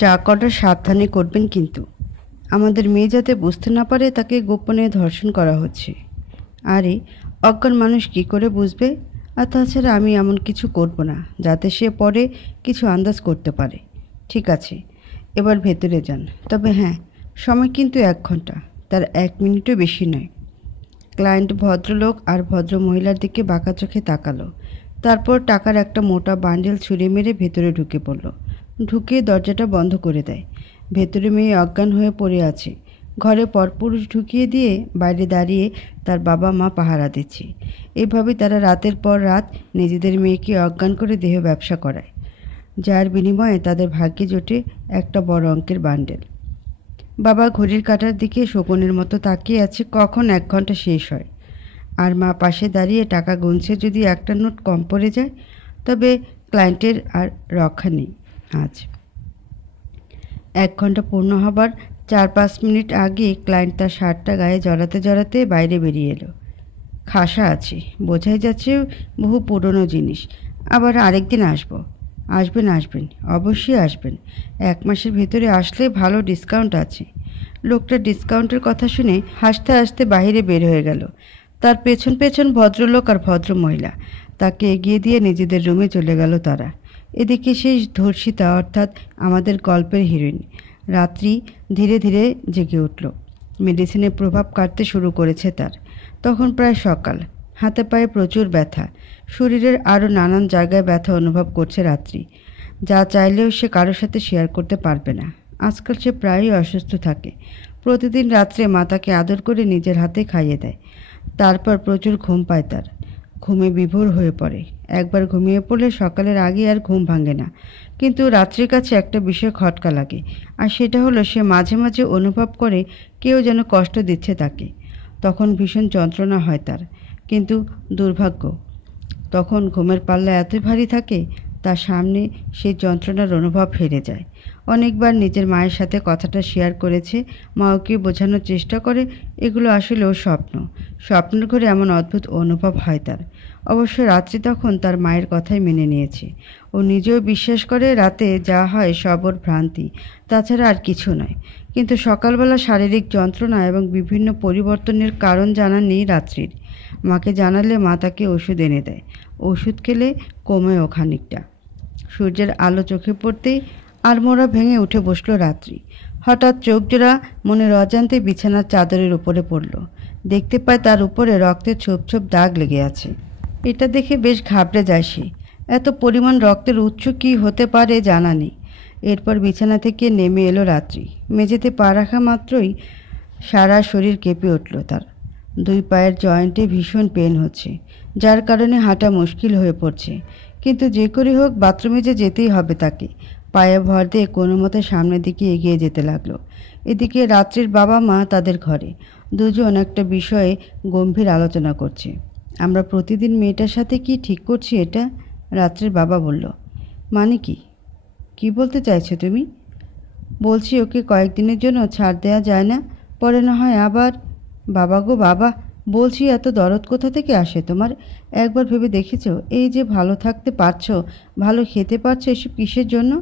যা করার সাবধানে করবেন কিন্তু। আমাদের মেয়ে যাতে বুঝতে না পারে তাকে গোপনে ধর্ষণ করা হচ্ছে। আরে অজ্ঞান মানুষ কি করে বুঝবে? আর তাছাড়া আমি এমন কিছু করব না যাতে সে পরে কিছু আন্দাজ করতে পারে। ঠিক আছে, এবার ভেতরে যান। তবে হ্যাঁ, সময় কিন্তু 1 ঘন্টা, তার 1 মিনিটও বেশি নয়। ক্লায়েন্ট ভদ্রলোক আর ভদ্র মহিলার দিকে বাঁকা চোখে তাকালো। তারপর টাকার একটা মোটা বান্ডেল ছুঁড়ে মেরে ভেতরে ঢুকে পড়ল। ঢুকে দরজাটা বন্ধ করে দেয়। ভেতরে মেয়ে অজ্ঞান হয়ে পড়ে আছে। ঘরে পরপুরুষ ঢুকিয়ে দিয়ে বাইরে দাঁড়িয়ে তার বাবা মা পাহারা দিচ্ছে। এভাবে তারা রাতের পর রাত নিজেদের মেয়েকে অজ্ঞান করে দেহ ব্যবসা করায়, যার বিনিময়ে তাদের ভাগ্যে জোটে একটা বড় অঙ্কের বান্ডেল। বাবা ঘড়ির কাঁটার দিকে শকুনের মতো তাকিয়ে আছে কখন 1 ঘন্টা শেষ হয়। আর মা পাশে দাঁড়িয়ে টাকা গুনছে। যদি একটা নোট কম পড়ে যায় তবে ক্লায়েন্টের আর রক্ষা নেই। আজ 1 ঘন্টা পূর্ণ হবার 4-5 মিনিট আগে ক্লায়েন্ট তার শার্টটা গায়ে জড়াতে জড়াতে বাইরে বেরিয়ে এলো। খাসা আছে, বোঝাই যাচ্ছে বহু পুরনো জিনিস। আবার আরেকদিন আসবো। আসবেন, অবশ্যই আসবেন। 1 মাসের ভেতরে আসলে ভালো ডিসকাউন্ট আছে। লোকটা ডিসকাউন্টের কথা শুনে হাসতে হাসতে বাইরে বের হয়ে গেল। তার পেছন পেছন ভদ্রলোক আর ভদ্র মহিলা তাকে এগিয়ে দিয়ে নিজেদের রুমে চলে গেল তারা। এদিকে সেই ধর্ষিতা অর্থাৎ আমাদের গল্পের হিরোইন রাত্রি ধীরে ধীরে জেগে উঠল। মেডিসিনের প্রভাব কাটতে শুরু করেছে তার। তখন প্রায় সকাল। হাতে পায়ে প্রচুর ব্যথা, শরীরের আরও নানান জায়গায় ব্যথা অনুভব করছে রাত্রি, যা চাইলেও সে কারোর সাথে শেয়ার করতে পারবে না। আজকাল সে প্রায়ই অসুস্থ থাকে। প্রতিদিন রাত্রে মা তাকে আদর করে নিজের হাতে খাইয়ে দেয়। তারপর প্রচুর ঘুম পায় তার। ঘুমে বিভোর হয়ে পড়ে। একবার ঘুমিয়ে পড়লে সকালের আগে আর ঘুম ভাঙে না। কিন্তু রাত্রির কাছে একটা বিষয় খটকা লাগে, আর সেটা হলো সে মাঝে মাঝে অনুভব করে কেউ যেন কষ্ট দিচ্ছে তাকে। তখন ভীষণ যন্ত্রণা হয় তার। কিন্তু দুর্ভাগ্য, তখন ঘুমের পাল্লা এতই ভারী থাকে তার সামনে সেই যন্ত্রণার অনুভব হেরে যায়। অনেকবার নিজের মায়ের সাথে কথাটা শেয়ার করেছে। মা ওকে বোঝানোর চেষ্টা করে এগুলো আসলে ওর স্বপ্ন। স্বপ্নের ঘরে এমন অদ্ভুত অনুভব হয় তার। অবশ্য রাত্রি তখন তার মায়ের কথাই মেনে নিয়েছে। ও নিজেও বিশ্বাস করে রাতে যা হয় সব ওর ভ্রান্তি, তাছাড়া আর কিছু নয়। কিন্তু সকালবেলা শারীরিক যন্ত্রণা এবং বিভিন্ন পরিবর্তনের কারণ জানা নেই রাত্রির। মাকে জানালে মা তাকে ওষুধ এনে দেয়। ওষুধ খেলে কমেও খানিকটা। সূর্যের আলো চোখে পড়তেই আড়মোড়া ভেঙে উঠে বসলো রাত্রি। হঠাৎ চোখ জোড়া মনের অজান্তে বিছানার চাদরের উপরে পড়ল। দেখতে পায় তার উপরে রক্তের ছোপ ছোপ দাগ লেগে আছে। এটা দেখে বেশ ঘাবড়ে যায় সে। এত পরিমাণ রক্তের উৎস কী হতে পারে জানা নেই। এরপর বিছানা থেকে নেমে এলো রাত্রি। মেঝেতে পা রাখা মাত্রই সারা শরীর কেঁপে উঠল তার। 2 পায়ের জয়েন্টে ভীষণ পেন হচ্ছে, যার কারণে হাঁটা মুশকিল হয়ে পড়ছে। কিন্তু যে করে হোক বাথরুমে যে যেতেই হবে তাকে। পায়ে ভর দিয়ে কোনো মতে সামনের দিকে এগিয়ে যেতে লাগলো। এদিকে রাত্রির বাবা মা তাদের ঘরে। দুজন একটা বিষয়ে গম্ভীর আলোচনা করছে। আমরা প্রতিদিন মেয়েটার সাথে কি ঠিক করছি এটা? রাত্রির বাবা বলল। মানে কি? কি বলতে চাইছো তুমি? বলছি ওকে কয়েকদিনের জন্য ছাড় দেওয়া যায় না? পরে না হয় আবার। বাবা গো বাবা, বলছি এত দরদ কোথা থেকে আসে তোমার? একবার ভেবে দেখেছো এই যে ভালো থাকতে পারছো, ভালো খেতে পারছো, এসব কিসের জন্য?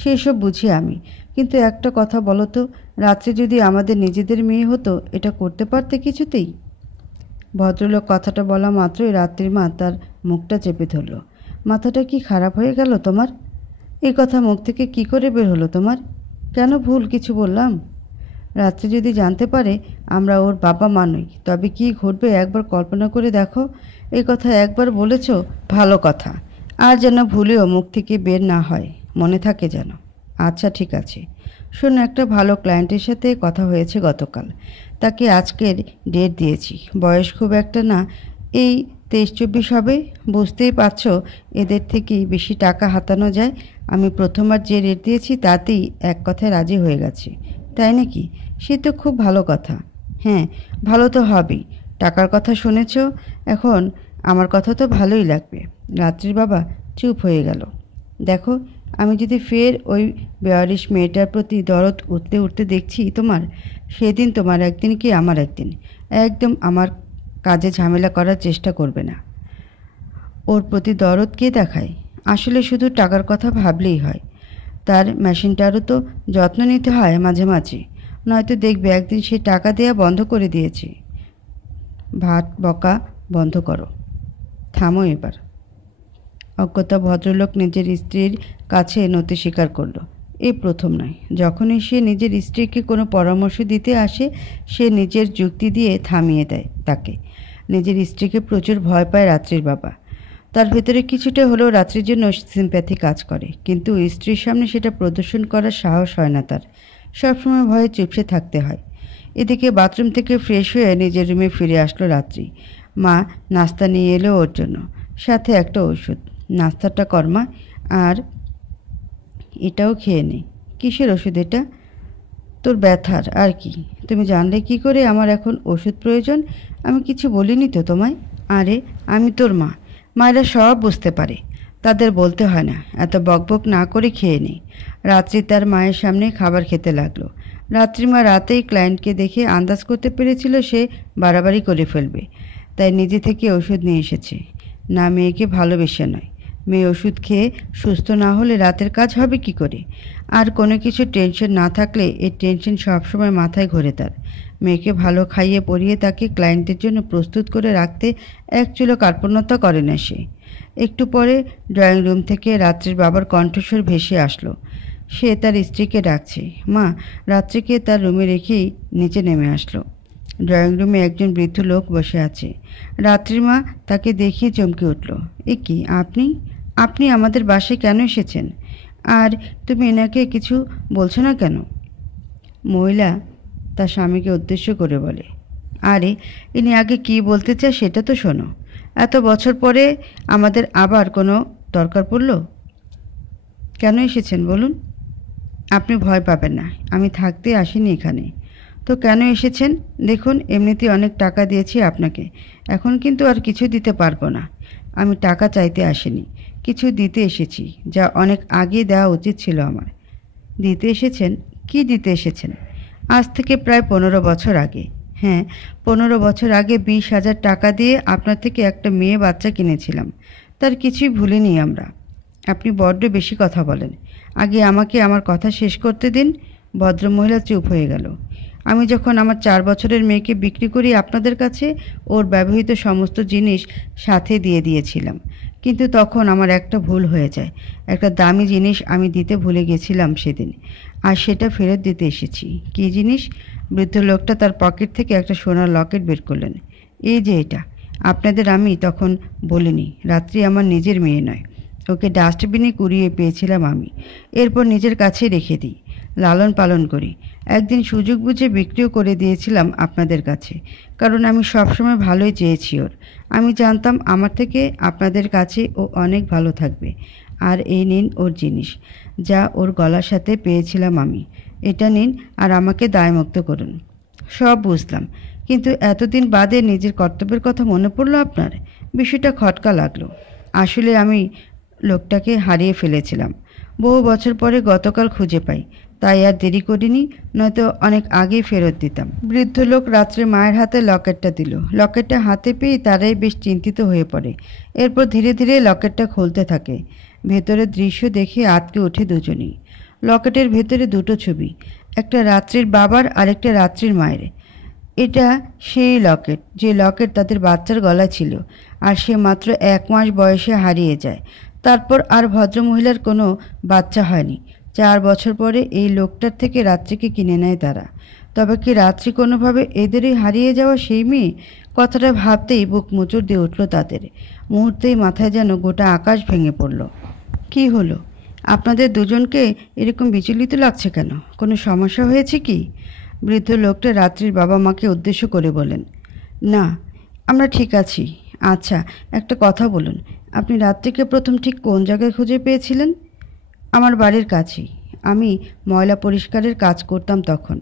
সেসব বুঝি আমি, কিন্তু একটা কথা বলো তো, রাত্রে যদি আমাদের নিজেদের মেয়ে হতো এটা করতে পারতে কিছুতেই? ভদ্রলোক কথাটা বলা মাত্রই রাত্রির মা তার মুখটা চেপে ধরল। মাথাটা কি খারাপ হয়ে গেল তোমার? এই কথা মুখ থেকে কি করে বের হলো তোমার? কেন ভুল কিছু বললাম? রাত্রি যদি জানতে পারে আমরা ওর বাবা মা নই তবে কি ঘটবে একবার কল্পনা করে দেখো। এই কথা একবার বলেছ, ভালো কথা, আর যেন ভুলেও মুখ থেকে বের না হয়, মনে থাকে যেন। আচ্ছা ঠিক আছে। শোনো, একটা ভালো ক্লায়েন্টের সাথে কথা হয়েছে গতকাল। তাকে আজকের ডেট দিয়েছি। বয়স খুব একটা না, এই 23-24 হবে। বুঝতেই পারছো এদের থেকেই বেশি টাকা হাতানো যায়। আমি প্রথমবার যে রেট দিয়েছি তাতেই এক কথায় রাজি হয়ে গেছে। তাই নাকি? সে তো খুব ভালো কথা। হ্যাঁ, ভালো তো হবেই। টাকার কথা শুনেছ, এখন আমার কথা তো ভালোই লাগবে। রাত্রির বাবা চুপ হয়ে গেল। দেখো, আমি যদি ফের ওই বেয়ারিশ মেয়েটার প্রতি দরদ উঠতে উঠতে দেখছি তোমার, সেদিন তোমার একদিন কি আমার একদিন। একদম আমার কাজে ঝামেলা করার চেষ্টা করবে না। ওর প্রতি দরদ কে দেখায়? আসলে শুধু টাকার কথা ভাবলেই হয়। তার মেশিনটারও তো যত্ন নিতে হয় মাঝে মাঝে, নয়তো দেখবে একদিন সে টাকা দেওয়া বন্ধ করে দিয়েছে। ভাত বকা বন্ধ করো, থামো এবার। অজ্ঞতা ভদ্রলোক নিজের স্ত্রীর কাছে নতি স্বীকার করল। এ প্রথম নয়, যখনই সে নিজের স্ত্রীকে কোনো পরামর্শ দিতে আসে সে নিজের যুক্তি দিয়ে থামিয়ে দেয় তাকে। নিজের স্ত্রীকে প্রচুর ভয় পায় রাত্রির বাবা। তার ভেতরে কিছুটা হলেও রাত্রির জন্য সিম্প্যাথি কাজ করে, কিন্তু স্ত্রীর সামনে সেটা প্রদর্শন করার সাহস হয় না তার। সবসময় ভয়ে চুপসে থাকতে হয়। এদিকে বাথরুম থেকে ফ্রেশ হয়ে নিজের রুমে ফিরে আসলো রাত্রি। মা নাস্তা নিয়ে এলো ওর জন্য, সাথে একটা ওষুধ। নাস্তাটা কর্মা, আর এটাও খেয়ে নে। কিসের ওষুধ এটা? তোর ব্যথার। আর কি? তুমি জানলে কি করে আমার এখন ওষুধ প্রয়োজন? আমি কিছু বলিনি তো তোমায়। আরে আমি তোর মা, মায়েরা সব বুঝতে পারে, তাদের বলতে হয় না। এত বকবক না করে খেয়ে নেই। রাত্রি তার মায়ের সামনে খাবার খেতে লাগলো। রাত্রিমা রাতেই ক্লায়েন্টকে দেখে আন্দাজ করতে পেরেছিল সে বাড়াবাড়ি করে ফেলবে, তাই নিজে থেকে ওষুধ নিয়ে এসেছে। না, মেয়েকে ভালোবেসে নয়। মেয়ে ওষুধ খেয়ে সুস্থ না হলে রাতের কাজ হবে কি করে? আর কোনো কিছু টেনশন না থাকলে এই টেনশন সবসময় মাথায় ঘোরে তার। মেয়েকে ভালো খাইয়ে পরিয়ে তাকে ক্লায়েন্টের জন্য প্রস্তুত করে রাখতে এক চুলো কার্পণ্যতা করে না সে। একটু পরে ড্রয়িং রুম থেকে রাত্রির বাবার কণ্ঠস্বর ভেসে আসলো। সে তার স্ত্রীকে ডাকছে। মা রাত্রিকে তার রুমে রেখেই নিচে নেমে আসলো। ড্রয়িং রুমে একজন বৃদ্ধ লোক বসে আছে। রাত্রির মা তাকে দেখিয়ে চমকে উঠল। এ কি, আপনি আপনি আমাদের বাসায় কেন এসেছেন? আর তুমি এনাকে কিছু বলছো না কেন? মহিলা তার স্বামীকে উদ্দেশ্য করে বলে, আরে ইনি আগে কি বলতে চায় সেটা তো শোনো। এত বছর পরে আমাদের আবার কোনো দরকার পড়ল? কেন এসেছেন বলুন? আপনি ভয় পাবেন না, আমি থাকতে আসিনি এখানে। তো কেন এসেছেন? দেখুন, এমনিতেই অনেক টাকা দিয়েছি আপনাকে, এখন কিন্তু আর কিছু দিতে পারবো না। আমি টাকা চাইতে আসিনি, কিছু দিতে এসেছি, যা অনেক আগে দেওয়া উচিত ছিল আমার। দিতে এসেছেন? কি দিতে এসেছেন? আজ থেকে প্রায় 15 বছর আগে। হ্যাঁ, 15 বছর আগে 20,000 টাকা দিয়ে আপনার থেকে একটা মেয়ে বাচ্চা কিনেছিলাম। তার কিছুই ভুলিনি আমরা। আপনি বড্ড বেশি কথা বলেন, আগে আমাকে আমার কথা শেষ করতে দিন। ভদ্রমহিলা চুপ হয়ে গেল। আমি যখন আমার 4 বছরের মেয়েকে বিক্রি করি আপনাদের কাছে, ওর ব্যবহৃত সমস্ত জিনিস সাথে দিয়ে দিয়েছিলাম। কিন্তু তখন আমার একটা ভুল হয়ে যায়। একটা দামি জিনিস আমি দিতে ভুলে গেছিলাম সেদিন, আর সেটা ফেরত দিতে এসেছি। কী জিনিস? বৃদ্ধ লোকটা তার পকেট থেকে একটা সোনার লকেট বের করলেন। এই যে এটা। আপনাদের আমি তখন বলিনি, রাত্রি আমার নিজের মেয়ে নয়, ওকে ডাস্টবিনে কুড়িয়ে পেয়েছিলাম আমি। এরপর নিজের কাছে রেখে দিই, লালন পালন করি। একদিন সুযোগ বুঝে বিক্রিও করে দিয়েছিলাম আপনাদের কাছে, কারণ আমি সবসময় ভালোই চেয়েছি ওর। আমি জানতাম আমার থেকে আপনাদের কাছে ও অনেক ভালো থাকবে। আর এই নিন ওর জিনিস, যা ওর গলার সাথে পেয়েছিলাম আমি। এটা নিন আর আমাকে দায়মুক্ত করুন। সব বুঝলাম, কিন্তু এতদিন বাদে নিজের কর্তব্যের কথা মনে পড়লো আপনার? বিষয়টা খটকা লাগলো। আসলে আমি লোকটাকে হারিয়ে ফেলেছিলাম, বহু বছর পরে গতকাল খুঁজে পাই, তাই আর দেরি করিনি, নয়তো অনেক আগেই ফেরত দিতাম। বৃদ্ধ লোক রাত্রে মায়ের হাতে লকেটটা দিল। লকেটটা হাতে পেয়ে তারাই বেশ চিন্তিত হয়ে পড়ে। এরপর ধীরে ধীরে লকেটটা খুলতে থাকে। ভেতরের দৃশ্য দেখে আঁতকে ওঠে দুজনেই। লকেটের ভেতরে দুটো ছবি, একটা রাত্রির বাবার আর একটা রাত্রির মায়ের। এটা সেই লকেট যে লকেট তাদের বাচ্চার গলায় ছিল, আর সে মাত্র 1 মাস বয়সে হারিয়ে যায়। তারপর আর ভদ্রমহিলার কোনো বাচ্চা হয়নি। 4 বছর পরে এই লোকটার থেকে রাত্রিকে কিনে নেয় তারা। তবে কি রাত্রি কোনোভাবে এদেরই হারিয়ে যাওয়া সেই মেয়ে? কথাটা ভাবতেই বুক মোচড় দিয়ে উঠল তাদের। মুহূর্তেই মাথায় যেন গোটা আকাশ ভেঙে পড়ল। কি হলো? আপনাদের দুজনকে এরকম বিচলিত লাগছে কেন? কোনো সমস্যা হয়েছে কি? বৃদ্ধ লোকটা রাত্রির বাবা মাকে উদ্দেশ্য করে বলেন। না, আমরা ঠিক আছি। আচ্ছা, একটা কথা বলুন, আপনি রাত্রিকে প্রথম ঠিক কোন জায়গায় খুঁজে পেয়েছিলেন? আমার বাড়ির কাছেই। আমি ময়লা পরিষ্কারের কাজ করতাম তখন।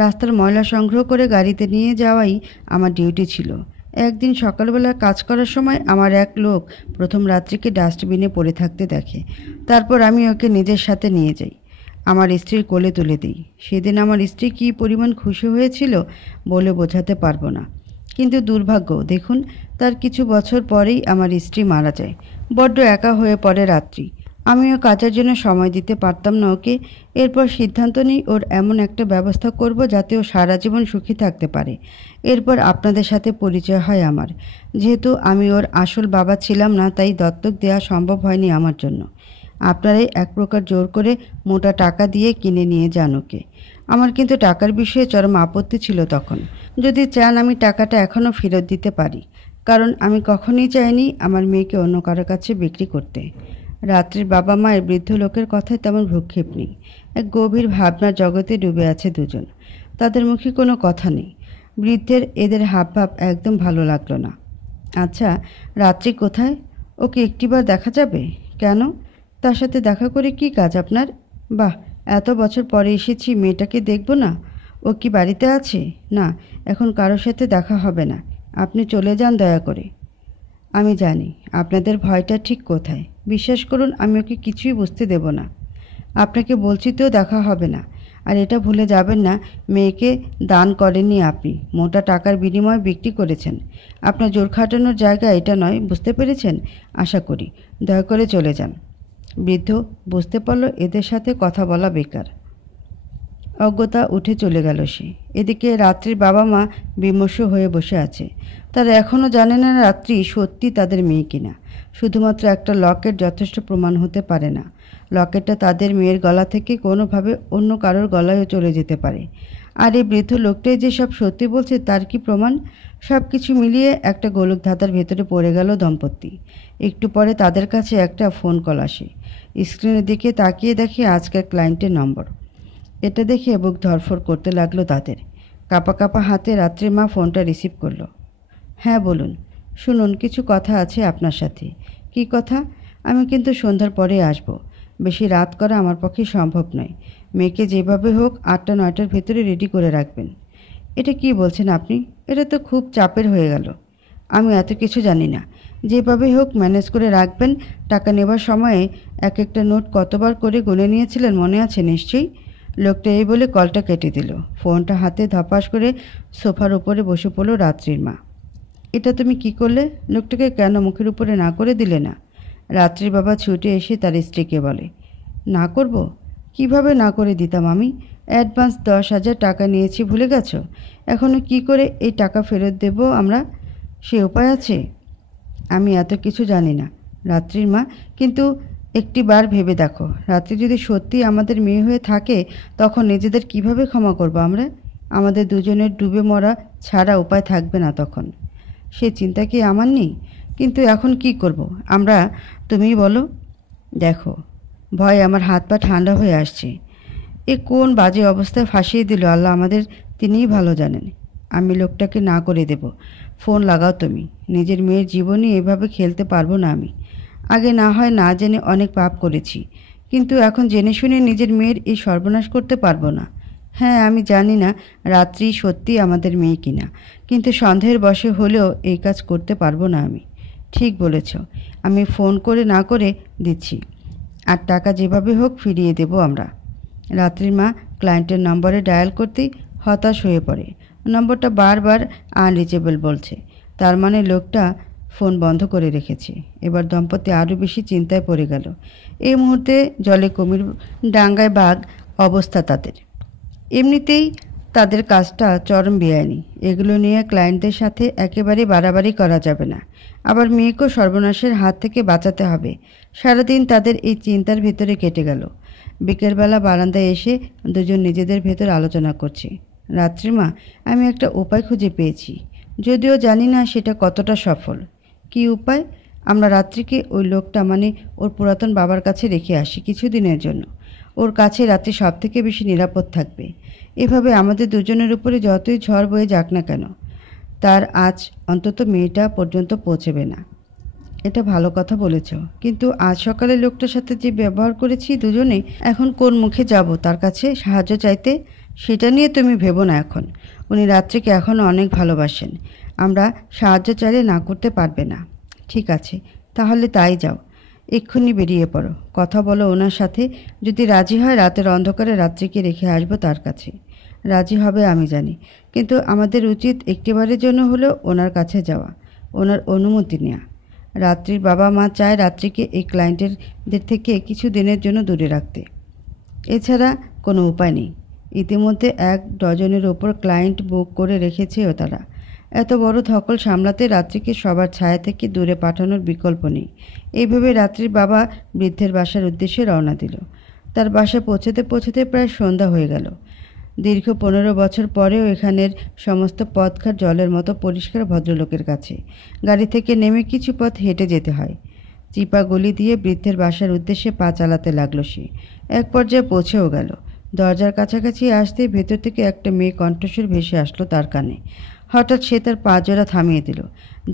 রাস্তার ময়লা সংগ্রহ করে গাড়িতে নিয়ে যাওয়াই আমার ডিউটি ছিল। একদিন সকালবেলা কাজ করার সময় আমার এক লোক প্রথম রাত্রিকে ডাস্টবিনে পড়ে থাকতে দেখে। তারপর আমি ওকে নিজের সাথে নিয়ে যাই, আমার স্ত্রীর কোলে তুলে দিই। সেদিন আমার স্ত্রী কী পরিমাণ খুশি হয়েছিল বলে বোঝাতে পারবো না। কিন্তু দুর্ভাগ্য, দেখুন, তার কিছু বছর পরেই আমার স্ত্রী মারা যায়। বড্ড একা হয়ে পড়ে রাত্রি। আমিও কাজের জন্য সময় দিতে পারতাম না ওকে। এরপর সিদ্ধান্ত নিই ওর এমন একটা ব্যবস্থা করব যাতে ও সারা জীবন সুখী থাকতে পারে। এরপর আপনাদের সাথে পরিচয় হয় আমার। যেহেতু আমি ওর আসল বাবা ছিলাম না, তাই দত্তক দেওয়া সম্ভব হয়নি আমার জন্য। আপনারাই এক প্রকার জোর করে মোটা টাকা দিয়ে কিনে নিয়ে যান ওকে। আমার কিন্তু টাকার বিষয়ে চরম আপত্তি ছিল তখন। যদি চান আমি টাকাটা এখনও ফেরত দিতে পারি, কারণ আমি কখনোই চাইনি আমার মেয়েকে অন্য কারোর কাছে বিক্রি করতে। রাত্রির বাবা মায়ের বৃদ্ধ লোকের কথায় তেমন ভ্রুক্ষেপ নেই। এক গভীর ভাবনার জগতে ডুবে আছে দুজন। তাদের মুখে কোনো কথা নেই। বৃদ্ধের এদের হাবভাব একদম ভালো লাগলো না। আচ্ছা, রাত্রি কোথায়? ওকে একটিবার দেখা যাবে? কেন? তার সাথে দেখা করে কি কাজ আপনার? বাহ, এত বছর পরে এসেছি, মেয়েটাকে দেখব না? ও কি বাড়িতে আছে? না, এখন কারোর সাথে দেখা হবে না। আপনি চলে যান দয়া করে। আমি জানি আপনাদের ভয়টা ঠিক কোথায়। বিশ্বাস করুন, আমি ওকে কিছুই বুঝতে দেব না। আপনাকে বলছি তো দেখা হবে না। আর এটা ভুলে যাবেন না, মেয়েকে দান করেননি আপনি, মোটা টাকার বিনিময়ে বিক্রি করেছেন। আপনার জোর খাটানোর জায়গা এটা নয়, বুঝতে পেরেছেন? আশা করি। দয়া করে চলে যান। বৃদ্ধ বুঝতে পারল এদের সাথে কথা বলা বেকার। অজ্ঞতা উঠে চলে গেল সে। এদিকে রাত্রির বাবা মা বিমর্ষ হয়ে বসে আছে। তারা এখনও জানে না রাত্রি সত্যি তাদের মেয়ে কিনা। শুধুমাত্র একটা লকেট যথেষ্ট প্রমাণ হতে পারে না। লকেটটা তাদের মেয়ের গলা থেকে কোনোভাবে অন্য কারোর গলায়ও চলে যেতে পারে। আর এই বৃদ্ধ লোকটাই যে সব সত্যি বলছে তার কি প্রমাণ? সব কিছু মিলিয়ে একটা গোলক ধাঁধার ভেতরে পড়ে গেল দম্পতি। একটু পরে তাদের কাছে একটা ফোন কল আসে। স্ক্রিনের দিকে তাকিয়ে দেখে আজকের ক্লায়েন্টের নম্বর। এটা দেখে বুক ধড়ফড় করতে লাগলো তাদের। কাঁপা কাঁপা হাতে রাত্রির মা ফোনটা রিসিভ করলো। হ্যাঁ বলুন। শুনুন, কিছু কথা আছে আপনার সাথে। কি কথা? আমি কিন্তু সন্ধ্যার পরে আসব। বেশি রাত করা আমার পক্ষে সম্ভব নয়। মেয়েকে যেভাবে হোক 8টা-9টার ভেতরে রেডি করে রাখবেন। এটা কি বলছেন আপনি? এটা তো খুব চাপের হয়ে গেল। আমি এত কিছু জানি না। যেভাবে হোক ম্যানেজ করে রাখবেন। টাকা নেবার সময়ে এক একটা নোট কতবার করে গুনে নিয়েছিলেন মনে আছে নিশ্চয়ই? লোকটা এই বলে কলটা কেটে দিল। ফোনটা হাতে ধপাস করে সোফার উপরে বসে পড়ল রাত্রির মা। এটা তুমি কি করলে? লোকটাকে কেন মুখের উপরে না করে দিলে না? রাত্রির বাবা ছুটে এসে তার স্ত্রীকে বলে। না করব? কিভাবে না করে দিতাম আমি? অ্যাডভান্স 10,000 টাকা নিয়েছি, ভুলে গেছো? এখনও কি করে এই টাকা ফেরত দেব আমরা? সে উপায় আছে? আমি এত কিছু জানি না রাত্রির মা, কিন্তু একটিবার ভেবে দেখো, রাত্রি যদি সত্যি আমাদের মেয়ে হয়ে থাকে তখন নিজেদের কিভাবে ক্ষমা করব আমরা? আমাদের দুজনের ডুবে মরা ছাড়া উপায় থাকবে না তখন। সে চিন্তা কি আমার নেই? কিন্তু এখন কি করব আমরা, তুমিই বলো। দেখো, ভয় আমার হাত পা ঠান্ডা হয়ে আসছে। এ কোন বাজে অবস্থায় ফাঁসিয়ে দিল আল্লাহ আমাদের, তিনিই ভালো জানেন। আমি লোকটাকে না করে দেব। ফোন লাগাও তুমি। নিজের মেয়ের জীবনই এভাবে খেলতে পারবো না আমি। আগে না হয় না জেনে অনেক পাপ করেছি, কিন্তু এখন জেনে শুনে নিজের মেয়ের এই সর্বনাশ করতে পারবো না। হ্যাঁ, আমি জানি না রাত্রি সত্যি আমাদের মেয়ে কিনা, কিন্তু সন্দেহের বশে হলেও এই কাজ করতে পারবো না আমি। ঠিক বলেছ। আমি ফোন করে না করে দিচ্ছি, আর টাকা যেভাবে হোক ফিরিয়ে দেব আমরা। রাত্রির মা ক্লায়েন্টের নম্বরে ডায়াল করতেই হতাশ হয়ে পড়ে। নম্বরটা বারবার আনরিচেবল বলছে। তার মানে লোকটা ফোন বন্ধ করে রেখেছে। এবার দম্পতি আরও বেশি চিন্তায় পড়ে গেল। এই মুহূর্তে জলে কুমির, ডাঙ্গায় বাঘ অবস্থা তাদের। এমনিতেই তাদের কাজটা চরম বেআইনি। এগুলো নিয়ে ক্লায়েন্টদের সাথে একেবারে বাড়াবাড়ি করা যাবে না। আবার মেয়েকেও সর্বনাশের হাত থেকে বাঁচাতে হবে। সারাদিন তাদের এই চিন্তার ভেতরে কেটে গেল। বিকেলবেলা বারান্দায় এসে দুজন নিজেদের ভেতর আলোচনা করছে। রাত্রিমা, আমি একটা উপায় খুঁজে পেয়েছি, যদিও জানি না সেটা কতটা সফল। কি উপায়? আমরা রাত্রিকে ওই লোকটা মানে ওর পুরাতন বাবার কাছে রেখে আসি কিছুদিনের জন্য। ওর কাছে রাত্রি সব থেকে বেশি নিরাপদ থাকবে। এভাবে আমাদের দুজনের উপরে যতই ঝড় বয়ে যাক না কেন, তার আজ অন্তত মেয়েটা পর্যন্ত পৌঁছবে না। এটা ভালো কথা বলেছ, কিন্তু আজ সকালে লোকটার সাথে যে ব্যবহার করেছি দুজনে, এখন কোন মুখে যাব তার কাছে সাহায্য চাইতে? সেটা নিয়ে তুমি ভেবো না এখন। উনি রাত্রিকে এখনও অনেক ভালোবাসেন। আমরা সাহায্য চাইলে না করতে পারবে না। ঠিক আছে, তাহলে তাই যাও। এক্ষুনি বেরিয়ে পড়ো, কথা বলো ওনার সাথে। যদি রাজি হয় রাতের অন্ধকারে রাত্রিকে রেখে আসবো তার কাছে। রাজি হবে আমি জানি, কিন্তু আমাদের উচিত একটিবারের জন্য হলেও ওনার কাছে যাওয়া, ওনার অনুমতি নেওয়া। রাত্রির বাবা মা চায় রাত্রিকে এই ক্লায়েন্টেরদের থেকে কিছু দিনের জন্য দূরে রাখতে। এছাড়া কোনো উপায় নেই। ইতিমধ্যে 1 ডজনের ওপর ক্লায়েন্ট বুক করে রেখেছেও তারা। এত বড় ধকল সামলাতে রাত্রিকে সবার ছায়া থেকে দূরে পাঠানোর বিকল্প নেই। এইভাবে রাত্রির বাবা বৃদ্ধের বাসার উদ্দেশ্যে রওনা দিল। তার বাসায় পৌঁছতে পৌঁছতে প্রায় সন্ধ্যা হয়ে গেল। দীর্ঘ 15 বছর পরেও এখানের সমস্ত পথঘাট জলের মতো পরিষ্কার ভদ্রলোকের কাছে। গাড়ি থেকে নেমে কিছু পথ হেঁটে যেতে হয়। চিপা গলি দিয়ে বৃদ্ধের বাসার উদ্দেশ্যে পা চালাতে লাগলো সে। এক পর্যায়ে পৌঁছেও গেল। দরজার কাছাকাছি আসতে ভেতর থেকে একটা মেয়ে কণ্ঠস্বর ভেসে আসলো তার কানে। হঠাৎ সে তার পা জোড়া থামিয়ে দিল।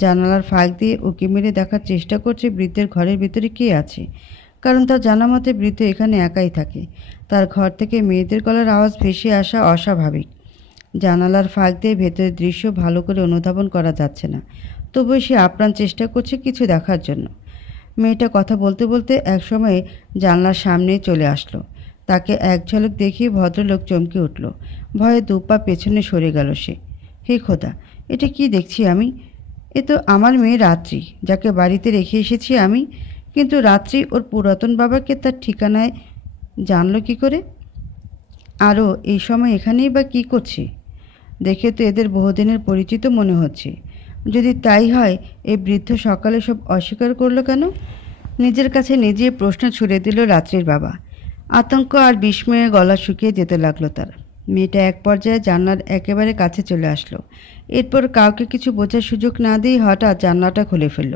জানালার ফাঁক দিয়ে উঁকি মেরে দেখার চেষ্টা করছে বৃদ্ধের ঘরের ভিতরে কে আছে, কারণ তার জানা মতে বৃদ্ধ এখানে একাই থাকে। তার ঘর থেকে মেয়েদের গলার আওয়াজ ভেসে আসা অস্বাভাবিক। জানালার ফাঁক দিয়ে ভেতরের দৃশ্য ভালো করে অনুধাবন করা যাচ্ছে না, তবুও সে আপ্রাণ চেষ্টা করছে কিছু দেখার জন্য। মেয়েটা কথা বলতে বলতে একসময় জানলার সামনেই চলে আসলো। তাকে এক ঝলক দেখেই ভদ্রলোক চমকে উঠল। ভয়ে 2 পা পেছনে সরে গেল সে। হে খোদা, এটা কি দেখছি আমি? এ তো আমার মেয়ে রাত্রি, যাকে বাড়িতে রেখে এসেছি আমি। কিন্তু রাত্রি ওর পুরাতন বাবাকে তার ঠিকানায় জানলো কি করে? আরও এই সময় এখানেই বা কী করছে? দেখে তো এদের বহুদিনের পরিচিত মনে হচ্ছে। যদি তাই হয়, এই বৃদ্ধ সকালে সব অস্বীকার করলো কেন? নিজের কাছে নিজেই প্রশ্ন ছুড়ে দিল রাত্রির বাবা। আতঙ্ক আর বিস্ময়ে গলা শুকিয়ে যেতে লাগলো তার। মেয়েটা এক পর্যায়ে জানলার একেবারে কাছে চলে আসলো। এরপর কাউকে কিছু বোঝার সুযোগ না দিয়ে হঠাৎ জানলাটা খুলে ফেলল।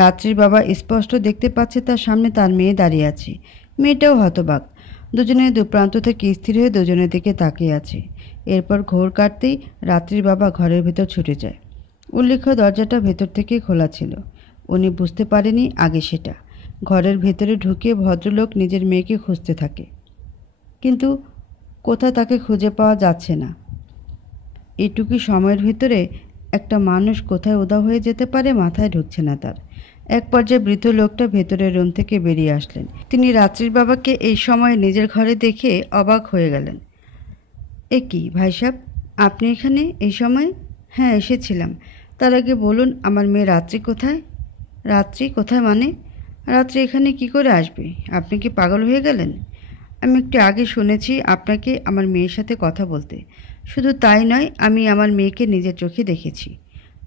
রাত্রির বাবা স্পষ্ট দেখতে পাচ্ছে তার সামনে তার মেয়ে দাঁড়িয়ে আছে। মেয়েটাও হতবাক। দুজনে দুপ্রান্ত থেকে স্থির হয়ে দুজনের দিকে তাকিয়ে আছে। এরপর ঘোর কাটতেই রাত্রির বাবা ঘরের ভেতর ছুটে যায়। উল্লেখ্য দরজাটা ভেতর থেকেই খোলা ছিল। উনি বুঝতে পারেনি আগে সেটা। ঘরের ভেতরে ঢুকে ভদ্রলোক নিজের মেয়েকে খুঁজতে থাকে, কিন্তু কোথাও তাকে খুঁজে পাওয়া যাচ্ছে না। এটুকু সময়ের ভিতরে একটা মানুষ কোথায় উধাও হয়ে যেতে পারে মাথায় ঢুকছে না তার। এক পর্যায়ে বৃদ্ধ লোকটা ভেতরের রুম থেকে বেরিয়ে আসলেন। তিনি রাত্রির বাবাকে এই সময় নিজের ঘরে দেখে অবাক হয়ে গেলেন। এ কি ভাই সাহেব, আপনি এখানে এই সময়? হ্যাঁ, এসেছিলাম। তার আগে বলুন, আমার মেয়ে রাত্রি কোথায়? রাত্রি কোথায় মানে? রাত্রি এখানে কি করে আসবে? আপনি কি পাগল হয়ে গেলেন? আমি একটু আগে শুনেছি আপনাকে আমার মেয়ের সাথে কথা বলতে। শুধু তাই নয়, আমি আমার মেয়েকে নিজের চোখে দেখেছি।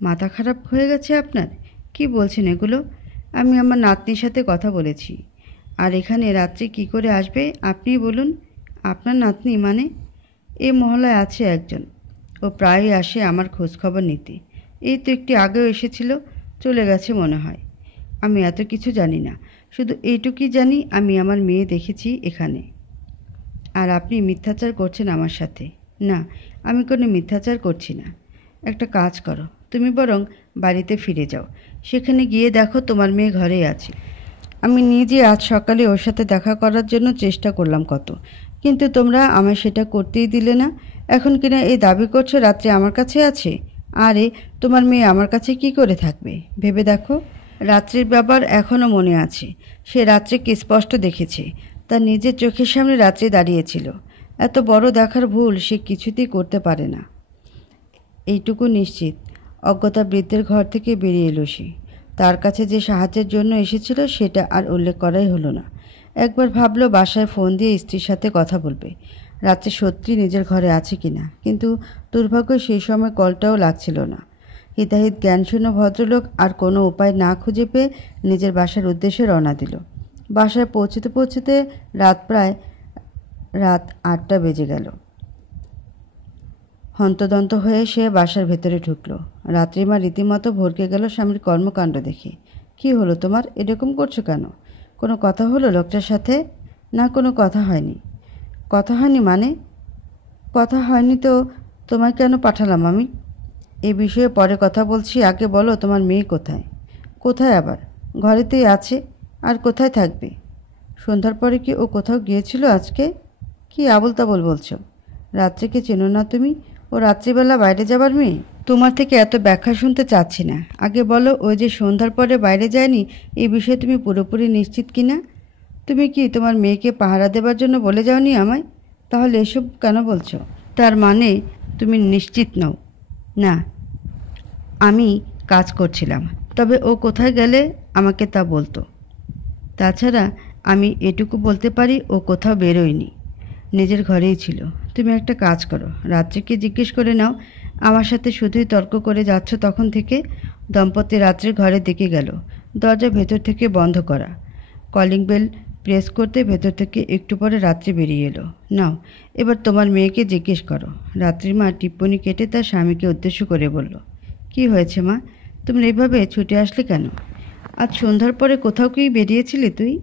মাথা খারাপ হয়ে গেছে আপনার? কি বলছেন এগুলো? আমি আমার নাতনির সাথে কথা বলেছি। আর এখানে রাত্রি কি করে আসবে আপনিই বলুন। আপনার নাতনি মানে? এই মহলায় আছে একজন, ও প্রায়ই আসে আমার খোঁজখবর নিতে। এই তো একটু আগেও এসেছিল, চলে গেছে মনে হয়। আমি এত কিছু জানি না, শুধু এইটুকুই জানি আমি আমার মেয়ে দেখেছি এখানে। আর আপনি মিথ্যাচার করছেন আমার সাথে। না, আমি কোনো মিথ্যাচার করছি না। একটা কাজ করো, তুমি বরং বাড়িতে ফিরে যাও। সেখানে গিয়ে দেখো তোমার মেয়ে ঘরেই আছে। আমি নিজে আজ সকালে ওর সাথে দেখা করার জন্য চেষ্টা করলাম কত, কিন্তু তোমরা আমায় সেটা করতেই দিলে না। এখন কিনা এই দাবি করছো রাত্রে আমার কাছে আছে। আরে তোমার মেয়ে আমার কাছে কি করে থাকবে ভেবে দেখো। রাত্রির ব্যাপার এখনও মনে আছে। সে রাত্রিকে স্পষ্ট দেখেছে। তার নিজের চোখের সামনে রাত্রি দাঁড়িয়েছিল। এত বড় দেখার ভুল সে কিছুতেই করতে পারে না, এইটুকু নিশ্চিত। অজ্ঞতা বৃদ্ধের ঘর থেকে বেরিয়ে এলো সে। তার কাছে যে সাহায্যের জন্য এসেছিল সেটা আর উল্লেখ করাই হলো না। একবার ভাবলো বাসায় ফোন দিয়ে স্ত্রীর সাথে কথা বলবে, রাত্রে সত্যি নিজের ঘরে আছে কিনা, কিন্তু দুর্ভাগ্য সেই সময় কলটাও লাগছিল না। হিতাহিত জ্ঞানশূন্য ভদ্রলোক আর কোনো উপায় না খুঁজে পেয়ে নিজের বাসার উদ্দেশ্যে রওনা দিল। বাসায় পৌঁছতে পৌঁছতে প্রায় রাত 8টা বেজে গেল। হন্তদন্ত হয়ে সে বাসার ভেতরে ঢুকল। রাত্রিমা রীতিমতো ভরকে গেল স্বামীর কর্মকাণ্ড দেখে। কি হলো তোমার, এরকম করছো কেন? কোনো কথা হলো লোকটার সাথে? না, কোনো কথা হয়নি। কথা হয়নি মানে? কথা হয়নি তো তোমায় কেন পাঠালাম আমি? এ বিষয়ে পরে কথা বলছি, আগে বলো তোমার মেয়ে কোথায়? কোথায় আবার? ঘরেতেই আছে, আর কোথায় থাকবে? সন্ধ্যার পরে কি ও কোথাও গিয়েছিল আজকে? কি আবল তাবল বলছো? রাত্রিকে চেনো না তুমি? ও রাত্রিবেলা বাইরে যাবার মেয়ে? তোমার থেকে এত ব্যাখ্যা শুনতে চাচ্ছি না। আগে বলো, ওই যে সন্ধ্যার পরে বাইরে যায়নি, এই বিষয়ে তুমি পুরোপুরি নিশ্চিত কি না? তুমি কি তোমার মেয়েকে পাহারা দেবার জন্য বলে যাওনি আমায়? তাহলে এসব কেন বলছো? তার মানে তুমি নিশ্চিত নও? না, আমি কাজ করছিলাম। তবে ও কোথায় গেলে আমাকে তা বলতো। তাছাড়া আমি এটুকু বলতে পারি ও কোথাও বেরোয়নি, নিজের ঘরেই ছিল। তুমি একটা কাজ করো, রাত্রিকে জিজ্ঞেস করে নাও। আমার সাথে শুধুই তর্ক করে যাচ্ছ তখন থেকে। দম্পতি রাত্রির ঘরের দিকে গেল। দরজা ভেতর থেকে বন্ধ করা। কলিং বেল প্রেস করতে ভেতর থেকে একটু পরে রাত্রি বেরিয়ে এলো। নাও, এবার তোমার মেয়েকে জিজ্ঞেস করো। রাত্রির মা টিপ্পনি কেটে তার স্বামীকে উদ্দেশ্য করে বলল, কি হয়েছে মা, তুমি এইভাবে ছুটে আসলে কেন? আজ সন্ধ্যার পরে কোথাও কি বেরিয়েছিলি তুই?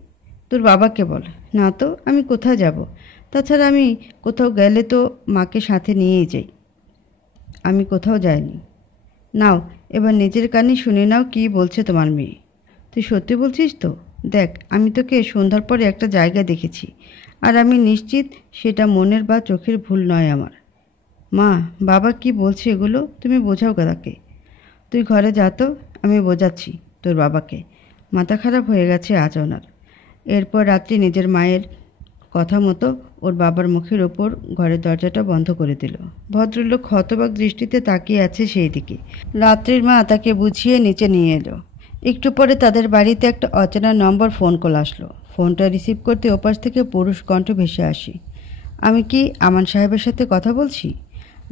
তোর বাবাকে বল। না তো, আমি কোথায় যাব? তাছাড়া আমি কোথাও গেলে তো মাকে সাথে নিয়েই যাই। আমি কোথাও যাইনি। নাও, এবার নিজের কানে শুনে নাও কি বলছে তোমার মেয়ে। তুই সত্যি বলছিস তো? দেখ, আমি তোকে সন্ধ্যার পরে একটা জায়গা দেখেছি, আর আমি নিশ্চিত সেটা মনের বা চোখের ভুল নয় আমার। মা, বাবা কি বলছে এগুলো তুমি বোঝাও তাকে। তুই ঘরে যা তো, আমি বোঝাচ্ছি তোর বাবাকে। মাথা খারাপ হয়ে গেছে আজ ওনার। এরপর রাত্রি নিজের মায়ের কথা মতো ওর বাবার মুখের ওপর ঘরের দরজাটা বন্ধ করে দিল। ভদ্রলোক হতবাক দৃষ্টিতে তাকিয়ে আছে সেই দিকে। রাত্রির মা তাকে বুঝিয়ে নিচে নিয়ে এলো। একটু পরে তাদের বাড়িতে একটা অচেনা নম্বর ফোন কল আসলো। ফোনটা রিসিভ করতে ওপাশ থেকে পুরুষ কণ্ঠ ভেসে আসি। আমি কি আমান সাহেবের সাথে কথা বলছি?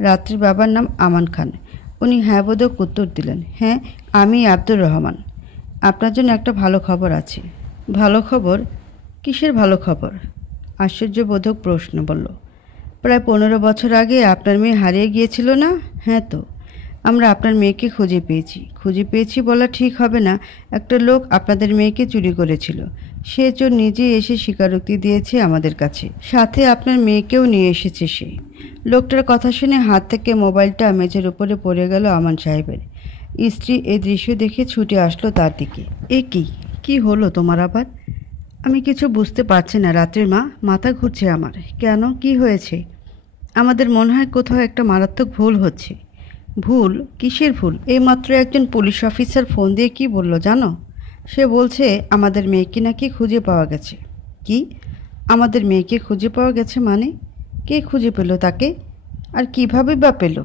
রাত্রির বাবার নাম আমান খান। উনি হ্যাঁ বোধক উত্তর দিলেন। হ্যাঁ, আমি আব্দুর রহমান। আপনার জন্য একটা ভালো খবর আছে। ভালো খবর? কিসের ভালো খবর? আশ্চর্যবোধক প্রশ্ন বলল। প্রায় 15 বছর আগে আপনার মেয়ে হারিয়ে গিয়েছিল না? হ্যাঁ তো, আমরা আপনার মেয়েকে খুঁজে পেয়েছি বলা ঠিক হবে না। একটা লোক আপনাদের মেয়েকে চুরি করেছিল। সে চোর নিজেই এসে স্বীকারোক্তি দিয়েছে আমাদের কাছে। সাথে আপনার মেয়েকেও নিয়ে এসেছে সে। লোকটার কথা শুনে হাত থেকে মোবাইলটা মেঝের উপরে পড়ে গেল আমান সাহেবের। স্ত্রী এই দৃশ্য দেখে ছুটে আসলো তার দিকে। এ কি, কি হলো তোমার আবার? আমি কিছু বুঝতে পারছি না রাত্রির মা, মাথা ঘুরছে আমার। কেন, কি হয়েছে? আমাদের মনে হয় কোথাও একটা মারাত্মক ভুল হচ্ছে। ভুল? কিসের ভুল? এইমাত্র একজন পুলিশ অফিসার ফোন দিয়ে কি বলল জানো? সে বলছে আমাদের মেয়েকে নাকি খুঁজে পাওয়া গেছে। কি? আমাদের মেয়েকে খুঁজে পাওয়া গেছে মানে? কে খুঁজে পেল তাকে? আর কিভাবে বা পেল?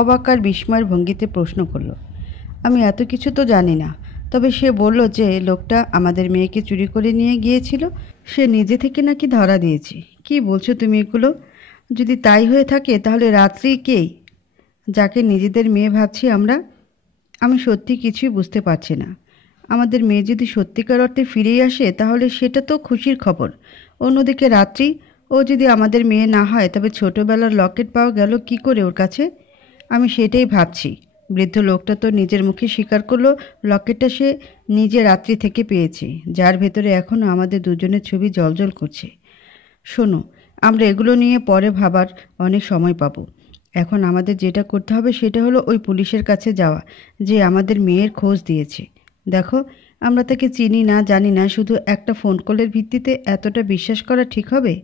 অবাক আর বিস্ময়ের ভঙ্গিতে প্রশ্ন করল। আমি এত কিছু তো জানি না, তবে সে বলল যে লোকটা আমাদের মেয়েকে চুরি করে নিয়ে গিয়েছিল সে নিজে থেকে নাকি ধরা দিয়েছে। কি বলছো তুমি এগুলো? যদি তাই হয়ে থাকে তাহলে রাত্রি কে, যাকে নিজেদের মেয়ে ভাবছি আমরা? আমি সত্যি কিছুই বুঝতে পারছি না। আমাদের মেয়ে যদি সত্যিকার অর্থে ফিরেই আসে তাহলে সেটা তো খুশির খবর। অন্যদিকে রাত্রি, ও যদি আমাদের মেয়ে না হয় তবে ছোটবেলার লকেট পাওয়া গেল কি করে ওর কাছে? আমি সেটাই ভাবছি। বৃদ্ধ লোকটা তো নিজের মুখে স্বীকার করলো লকেটটা সে নিজে রাত্রি থেকে পেয়েছে, যার ভেতরে এখনও আমাদের দুজনের ছবি জ্বলজ্বল করছে। শোনো, আমরা এগুলো নিয়ে পরে ভাবার অনেক সময় পাবো। এখন আমাদের যেটা করতে হবে সেটা হলো ওই পুলিশের কাছে যাওয়া যে আমাদের মেয়ের খোঁজ দিয়েছে। দেখো, আমরা তাকে চিনি না, জানি না, শুধু একটা ফোন কলের ভিত্তিতে এতটা বিশ্বাস করা ঠিক হবে?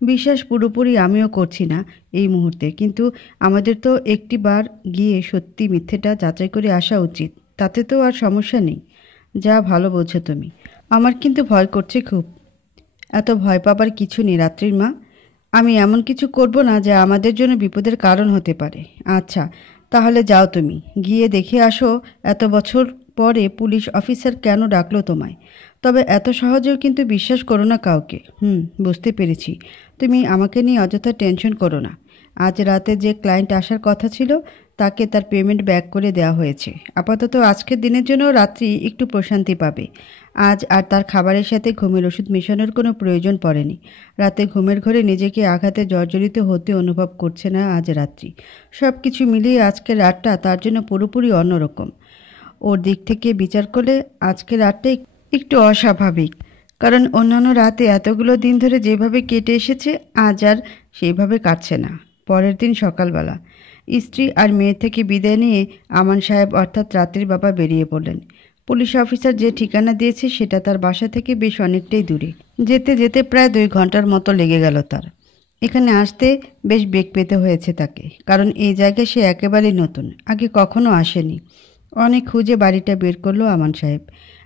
বিশ্বাস পুরোপুরি আমিও করছি না এই মুহূর্তে, কিন্তু আমাদের তো একটি বার গিয়ে সত্যি মিথ্যেটা যাচাই করে আসা উচিত। তাতে তো আর সমস্যা নেই। যা ভালো বলছো তুমি। আমার কিন্তু ভয় করছে খুব। এত ভয় পাবার কিছু নেই রাত্রির মা। আমি এমন কিছু করব না যা আমাদের জন্য বিপদের কারণ হতে পারে। আচ্ছা, তাহলে যাও, তুমি গিয়ে দেখে আসো এত বছর পরে পুলিশ অফিসার কেন ডাকলো তোমায়। তবে এত সহজেও কিন্তু বিশ্বাস করো না কাউকে। বুঝতে পেরেছি। তুমি আমাকে নিয়ে অযথা টেনশন করো না। আজ রাতে যে ক্লায়েন্ট আসার কথা ছিল তাকে তার পেমেন্ট ব্যাক করে দেওয়া হয়েছে। আপাতত আজকের দিনের জন্য রাত্রি একটু প্রশান্তি পাবে। আজ আর তার খাবারের সাথে ঘুমের ওষুধ মেশানোর কোনো প্রয়োজন পড়েনি। রাতে ঘুমের ঘরে নিজেকে আঘাতে জর্জরিত হতে অনুভব করছে না আজ রাত্রি। সব কিছু মিলিয়ে আজকের রাতটা তার জন্য পুরোপুরি অন্যরকম। ওর দিক থেকে বিচার করলে আজকের রাতটাই একটু অস্বাভাবিক, কারণ অন্যান্য রাতে এতগুলো দিন ধরে যেভাবে কেটে এসেছে আজ আর সেইভাবে কাটছে না। পরের দিন সকালবেলা স্ত্রী আর মেয়ে থেকে বিদায় নিয়ে আমান সাহেব অর্থাৎ রাত্রির বাবা বেরিয়ে পড়লেন। পুলিশ অফিসার যে ঠিকানা দিয়েছে সেটা তার বাসা থেকে বেশ অনেকটাই দূরে। যেতে যেতে প্রায় 2 ঘন্টার মতো লেগে গেল তার। এখানে আসতে বেশ বেগ পেতে হয়েছে তাকে, কারণ এই জায়গায় সে একেবারেই নতুন, আগে কখনো আসেনি। অনেক খুঁজে বাড়িটা বের করলো আমান সাহেব।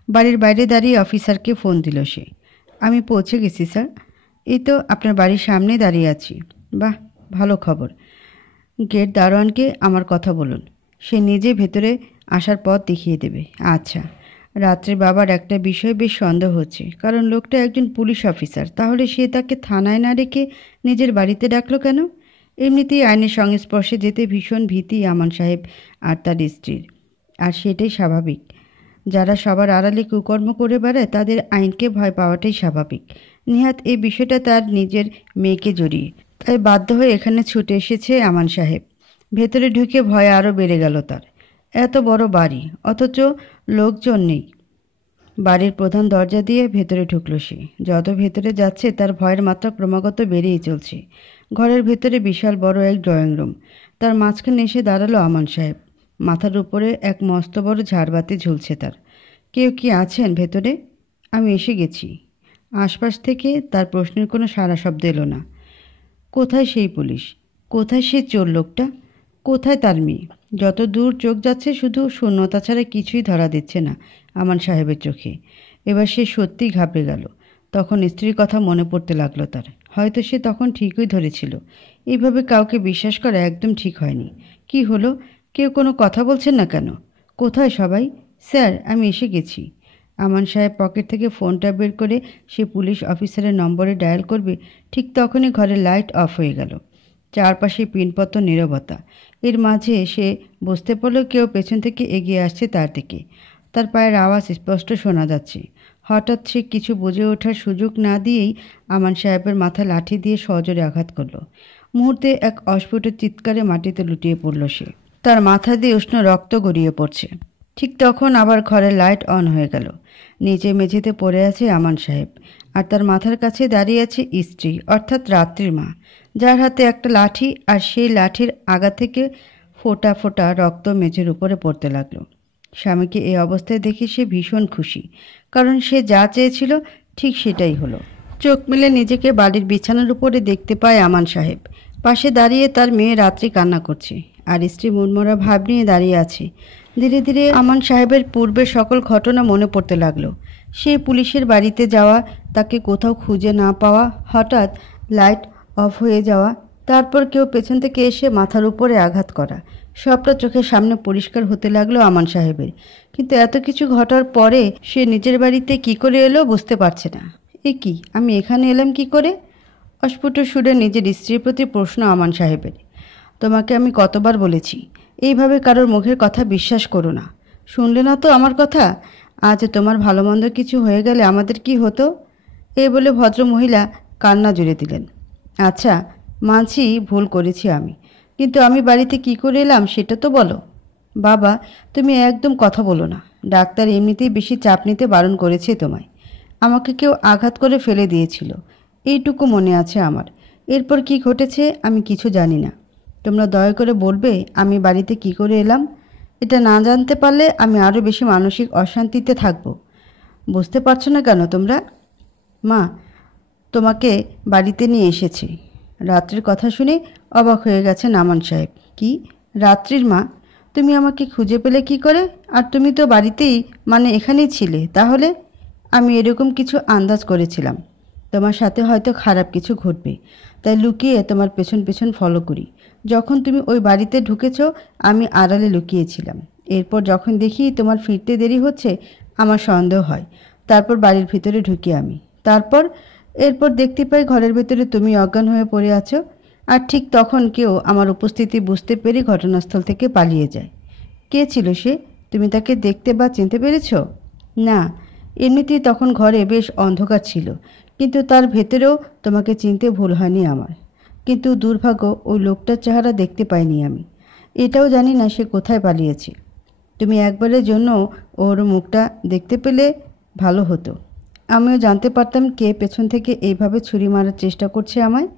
বাড়ির বাইরে দাঁড়িয়ে অফিসারকে ফোন দিল সে। আমি পৌঁছে গেছি স্যার, এই তো আপনার বাড়ির সামনে দাঁড়িয়ে আছি। বাহ, ভালো খবর। গেট দারোয়ানকে আমার কথা বলুন, সে নিজে ভেতরে আসার পথ দেখিয়ে দেবে। আচ্ছা। রাত্রে বাবার একটা বিষয় বেশ সন্দেহ হচ্ছে, কারণ লোকটা একজন পুলিশ অফিসার। তাহলে সে তাকে থানায় না রেখে নিজের বাড়িতে ডাকলো কেন? এমনিতেই আইনের সংস্পর্শে যেতে ভীষণ ভীতি আমান সাহেব আর তার স্ত্রীর, আর সেটাই স্বাভাবিক। যারা সবার আড়ালে কুকর্ম করে বেড়ায় তাদের আইনকে ভয় পাওয়াটাই স্বাভাবিক। নিহাত এই বিষয়টা তার নিজের মেয়েকে জড়িয়ে, তাই বাধ্য হয়ে এখানে ছুটে এসেছে আমান সাহেব। ভেতরে ঢুকে ভয় আরও বেড়ে গেল তার। এত বড় বাড়ি, অথচ লোকজন নেই। বাড়ির প্রধান দরজা দিয়ে ভেতরে ঢুকল সে। যত ভেতরে যাচ্ছে তার ভয়ের মাত্রা ক্রমাগত বেড়েই চলছে। ঘরের ভেতরে বিশাল বড় এক ড্রয়িং রুম। তার মাঝখানে এসে দাঁড়ালো আমান সাহেব। মাথার উপরে এক মস্ত বড় ঝাড়বাতি ঝুলছে তার। কেউ কি আছেন ভেতরে? আমি এসে গেছি। আশপাশ থেকে তার প্রশ্নের কোনো সাড়া শব্দ এলো না। কোথায় সেই পুলিশ? কোথায় সেই চোর লোকটা? কোথায় তার মেয়ে? যত দূর চোখ যাচ্ছে শুধু শূন্যতা ছাড়া কিছুই ধরা দিচ্ছে না আমান সাহেবের চোখে। এবার সে সত্যিই ঘাবড়ে গেল। তখন স্ত্রীর কথা মনে পড়তে লাগলো তার। হয়তো সে তখন ঠিকই ধরেছিল। এইভাবে কাউকে বিশ্বাস করা একদম ঠিক হয়নি। কি হলো? কেউ কোনো কথা বলছেন না কেন? কোথায় সবাই? স্যার, আমি এসে গেছি। আমান সাহেব পকেট থেকে ফোনটা বের করে সে পুলিশ অফিসারের নম্বরে ডায়াল করবে, ঠিক তখনই ঘরের লাইট অফ হয়ে গেল। চারপাশে পিনপত্র নীরবতা। এর মাঝে সে বুঝতে পারল কেউ পেছন থেকে এগিয়ে আসছে তার দিকে। তার পায়ের আওয়াজ স্পষ্ট শোনা যাচ্ছে। হঠাৎ সে কিছু বুঝে ওঠার সুযোগ না দিয়েই আমান সাহেবের মাথায় লাঠি দিয়ে সজোরে আঘাত করল। মুহূর্তে এক অস্ফুট চিৎকারে মাটিতে লুটিয়ে পড়ল সে। তার মাথা দিয়ে উষ্ণ রক্ত গড়িয়ে পড়ছে। ঠিক তখন আবার ঘরের লাইট অন হয়ে গেল। নিচে মেঝেতে পড়ে আছে আমান সাহেব, আর তার মাথার কাছে দাঁড়িয়ে আছে স্ত্রী, অর্থাৎ রাত্রির মা, যার হাতে একটা লাঠি, আর সেই লাঠির আগা থেকে ফোঁটা ফোঁটা রক্ত মেঝের উপরে পড়তে লাগলো। স্বামীকে এই অবস্থায় দেখে সে ভীষণ খুশি, কারণ সে যা চেয়েছিল ঠিক সেটাই হলো। চোখ মেলে নিজেকে বাড়ির বিছানার উপরে দেখতে পায় আমান সাহেব। পাশে দাঁড়িয়ে তার মেয়ে রাত্রি কান্না করছে, আর স্ত্রী মনমরা ভাব নিয়ে দাঁড়িয়ে আছে। ধীরে ধীরে আমান সাহেবের পূর্বের সকল ঘটনা মনে পড়তে লাগলো। সে পুলিশের বাড়িতে যাওয়া, তাকে কোথাও খুঁজে না পাওয়া, হঠাৎ লাইট অফ হয়ে যাওয়া, তারপর কেউ পেছন থেকে এসে মাথার উপরে আঘাত করা। সবটা চোখের সামনে পরিষ্কার হতে লাগলো আমান সাহেবের। কিন্তু এত কিছু ঘটার পরে সে নিজের বাড়িতে কি করে এলো বুঝতে পারছে না। এ কি, আমি এখানে এলাম কি করে? অস্ফুট সুরে নিজের স্ত্রীর প্রতি প্রশ্ন আমান সাহেবের। তোমাকে আমি কতবার বলেছি এইভাবে কারোর মুখের কথা বিশ্বাস করো না। শুনলে না তো আমার কথা? আজ তোমার ভালো মন্দ কিছু হয়ে গেলে আমাদের কি হতো? এই বলে ভদ্র মহিলা কান্না জুড়ে দিলেন। আচ্ছা, মানছি ভুল করেছি আমি, কিন্তু আমি বাড়িতে কি করে এলাম সেটা তো বলো। বাবা, তুমি একদম কথা বলো না। ডাক্তার এমনিতেই বেশি চাপ নিতে বারণ করেছে তোমায়। আমাকে কেউ আঘাত করে ফেলে দিয়েছিল, এইটুকু মনে আছে আমার। এরপর কি ঘটেছে আমি কিছু জানি না। তোমরা দয়া করে বলবে আমি বাড়িতে কি করে এলাম? এটা না জানতে পারলে আমি আরও বেশি মানসিক অশান্তিতে থাকব। বুঝতে পারছো না কেন তোমরা? মা তোমাকে বাড়িতে নিয়ে এসেছি। রাত্রির কথা শুনে অবাক হয়ে গেছেন আমান সাহেব। কি, রাত্রির মা? তুমি আমাকে খুঁজে পেলে কি করে? আর তুমি তো বাড়িতেই, মানে এখানেই ছিলে। তাহলে আমি এরকম কিছু আন্দাজ করেছিলাম তোমার সাথে হয়তো খারাপ কিছু ঘটবে, তাই লুকিয়ে তোমার পেছন পেছন ফলো করি। যখন তুমি ওই বাড়িতে ঢুকেছ আমি আড়ালে লুকিয়েছিলাম। এরপর যখন দেখি তোমার ফিরতে দেরি হচ্ছে আমার সন্দেহ হয়। তারপর বাড়ির ভিতরে ঢুকি আমি। এরপর দেখতে পাই ঘরের ভেতরে তুমি অজ্ঞান হয়ে পড়ে আছো। আর ঠিক তখন কেউ আমার উপস্থিতি বুঝতে পেরে ঘটনাস্থল থেকে পালিয়ে যায়। কে ছিল সে? তুমি তাকে দেখতে বা চিনতে পেরেছ? না, এমনিতেই তখন ঘরে বেশ অন্ধকার ছিল, কিন্তু তার ভেতরেও তোমাকে চিনতে ভুল হয়নি আমার। কিন্তু দুর্ভাগ্য, ওই লোকটার চেহারা দেখতে পাইনি আমি। এটাও জানি না সে কোথায় পালিয়েছে। তুমি একবারের জন্য ওর মুখটা দেখতে পেলে ভালো হতো। আমিও জানতে পারতাম কে পেছন থেকে এইভাবে ছুরি মারার চেষ্টা করছে আমায়।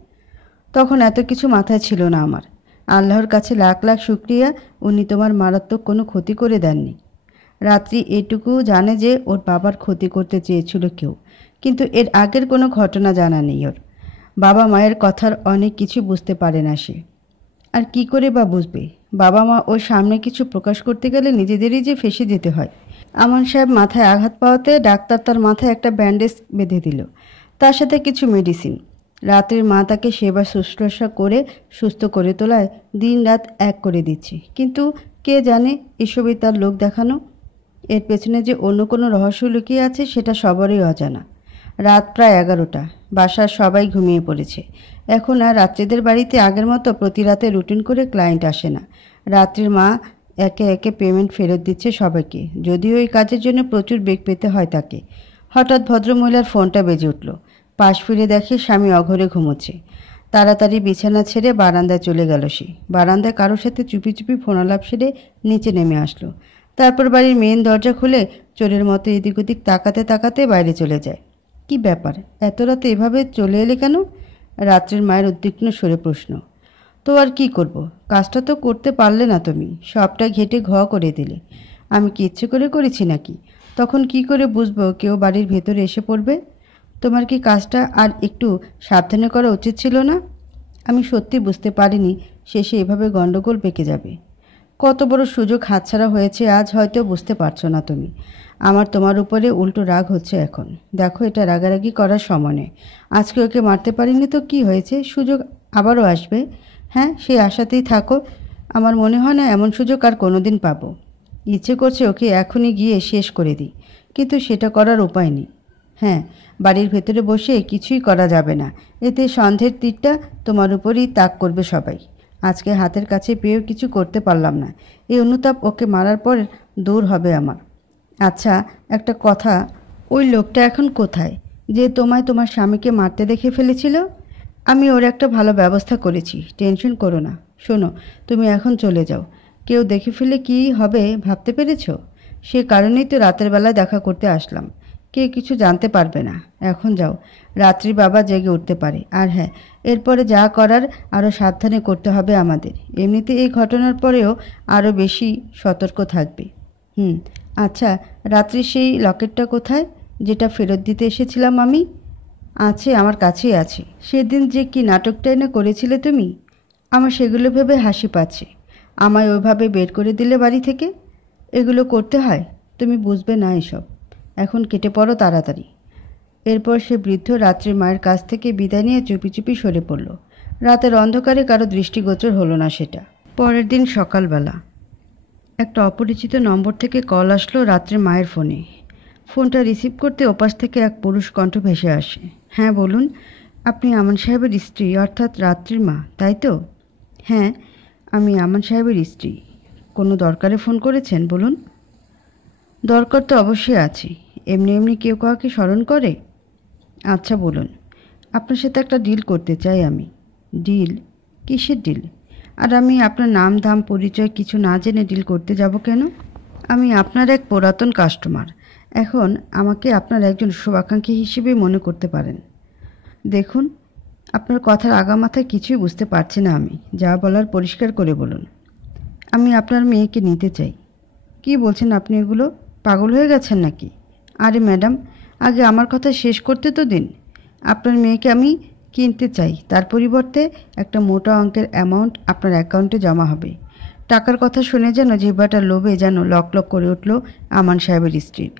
তখন এত কিছু মাথায় ছিল না আমার। আল্লাহর কাছে লাখ লাখ শুকরিয়া, উনি তোমার মারাত্মক কোনো ক্ষতি করে দেননি। রাত্রি এটুকু জানে যে ওর বাবার ক্ষতি করতে চেয়েছিল কেউ, কিন্তু এর আগের কোনো ঘটনা জানা নেই ওর। বাবা মায়ের কথার অনেক কিছু বুঝতে পারে না সে। আর কি করে বা বুঝবে? বাবা মা ওর সামনে কিছু প্রকাশ করতে গেলে নিজেদেরই যে ফেঁসে যেতে হয়। আমান সাহেব মাথায় আঘাত পাওয়াতে ডাক্তার তার মাথায় একটা ব্যান্ডেজ বেঁধে দিল, তার সাথে কিছু মেডিসিন। রাত্রির মা তাকে সেবা শুশ্রূষা করে সুস্থ করে তোলায় দিন রাত এক করে দিচ্ছে। কিন্তু কে জানে এসবই তার লোক দেখানো। এর পেছনে যে অন্য কোনো রহস্য লুকিয়ে আছে সেটা সবারই অজানা। রাত প্রায় 11টা। বাসার সবাই ঘুমিয়ে পড়েছে। এখন আর রাত্রিদের বাড়িতে আগের মতো প্রতি রাতে রুটিন করে ক্লায়েন্ট আসে না। রাত্রির মা একে একে পেমেন্ট ফেরত দিচ্ছে সবাইকে, যদিও এই কাজের জন্য প্রচুর বেগ পেতে হয় তাকে। হঠাৎ ভদ্রমহিলার ফোনটা বেজে উঠল। পাশ ফিরে দেখে স্বামী অঘরে ঘুমোচ্ছে। তাড়াতাড়ি বিছানা ছেড়ে বারান্দায় চলে গেল সে। বারান্দায় কারোর সাথে চুপি চুপি ফোনালাপ সেরে নিচে নেমে আসলো। তারপর বাড়ির মেন দরজা খুলে চোরের মতো এদিক ওদিক তাকাতে তাকাতে বাইরে চলে যায়। কি ব্যাপার, এত রাতে এভাবে চলে এলে কেন? রাত্রির মায়ের উদ্বিগ্ন স্বরে প্রশ্ন। তো আর কি করব, কাজটা তো করতে পারলে না তুমি, সবটা ঘেটে ঘ করে দিলে। আমি কি ইচ্ছে করে করেছি নাকি? তখন কি করে বুঝবো কেউ বাড়ির ভেতরে এসে পড়বে? তোমার কি কাজটা আর একটু সাবধানে করা উচিত ছিল না? আমি সত্যি বুঝতে পারিনি শেষে এভাবে গন্ডগোল পেকে যাবে। কত বড় সুযোগ হাতছাড়া হয়েছে আজ, হয়তো বুঝতে পারছো না তুমি। আমার তোমার উপরে উল্টো রাগ হচ্ছে এখন। দেখো, এটা রাগারাগি করার সময় নয়। আজকে ওকে মারতে পারিনি তো কি হয়েছে, সুযোগ আবারও আসবে। হ্যাঁ, সেই আশাতেই থাকো। আমার মনে হয় না এমন সুযোগ আর কোনোদিন পাবো। ইচ্ছে করছে ওকে এখনই গিয়ে শেষ করে দিই, কিন্তু সেটা করার উপায় নেই। হ্যাঁ, বাড়ির ভেতরে বসে কিছুই করা যাবে না, এতে সন্দেহের তীরটা তোমার উপরই তাক করবে সবাই। আজকে হাতের কাছে পেয়েও কিছু করতে পারলাম না, এই অনুতাপ ওকে মারার পর দূর হবে আমার। আচ্ছা, একটা কথা, ওই লোকটা এখন কোথায় যে তোমায় তোমার স্বামীকে মারতে দেখে ফেলেছিল? আমি ওর একটা ভালো ব্যবস্থা করেছি, টেনশন করো না। শোনো, তুমি এখন চলে যাও। কেউ দেখে ফেলে কী হবে ভাবতে পেরেছো? সে কারণেই তো রাতের বেলায় দেখা করতে আসলাম। কে কিছু জানতে পারবে না। এখন যাও, রাত্রি বাবা জেগে উঠতে পারে। আর হ্যাঁ, এরপরে যা করার আরও সাবধানে করতে হবে আমাদের। এমনিতে এই ঘটনার পরেও আরও বেশি সতর্ক থাকবে। আচ্ছা, রাত্রি সেই লকেটটা কোথায়, যেটা ফেরত দিতে এসেছিলাম আমি? আছে, আমার কাছেই আছে। সেদিন যে কি নাটকটা এনে করেছিলে তুমি, আমার সেগুলো ভেবে হাসি পাচ্ছে। আমায় ওইভাবে বের করে দিলে বাড়ি থেকে। এগুলো করতে হয়, তুমি বুঝবে না এসব। এখন কেটে পড়ো তাড়াতাড়ি। এরপর সে বৃদ্ধ রাত্রির মায়ের কাছ থেকে বিদায় নিয়ে চুপি চুপি সরে পড়ল। রাতের অন্ধকারে কারো দৃষ্টিগোচর হলো না সেটা। পরের দিন সকালবেলা একটা অপরিচিত নম্বর থেকে কল আসলো রাত্রির মায়ের ফোনে। ফোনটা রিসিভ করতে ওপাশ থেকে এক পুরুষ কণ্ঠ ভেসে আসে। হ্যাঁ বলুন, আপনি আমান সাহেবের স্ত্রী অর্থাৎ রাত্রির মা, তাই তো? হ্যাঁ, আমি আমান সাহেবের স্ত্রী। কোনো দরকারে ফোন করেছেন বলুন? দরকার তো অবশ্যই আছে। এমনি এমনি কেউ কাউকে স্মরণ করে? আচ্ছা বলুন। আপনার সাথে একটা ডিল করতে চাই আমি। ডিল? কিসের ডিল? আর আমি আপনার নাম ধাম পরিচয় কিছু না জেনে ডিল করতে যাব কেন? আমি আপনার এক পুরাতন কাস্টমার। এখন আমাকে আপনার একজন শুভাকাঙ্ক্ষী হিসেবেই মনে করতে পারেন। দেখুন, আপনার কথার আগামাথায় কিছুই বুঝতে পারছি না আমি। যা বলার পরিষ্কার করে বলুন। আমি আপনার মেয়েকে নিতে চাই। কি বলছেন আপনি এগুলো? পাগল হয়ে গেছেন নাকি? আরে ম্যাডাম, আগে আমার কথা শেষ করতে তো দিন। আপনার মেয়েকে আমি কিনতে চাই, তার পরিবর্তে একটা মোটা অঙ্কের অ্যামাউন্ট আপনার অ্যাকাউন্টে জমা হবে। টাকার কথা শুনে যেন জিহ্বাটার লোভে যেন লক লক করে উঠল আমান সাহেবের স্ত্রীর।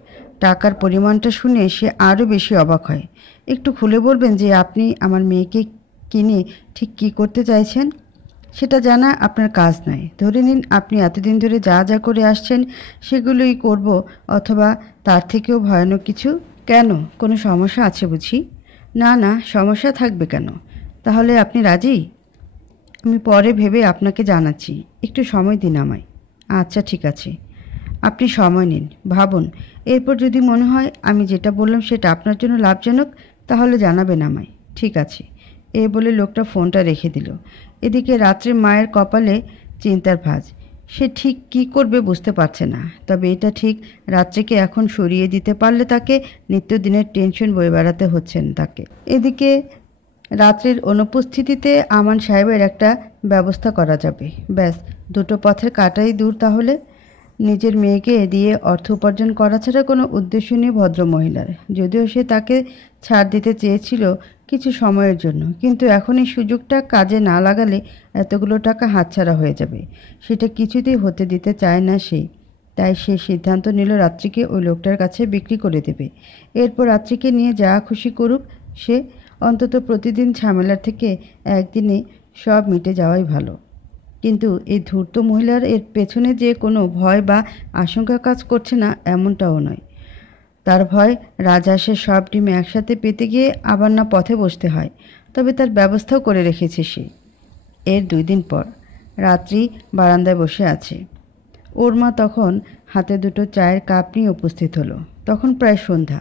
টাকার পরিমাণটা শুনে সে আরও বেশি অবাক হয়। একটু খুলে বলবেন যে আপনি আমার মেয়েকে কিনে ঠিক কী করতে চাইছেন? সেটা জানা আপনার কাজ নয়। ধরে নিন আপনি এতদিন ধরে যা যা করে আসছেন সেগুলোই করব, অথবা তার থেকেও ভয়ানক কিছু। কেন, কোনো সমস্যা আছে বুঝি? না না, সমস্যা থাকবে কেন? তাহলে আপনি রাজি? আমি পরে ভেবে আপনাকে জানাচ্ছি, একটু সময় দিন আমায়। আচ্ছা ঠিক আছে, আপনি সময় নিন, ভাবুন। এরপর যদি মনে হয় আমি যেটা বললাম সেটা আপনার জন্য লাভজনক, তাহলে জানাবেন আমায়। ঠিক আছে, এই বলে লোকটা ফোনটা রেখে দিল। এদিকে রাত্রে মায়ের কপালে চিন্তার ভাঁজ। সে ঠিক কী করবে বুঝতে পারছে না। তবে এটা ঠিক, রাত্রিকে এখন সরিয়ে দিতে পারলে তাকে নিত্যদিনের টেনশন বয়ে বেড়াতে হচ্ছেন তাকে। এদিকে রাত্রির অনুপস্থিতিতে আমান সাহেবের একটা ব্যবস্থা করা যাবে। ব্যাস, দুটো পথের কাটাই দূর তাহলে। নিজের মেয়েকে দিয়ে অর্থ উপার্জন করা ছাড়া কোনো উদ্দেশ্য নেই ভদ্রমহিলার। যদিও সে তাকে ছাড় দিতে চেয়েছিল কিছু সময়ের জন্য, কিন্তু এখন এই সুযোগটা কাজে না লাগালে এতগুলো টাকা হাতছাড়া হয়ে যাবে। সেটা কিছুতেই হতে দিতে চায় না সে। তাই সে সিদ্ধান্ত নিল রাত্রিকে ওই লোকটার কাছে বিক্রি করে দেবে। এরপর রাত্রিকে নিয়ে যা খুশি করুক সে। অন্তত প্রতিদিন ঝামেলার থেকে একদিনে সব মিটে যাওয়াই ভালো। কিন্তু এই ধূর্ত মহিলার এর পেছনে যে কোনো ভয় বা আশঙ্কা কাজ করছে না এমনটাও নয়। তার ভয় রাজহাঁসের সব ডিম একসাথে পেতে গিয়ে আবার না পথে বসতে হয়। তবে তার ব্যবস্থাও করে রেখেছে সে। এর 2 দিন পর রাত্রি বারান্দায় বসে আছে। ওর মা তখন হাতে দুটো চায়ের কাপ নিয়ে উপস্থিত হলো। তখন প্রায় সন্ধ্যা।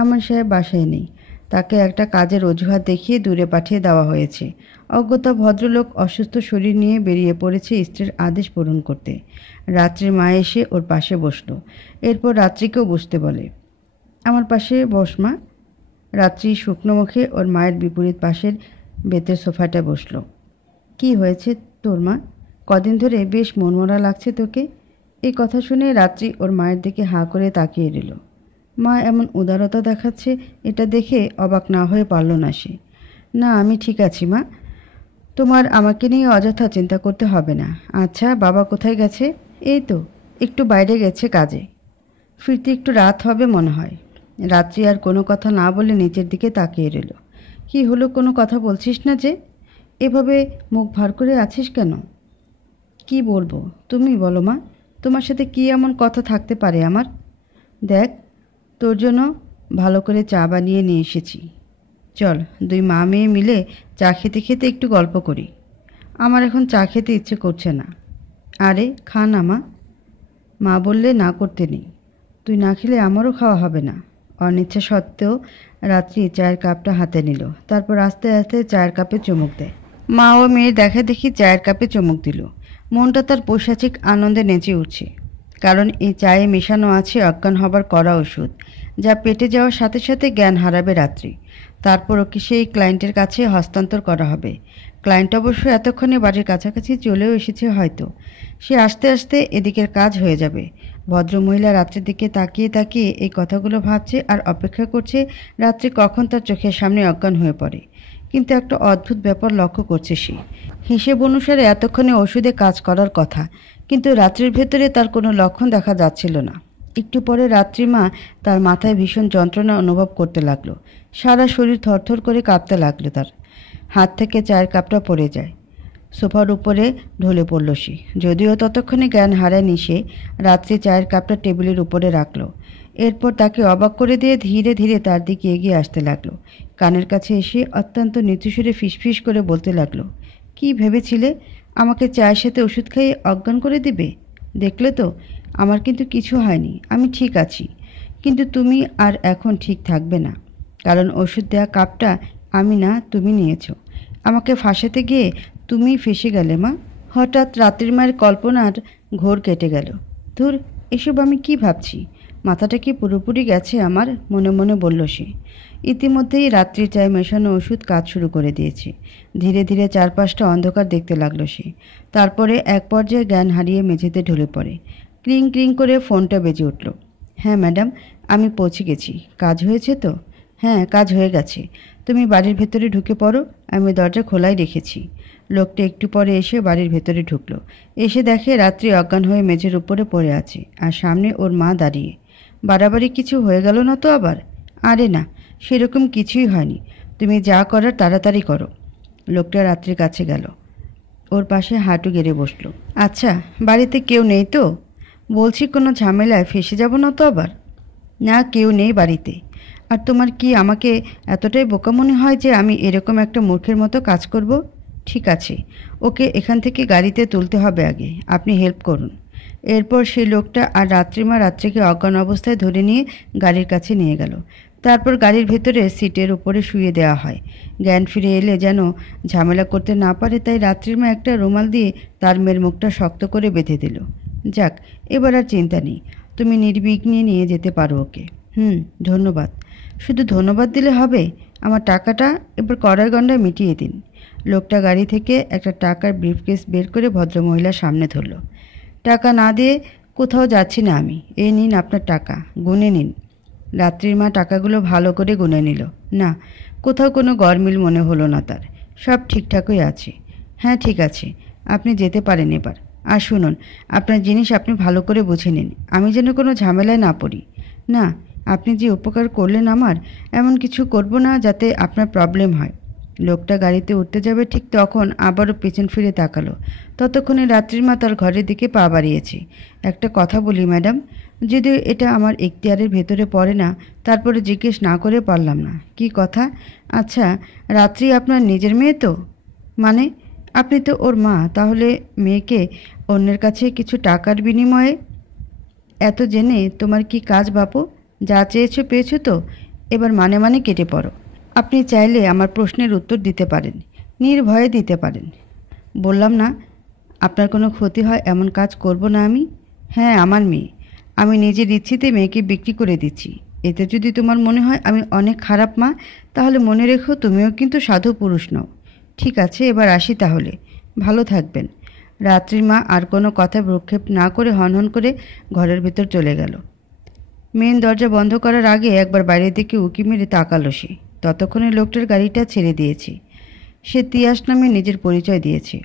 আমান সাহেব বাসায় নেই। তাকে একটা কাজের অজুহাত দেখিয়ে দূরে পাঠিয়ে দেওয়া হয়েছে। অজ্ঞতা ভদ্রলোক অসুস্থ শরীর নিয়ে বেরিয়ে পড়েছে স্ত্রীর আদেশ পূরণ করতে। রাত্রির মা এসে ওর পাশে বসলো। এরপর রাত্রিকেও বসতে বলে। আমার পাশে বস মা। রাত্রি শুকনো মুখে ওর মায়ের বিপরীত পাশের বেতের সোফাটায় বসলো। কি হয়েছে তোর মা? কদিন ধরে বেশ মনমরা লাগছে তোকে। এই কথা শুনে রাত্রি ওর মায়ের দিকে হাঁ করে তাকিয়ে রইল। মা এমন উদারতা দেখাচ্ছে, এটা দেখে অবাক না হয়ে পারল না সে। না, আমি ঠিক আছি মা। তোমার আমাকে নিয়ে অযথা চিন্তা করতে হবে না। আচ্ছা, বাবা কোথায় গেছে? এই তো একটু বাইরে গেছে কাজে। ফিরতে একটু রাত হবে মনে হয়। রাত্রি আর কোনো কথা না বলে নিচের দিকে তাকিয়ে রইল। কি হলো, কোনো কথা বলছিস না যে? এভাবে মুখ ভার করে আছিস কেন? কি বলবো, তুমি বলো মা। তোমার সাথে কি এমন কথা থাকতে পারে আমার? দেখ, তোর জন্য ভালো করে চা বানিয়ে নিয়ে এসেছি। চল, 2 মা মেয়ে মিলে চা খেতে খেতে একটু গল্প করি। আমার এখন চা খেতে ইচ্ছে করছে না। আরে খা না মা। মা বললে না করতে নেই। তুই না খেলে আমারও খাওয়া হবে না। অনিচ্ছা সত্ত্বেও রাত্রি চায়ের কাপটা হাতে নিল। তারপর আস্তে আস্তে চায়ের কাপে চুমুক দেয়। মা ও মেয়ের দেখা দেখি চায়ের কাপে চুমুক দিল। মনটা তার পৈশাচিক আনন্দে নেচে উঠছে। কারণ এই চায়ে মেশানো আছে অজ্ঞান হবার কড়া ওষুধ, যা পেটে যাওয়ার সাথে সাথে জ্ঞান হারাবে রাত্রি। তারপর ওকে সেই ক্লায়েন্টের কাছে হস্তান্তর করা হবে। ক্লায়েন্ট অবশ্য এতক্ষণে বাড়ির কাছাকাছি চলেও এসেছে হয়তো। সে আস্তে আস্তে এদিকের কাজ হয়ে যাবে। ভদ্রমহিলা রাত্রির দিকে তাকিয়ে তাকিয়ে এই কথাগুলো ভাবছে আর অপেক্ষা করছে রাত্রি কখন তার চোখের সামনে অজ্ঞান হয়ে পড়ে। কিন্তু একটা অদ্ভুত ব্যাপার লক্ষ্য করছে সে। হিসেব অনুসারে এতক্ষণে ওষুধে কাজ করার কথা, কিন্তু রাত্রির ভেতরে তার কোনো লক্ষণ দেখা যাচ্ছিল না। একটু পরে রাত্রিমা তার মাথায় ভীষণ যন্ত্রণা অনুভব করতে লাগলো। সারা শরীর থরথর করে কাঁপতে লাগলো। তার হাত থেকে চায়ের কাপটা পড়ে যায়। সোফার উপরে ঢলে পড়ল সে। যদিও ততক্ষণে জ্ঞান হারায়নি সে, রাত্রি চায়ের কাপটা টেবিলের উপরে রাখলো। এরপর তাকে অবাক করে দিয়ে ধীরে ধীরে তার দিকে এগিয়ে আসতে লাগলো। কানের কাছে এসে অত্যন্ত নিচু সুরে ফিসফিস করে বলতে লাগলো, কি ভেবেছিলে আমাকে চায়ের সাথে ওষুধ খাইয়ে অজ্ঞান করে দিবে? দেখলে তো, আমার কিন্তু কিছু হয়নি, আমি ঠিক আছি। কিন্তু তুমি আর এখন ঠিক থাকবে না, কারণ ওষুধ দেওয়া কাপটা আমি না, তুমি নিয়েছো। আমাকে ফাঁসাতে গিয়ে তুমিই ফেঁসে গেলে মা। হঠাৎ রাত্রির মায়ের কল্পনার ঘোর কেটে গেল। ধুর, এসব আমি কি ভাবছি? মাথাটা কি পুরোপুরি গেছে আমার? মনে মনে বলল সে। ইতিমধ্যেই রাত্রির চায়ে মেশানো ওষুধ কাজ শুরু করে দিয়েছে। ধীরে ধীরে চারপাশটা অন্ধকার দেখতে লাগলো সে। তারপরে এক পর্যায়ে জ্ঞান হারিয়ে মেঝেতে ঢলে পড়ে। ক্রিং ক্রিং করে ফোনটা বেজে উঠল। হ্যাঁ ম্যাডাম, আমি পৌঁছে গেছি। কাজ হয়েছে তো? হ্যাঁ, কাজ হয়ে গেছে। তুমি বাড়ির ভেতরে ঢুকে পড়ো, আমি দরজা খোলাই রেখেছি। লোকটা একটু পরে এসে বাড়ির ভেতরে ঢুকলো। এসে দেখে রাত্রি অজ্ঞান হয়ে মেঝের উপরে পড়ে আছে, আর সামনে ওর মা দাঁড়িয়ে। বাড়াবাড়ি কিছু হয়ে গেল না তো আবার? আরে না, সেরকম কিছুই হয়নি। তুমি যা করার তাড়াতাড়ি করো। লোকটা রাত্রির কাছে গেল, ওর পাশে হাঁটু গেড়ে বসলো। আচ্ছা, বাড়িতে কেউ নেই তো? বলছি কোনো ঝামেলায় ফেঁসে যাব না তো আবার? না, কেউ নেই বাড়িতে। আর তোমার কি আমাকে এতটাই বোকা মনে হয় যে আমি এরকম একটা মূর্খের মতো কাজ করব? ঠিক আছে, ওকে এখান থেকে গাড়িতে তুলতে হবে আগে, আপনি হেল্প করুন। এরপর সেই লোকটা আর রাত্রিমা রাত্রিকে অজ্ঞান অবস্থায় ধরে নিয়ে গাড়ির কাছে নিয়ে গেল। তারপর গাড়ির ভেতরে সিটের উপরে শুয়ে দেওয়া হয়। জ্ঞান ফিরে এলে যেন ঝামেলা করতে না পারে, তাই রাত্রিমা একটা রুমাল দিয়ে তার মেয়ের মুখটা শক্ত করে বেঁধে দিল। যাক, এবার আর চিন্তা নেই, তুমি নির্বিঘ্নে নিয়ে যেতে পারো ওকে। ধন্যবাদ। শুধু ধন্যবাদ দিলে হবে? আমার টাকাটা এবার কড়াই গন্ডায় মিটিয়ে দিন। লোকটা গাড়ি থেকে একটা টাকার ব্রিফকেস বের করে ভদ্রমহিলার সামনে ধরল। টাকা না দিয়ে কোথাও যাচ্ছি না আমি। এই নিন আপনার টাকা, গুনে নিন। রাত্রির মা টাকাগুলো ভালো করে গুনে নিল। না, কোথাও কোনো গরমিল মনে হলো না তার। সব ঠিকঠাকই আছে। হ্যাঁ, ঠিক আছে, আপনি যেতে পারেন এবার। আর শুনুন, আপনার জিনিস আপনি ভালো করে বুঝে নিন, আমি যেন কোনো ঝামেলায় না পড়ি। না, আপনি যে উপকার করলেন আমার, এমন কিছু করব না যাতে আপনার প্রবলেম হয়। লোকটা গাড়িতে উঠতে যাবে ঠিক তখন আবারও পেছন ফিরে তাকালো। ততক্ষণে রাত্রির মা তার ঘরের দিকে পা বাড়িয়েছে। একটা কথা বলি ম্যাডাম, যদিও এটা আমার এখতিয়ারের ভেতরে পড়ে না, তারপরে জিজ্ঞেস না করে পারলাম না। কি কথা? আচ্ছা, রাত্রি আপনার নিজের মেয়ে তো? মানে আপনি তো ওর মা, তাহলে মেয়েকে অন্যের কাছে কিছু টাকার বিনিময়ে? এত জেনে তোমার কি কাজ বাপু? যা চেয়েছো পেয়েছো তো, এবার মানে মানে কেটে পড়ো। আপনি চাইলে আমার প্রশ্নের উত্তর দিতে পারেন, নির্ভয়ে দিতে পারেন। বললাম না আপনার কোনো ক্ষতি হয় এমন কাজ করব না আমি। হ্যাঁ, আমার মেয়ে, আমি নিজের ইচ্ছেতে মেয়েকে বিক্রি করে দিচ্ছি। এতে যদি তোমার মনে হয় আমি অনেক খারাপ মা, তাহলে মনে রেখো তুমিও কিন্তু সাধু পুরুষ নও। ঠিক আছে, এবার আসি তাহলে। ভালো থাকবেন। রাত্রির মা আর কোনো কথা ভ্রুক্ষেপ না করে হনহন করে ঘরের ভেতর চলে গেল। মেন দরজা বন্ধ করার আগে একবার বাইরের দিকে উঁকি মেরে তাকালো সে। ততক্ষণে লোকটার গাড়িটা ছেড়ে দিয়েছে। সে তিয়াস নামে নিজের পরিচয় দিয়েছে।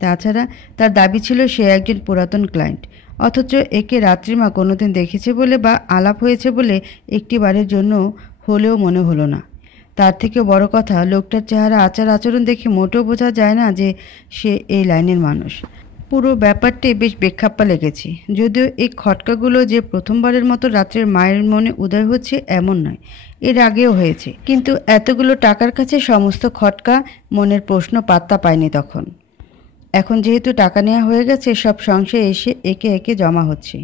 তাছাড়া তার দাবি ছিল সে একজন পুরাতন ক্লায়েন্ট, অথচ একে রাত্রিমা কোনোদিন দেখেছে বলে বা আলাপ হয়েছে বলে একটি বারের জন্য হলেও মনে হলো না। তার থেকে বড় কথা, লোকটার চেহারা আচার আচরণ দেখে মোটেও বোঝা যায় না যে সে এই লাইনের মানুষ। পুরো ব্যাপারটাই বেশ বেখাপ্পা লেগেছে। যদিও এই খটকাগুলো যে প্রথমবারের মতো রাত্রের মায়ের মনে উদয় হচ্ছে এমন নয়, এর আগেও হয়েছে, কিন্তু এতগুলো টাকার কাছে সমস্ত খটকা মনের প্রশ্ন পাত্তা পায়নি তখন। এখন যেহেতু টাকা নেওয়া হয়ে গেছে, সব সংশয় এসে একে একে জমা হচ্ছে।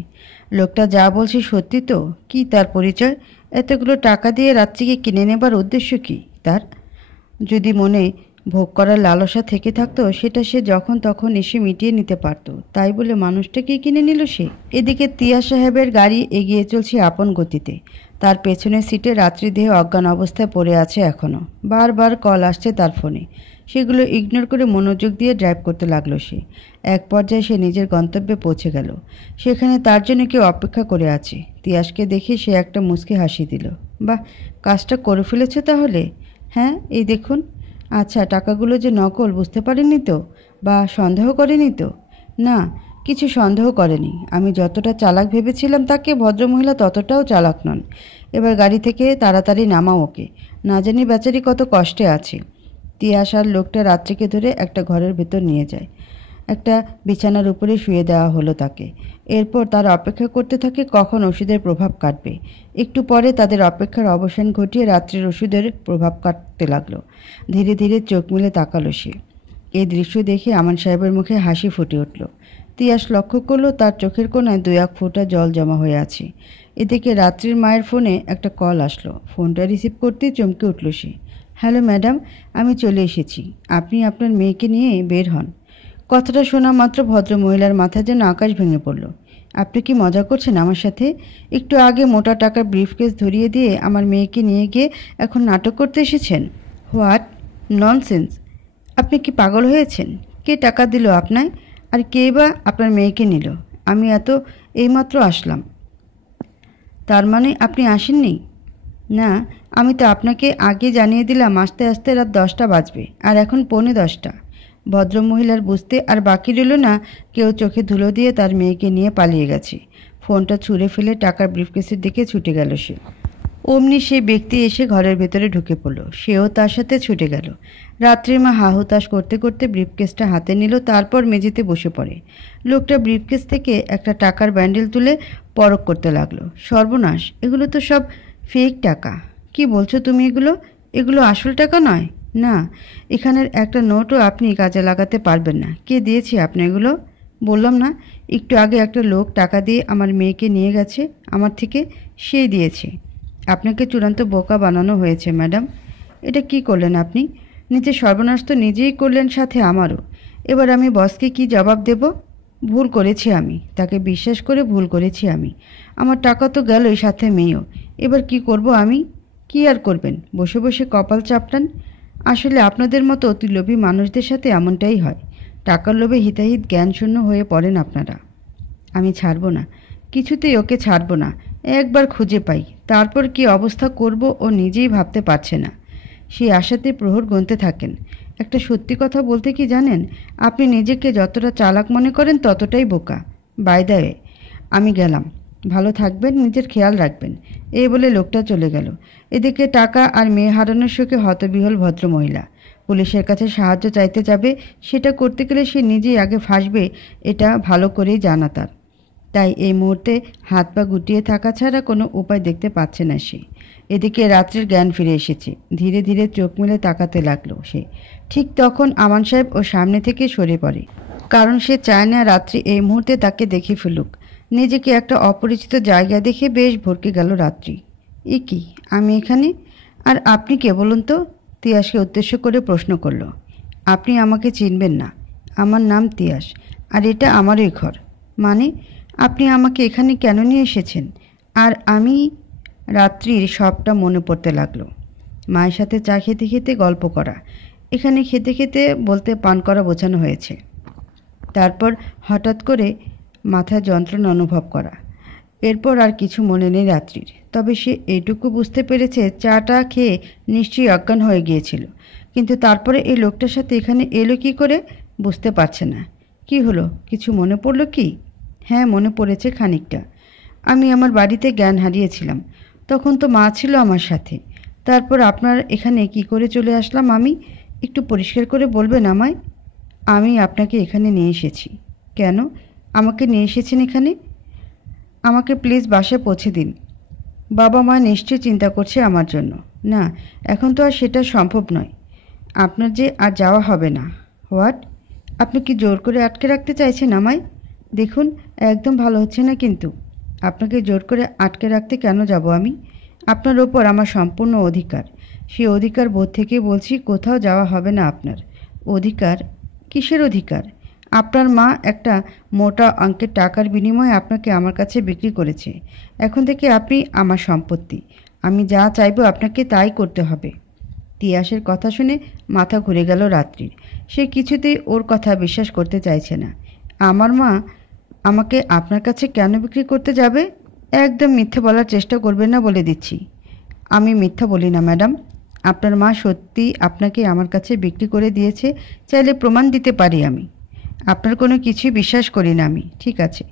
লোকটা যা বলছে সত্যি তো? কি তার পরিচয়? এতগুলো টাকা দিয়ে রাত্রিকে কিনে নেবার উদ্দেশ্য কি তার? যদি মনে ভোগ করার লালসা থেকে থাকতো, সেটা সে যখন তখন এসে মিটিয়ে নিতে পারত। তাই বলে মানুষটাকেই কিনে নিল সে? এদিকে তিয়া সাহেবের গাড়ি এগিয়ে চলছে আপন গতিতে। তার পেছনের সিটে রাত্রি দেহ অজ্ঞান অবস্থায় পড়ে আছে এখনও। বারবার কল আসছে তার ফোনে। সেগুলো ইগনোর করে মনোযোগ দিয়ে ড্রাইভ করতে লাগলো সে। এক পর্যায়ে সে নিজের গন্তব্যে পৌঁছে গেল। সেখানে তার জন্য কেউ অপেক্ষা করে আছে। তিয়াসকে দেখে সে একটা মুচকি হাসি দিল। বাহ, কাজটা করে ফেলেছে তাহলে। হ্যাঁ, এই দেখুন। আচ্ছা, টাকাগুলো যে নকল বুঝতে পারেনি তো? বা সন্দেহ করেনি তো? না, কিছু সন্দেহ করেনি। আমি যতটা চালাক ভেবেছিলাম তাকে, ভদ্রমহিলা ততটাও চালাক নন। এবার গাড়ি থেকে তাড়াতাড়ি নামাও ওকে। না জানি বেচারি কত কষ্টে আছে। তিয়াস আর লোকটা রাত্রিকে ধরে একটা ঘরের ভেতর নিয়ে যায়। একটা বিছানার উপরে শুয়ে দেওয়া হলো তাকে। এরপর তারা অপেক্ষা করতে থাকে কখন ওষুধের প্রভাব কাটবে। একটু পরে তাদের অপেক্ষার অবসান ঘটিয়ে রাত্রির ওষুধের প্রভাব কাটতে লাগলো। ধীরে ধীরে চোখ মেলে তাকালো সে। এই দৃশ্য দেখে আমান সাহেবের মুখে হাসি ফুটে উঠল। তিয়াস লক্ষ্য করলো তার চোখের কোণায় 2-1 ফোঁটা জল জমা হয়ে আছে। এদিকে রাত্রির মায়ের ফোনে একটা কল আসলো। ফোনটা রিসিভ করতেই চমকে উঠল সে। হ্যালো ম্যাডাম, আমি চলে এসেছি। আপনি আপনার মেয়েকে নিয়ে বের হন। কথাটা শোনা মাত্র ভদ্রমহিলার মাথায় যেন আকাশ ভেঙে পড়ল। আপনি কি মজা করছেন আমার সাথে? একটু আগে মোটা টাকার ব্রিফকেস ধরিয়ে দিয়ে আমার মেয়েকে নিয়ে গিয়ে এখন নাটক করতে এসেছেন? What nonsense! আপনি কি পাগল হয়েছেন? কে টাকা দিল আপনায়? আর কে বা আপনার মেয়েকে নিল? আমি এইমাত্র আসলাম। তার মানে আপনি আসেননি? না, আমি তো আপনাকে আগে জানিয়ে দিলাম আসতে আসতে রাত 10টা বাজবে, আর এখন 9:45। ভদ্রমহিলার বুঝতে আর বাকি রইল না কেউ চোখে ধুলো দিয়ে তার মেয়েকে নিয়ে পালিয়ে গেছে। ফোনটা ছুঁড়ে ফেলে টাকার ব্রিফকেসের দিকে ছুটে গেল সে। অমনি সেই ব্যক্তি এসে ঘরের ভেতরে ঢুকে পড়ল। সেও তার সাথে ছুটে গেল। রাত্রির মা হাহুতাশ করতে করতে ব্রিফকেসটা হাতে নিল, তারপর মেঝেতে বসে পড়ে। লোকটা ব্রিফকেস থেকে একটা টাকার ব্যান্ডেল তুলে পরখ করতে লাগলো। সর্বনাশ, এগুলো তো সব ফেক টাকা। কি বলছো তুমি? এগুলো আসল টাকা নয়? না, এখানের একটা নোটও আপনি কাজে লাগাতে পারবেন না। কে দিয়েছে আপনি এগুলো? বললাম না, একটু আগে একটা লোক টাকা দিয়ে আমার মেয়েকে নিয়ে গেছে আমার থেকে, সেই দিয়েছে। আপনাকে চূড়ান্ত বোকা বানানো হয়েছে ম্যাডাম। এটা কি করলেন আপনি? নিজের সর্বনাশ তো নিজেই করলেন, সাথে আমারও। এবার আমি বসকে কি জবাব দেব? ভুল করেছি আমি, তাকে বিশ্বাস করে ভুল করেছি আমি। আমার টাকা তো গেলই, সাথে মেয়েও। এবার কি করব আমি? কি আর করবেন, বসে বসে কপাল চাপটান। আসলে আপনাদের মতো অতিলোভী মানুষদের সাথে এমনটাই হয়। টাকার লোভে হিতাহিত জ্ঞানশূন্য হয়ে পড়েন আপনারা। আমি ছাড়ব না, কিছুতেই ওকে ছাড়ব না। একবার খুঁজে পাই, তারপর কি অবস্থা করব ও নিজেই ভাবতে পারছে না। সেই আশাতে প্রহর গুনতে থাকেন। একটা সত্যি কথা বলতে কি জানেন, আপনি নিজেকে যতটা চালাক মনে করেন ততটাই বোকা। বাই দ্য ওয়ে, আমি গেলাম। ভালো থাকবেন, নিজের খেয়াল রাখবেন। এই বলে লোকটা চলে গেল। এদিকে টাকা আর মেয়ে হারানোর শোকে হতবিহ্বল ভদ্রমহিলা। পুলিশের কাছে সাহায্য চাইতে যাবে, সেটা করতে গেলে সে নিজেই আগে ফাঁসবে, এটা ভালো করেই জানা তার। তাই এই মুহূর্তে হাত পা গুটিয়ে থাকা ছাড়া কোনো উপায় দেখতে পাচ্ছে না সে। এদিকে রাত্রির জ্ঞান ফিরে এসেছে। ধীরে ধীরে চোখ মেলে তাকাতে লাগলো সে। ঠিক তখন আমান সাহেব ও সামনে থেকে সরে পড়ে, কারণ সে চায় না রাত্রি এই মুহূর্তে তাকে দেখে ফেলুক। নিজেকে একটা অপরিচিত জায়গা দেখে বেশ ভরকে গেল রাত্রি। এ কি, আমি এখানে? আর আপনি কে বলুন তো? তিয়াসকে উদ্দেশ্য করে প্রশ্ন করল। আপনি আমাকে চিনবেন না, আমার নাম তিয়াস, আর এটা আমারই ঘর। মানে আপনি আমাকে এখানে কেন নিয়ে এসেছেন? আর আমি? রাত্রির সবটা মনে পড়তে লাগলো। মায়ের সাথে চা খেতে খেতে গল্প করা, এখানে খেতে খেতে বলতে পান করা বোঝানো হয়েছে। তারপর হঠাৎ করে মাথায় যন্ত্রণা অনুভব করা। এরপর আর কিছু মনে নেই রাত্রির। তবে সে এইটুকু বুঝতে পেরেছে চাটা খেয়ে নিশ্চয়ই অজ্ঞান হয়ে গিয়েছিল। কিন্তু তারপরে এই লোকটার সাথে এখানে এলো কী করে বুঝতে পারছে না। কি হলো, কিছু মনে পড়ল কি? হ্যাঁ, মনে পড়েছে খানিকটা। আমি আমার বাড়িতে জ্ঞান হারিয়েছিলাম, তখন তো মা ছিল আমার সাথে। তারপর আপনার এখানে কি করে চলে আসলাম আমি? একটু পরিষ্কার করে বলবেন আমায়। আমি আপনাকে এখানে নিয়ে এসেছি। কেন আমাকে নিয়ে এসেছেন এখানে? আমাকে প্লিজ বাসায় পৌঁছে দিন। বাবা মা নিশ্চয়ই চিন্তা করছে আমার জন্য। না, এখন তো আর সেটা সম্ভব নয়। আপনার যে আর যাওয়া হবে না। হোয়াট? আপনি কি জোর করে আটকে রাখতে চাইছেন আমায়? দেখুন, একদম ভালো হচ্ছে না কিন্তু। আপনাকে জোর করে আটকে রাখতে কেন যাব আমি? আপনার ওপর আমার সম্পূর্ণ অধিকার। সেই অধিকার বোধ থেকে বলছি, কোথাও যাওয়া হবে না আপনার। অধিকার? কিসের অধিকার? আপনার মা একটা মোটা অঙ্কের টাকার বিনিময়ে আপনাকে আমার কাছে বিক্রি করেছে। এখন থেকে আপনি আমার সম্পত্তি। আমি যা চাইবো আপনাকে তাই করতে হবে। তিয়াসের কথা শুনে মাথা ঘুরে গেল রাত্রির। সে কিছুতেই ওর কথা বিশ্বাস করতে চাইছে না। আমার মা আমাকে আপনার কাছে কেন বিক্রি করতে যাবে? একদম মিথ্যে বলার চেষ্টা করবেন না বলে দিচ্ছি। আমি মিথ্যা বলি না ম্যাডাম। আপনার মা সত্যি আপনাকে আমার কাছে বিক্রি করে দিয়েছে, চাইলে প্রমাণ দিতে পারি আমি। আপনার কোনো কিছুই বিশ্বাস করি না আমি। ঠিক আছে,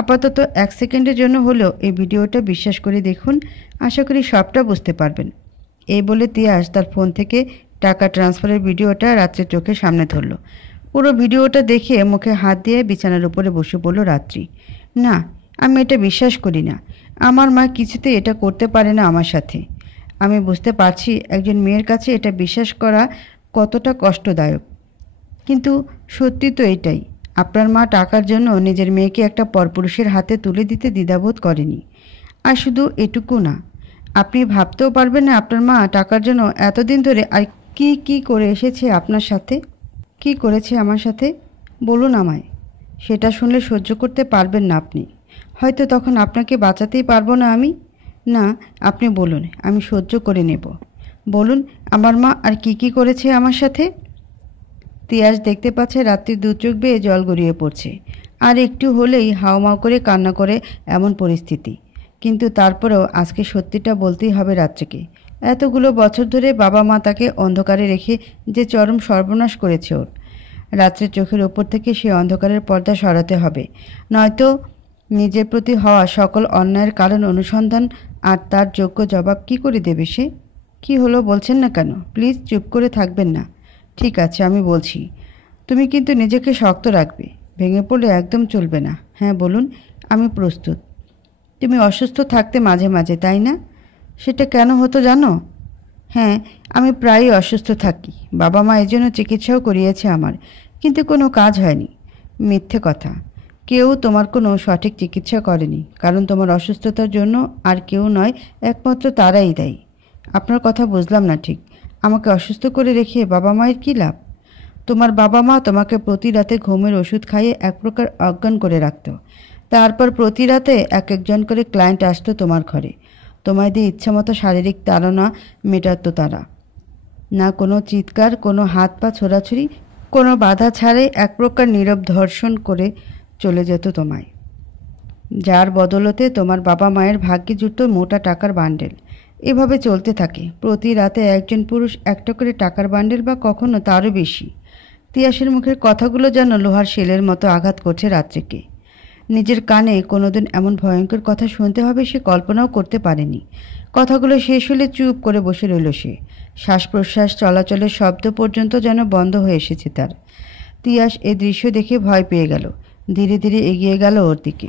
আপাতত 1 সেকেন্ডের জন্য হলেও এই ভিডিওটা বিশ্বাস করে দেখুন, আশা করি সবটা বুঝতে পারবেন। এই বলে তিয়াস তার ফোন থেকে টাকা ট্রান্সফারের ভিডিওটা রাত্রির চোখের সামনে ধরল। পুরো ভিডিওটা দেখে মুখে হাত দিয়ে বিছানার উপরে বসে পড়ল রাত্রি। না, আমি এটা বিশ্বাস করি না। আমার মা কিছুতেই এটা করতে পারে না আমার সাথে। আমি বুঝতে পারছি একজন মেয়ের কাছে এটা বিশ্বাস করা কতটা কষ্টদায়ক, কিন্তু সত্যি তো এটাই। আপনার মা টাকার জন্য নিজের মেয়েকে একটা পরপুরুষের হাতে তুলে দিতে দ্বিধাবোধ করেনি। আর শুধু এটুকু না, আপনি ভাবতেও পারবেন না আপনার মা টাকার জন্য এতদিন ধরে আর কি কি করে এসেছে আপনার সাথে। কি করেছে আমার সাথে বলুন আমায়। সেটা শুনলে সহ্য করতে পারবেন না আপনি। হয়তো তখন আপনাকে বাঁচাতেই পারবো না আমি। না, আপনি বলুন, আমি সহ্য করে নেব। বলুন আমার মা আর কি কি করেছে আমার সাথে। তিয়াস দেখতে পাচ্ছে রাত্রির 2 চোখ বেয়ে জল গড়িয়ে পড়ছে। আর একটু হলেই হাউমাউ করে কান্না করে এমন পরিস্থিতি। কিন্তু তারপরেও আজকে সত্যিটা বলতেই হবে রাত্রিকে। এতগুলো বছর ধরে বাবা মা তাকে অন্ধকারে রেখে যে চরম সর্বনাশ করেছে ওর। রাত্রের চোখের ওপর থেকে সে অন্ধকারের পর্দা সরাতে হবে, নয়তো নিজের প্রতি হওয়া সকল অন্যায়ের কারণ অনুসন্ধান আর তার যোগ্য জবাব কি করে দেবে সে। কি হলো বলছেন না কেন? প্লিজ চুপ করে থাকবেন না। ঠিক আছে, আমি বলছি। তুমি কিন্তু নিজেকে শক্ত রাখবে, ভেঙে পড়লে একদম চলবে না। হ্যাঁ বলুন, আমি প্রস্তুত। তুমি অসুস্থ থাকতে মাঝে মাঝে, তাই না? সেটা কেন হতো জানো? হ্যাঁ, আমি প্রায়ই অসুস্থ থাকি। বাবা মা এজন্য চিকিৎসাও করিয়েছে আমার, কিন্তু কোনো কাজ হয়নি। মিথ্যে কথা। কেউ তোমার কোনো সঠিক চিকিৎসা করেনি, কারণ তোমার অসুস্থতার জন্য আর কেউ নয়, একমাত্র তারাই দায়ী। আপনার কথা বুঝলাম না ঠিক। আমাকে অসুস্থ করে রেখে বাবা মায়ের কী লাভ? তোমার বাবা মা তোমাকে প্রতি রাতে ঘুমের ওষুধ খাইয়ে এক প্রকার অজ্ঞান করে রাখত। তারপর প্রতি রাতে এক একজন করে ক্লায়েন্ট আসতো তোমার ঘরে। তোমায় দিয়ে ইচ্ছামতো শারীরিক তাড়না মেটাতো তারা। না কোনো চিৎকার, কোনো হাত পা ছোড়াছুড়ি, কোনো বাধা ছাড়াই এক প্রকার নীরব ধর্ষণ করে চলে যেত তোমায়। যার বদলতে তোমার বাবা মায়ের ভাগ্যে জুটত মোটা টাকার বান্ডেল। এভাবে চলতে থাকে। প্রতি রাতে একজন পুরুষ একটা করে টাকার বান্ডেল, বা কখনো তারও বেশি। তিয়াসের মুখের কথাগুলো যেন লোহার শেলের মতো আঘাত করছে রাত্রিকে। নিজের কানে কোনোদিন এমন ভয়ঙ্কর কথা শুনতে হবে সে কল্পনাও করতে পারেনি। কথাগুলো শেষ হলে চুপ করে বসে রইল সে। শ্বাস প্রশ্বাস চলাচলের শব্দ পর্যন্ত যেন বন্ধ হয়ে এসেছে তার। তিয়াস এই দৃশ্য দেখে ভয় পেয়ে গেল। ধীরে ধীরে এগিয়ে গেল ওর দিকে।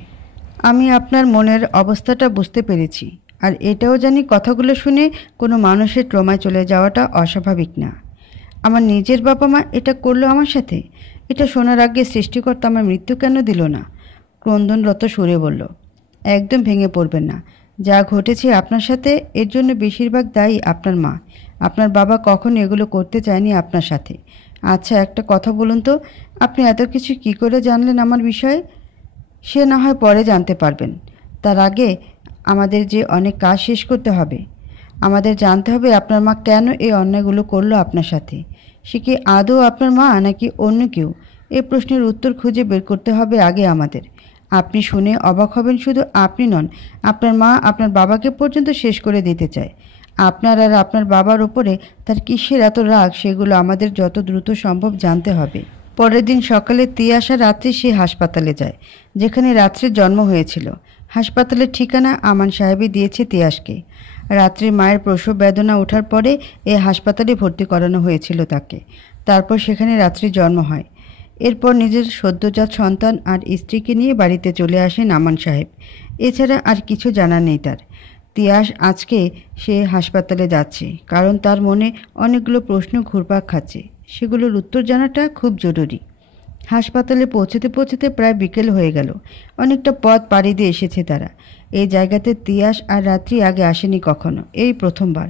আমি আপনার মনের অবস্থাটা বুঝতে পেরেছি, আর এটাও জানি কথাগুলো শুনে কোনো মানুষের ট্রমায় চলে যাওয়াটা অস্বাভাবিক না। আমার নিজের বাবা মা এটা করলো আমার সাথে। এটা শোনার আগে সৃষ্টিকর্তা আমার মৃত্যু কেন দিল না? ক্রন্দনরত সুরে বলল। একদম ভেঙে পড়বেন না। যা ঘটেছে আপনার সাথে এর জন্য বেশিরভাগ দায়ী আপনার মা। আপনার বাবা কখনো এগুলো করতে চায়নি আপনার সাথে। আচ্ছা, একটা কথা বলুন তো, আপনি এত কিছু কি করে জানলেন আমার বিষয়ে? সে না হয় পরে জানতে পারবেন। তার আগে আমাদের যে অনেক কাজ শেষ করতে হবে। আমাদের জানতে হবে আপনার মা কেন এই অন্যায়গুলো করলো আপনার সাথে। সে কি আদৌ আপনার মা নাকি অন্য কেউ? এই প্রশ্নের উত্তর খুঁজে বের করতে হবে আগে আমাদের। আপনি শুনে অবাক হবেন, শুধু আপনি নন, আপনার মা আপনার বাবাকে পর্যন্ত শেষ করে দিতে চায়। আপনার আর আপনার বাবার ওপরে তার কিসের এত রাগ, সেগুলো আমাদের যত দ্রুত সম্ভব জানতে হবে। পরের দিন সকালে তিয়াসা রাত্রে সে হাসপাতালে যায় যেখানে রাত্রে জন্ম হয়েছিল। হাসপাতালের ঠিকানা আমান সাহেবই দিয়েছে তিয়াসকে। রাত্রে মায়ের প্রসব বেদনা ওঠার পরে এই হাসপাতালে ভর্তি করানো হয়েছিল তাকে। তারপর সেখানে রাত্রে জন্ম হয়। এরপর নিজের সদ্যজাত সন্তান আর স্ত্রীকে নিয়ে বাড়িতে চলে আসেন আমান সাহেব। এছাড়া আর কিছু জানা নেই তার। তিয়াস আজকে সে হাসপাতালে যাচ্ছে কারণ তার মনে অনেকগুলো প্রশ্ন ঘুরপাক খাচ্ছে। সেগুলোর উত্তর জানাটা খুব জরুরি। হাসপাতালে পৌঁছতে পৌঁছতে প্রায় বিকেল হয়ে গেল। অনেকটা পথ পাড়ি দিয়ে এসেছে তারা। এই জায়গাতে তিয়াস আর রাত্রি আগে আসেনি কখনো, এই প্রথমবার।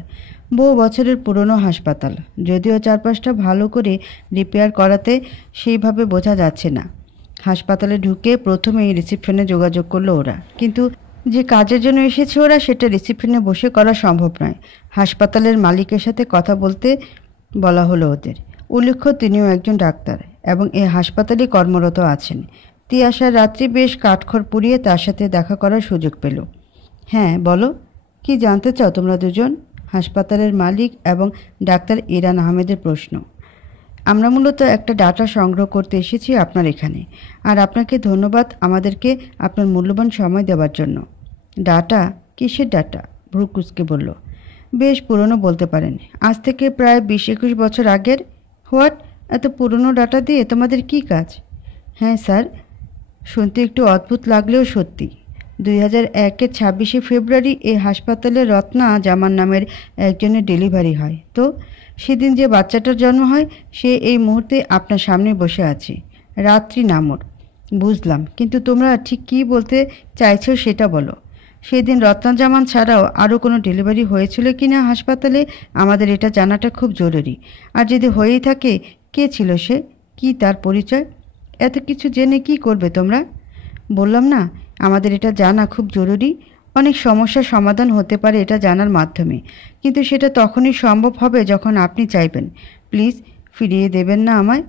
বহু বছরের পুরনো হাসপাতাল, যদিও চারপাশটা ভালো করে রিপেয়ার করাতে সেইভাবে বোঝা যাচ্ছে না। হাসপাতালে ঢুকে প্রথমেই রিসেপশনে যোগাযোগ করলো ওরা, কিন্তু যে কাজের জন্য এসেছে ওরা সেটা রিসেপশনে বসে করা সম্ভব নয়। হাসপাতালের মালিকের সাথে কথা বলতে বলা হলো ওদের। উল্লেখ্য তিনিও একজন ডাক্তার এবং এই হাসপাতালে কর্মরত আছেন। তিয়াসার রাত্রি বেশ কাঠখড় পুড়িয়ে তার সাথে দেখা করার সুযোগ পেল। হ্যাঁ বলো, কি জানতে চাও তোমরা দুজন? হাসপাতালের মালিক এবং ডাক্তার ইরান আহমেদের প্রশ্ন। আমরা মূলত একটা ডাটা সংগ্রহ করতে এসেছি আপনার এখানে, আর আপনাকে ধন্যবাদ আমাদেরকে আপনার মূল্যবান সময় দেওয়ার জন্য। ডাটা? কিসের ডাটা? ভ্রুকুচকে বলল। বেশ পুরনো বলতে পারেন, আজ থেকে প্রায় 20-21 বছর আগের। হোয়াট? এত পুরনো ডাটা দিয়ে তোমাদের কি কাজ? হ্যাঁ স্যার, শুনতে একটু অদ্ভুত লাগলেও সত্যি। 2001-এর 26শে ফেব্রুয়ারি এই হাসপাতালে রত্না জামান নামের একজনের ডেলিভারি হয়। তো সেদিন যে বাচ্চাটার জন্ম হয় সে এই মুহূর্তে আপনার সামনে বসে আছে। রাত্রি নামর। বুঝলাম, কিন্তু তোমরা ঠিক কী বলতে চাইছো সেটা বলো। সেদিন রত্না জামান ছাড়াও আরও কোনো ডেলিভারি হয়েছিল কি না হাসপাতালে, আমাদের এটা জানাটা খুব জরুরি। আর যদি হয়েই থাকে, কে ছিল সে, কি তার পরিচয়? এত কিছু জেনে কি করবে তোমরা? বললাম না, আমাদের এটা জানা খুব জরুরি। অনেক সমস্যার সমাধান হতে পারে এটা জানার মাধ্যমে, কিন্তু সেটা তখনই সম্ভব হবে যখন আপনি চাইবেন। প্লিজ ফিরিয়ে দেবেন না আমায়?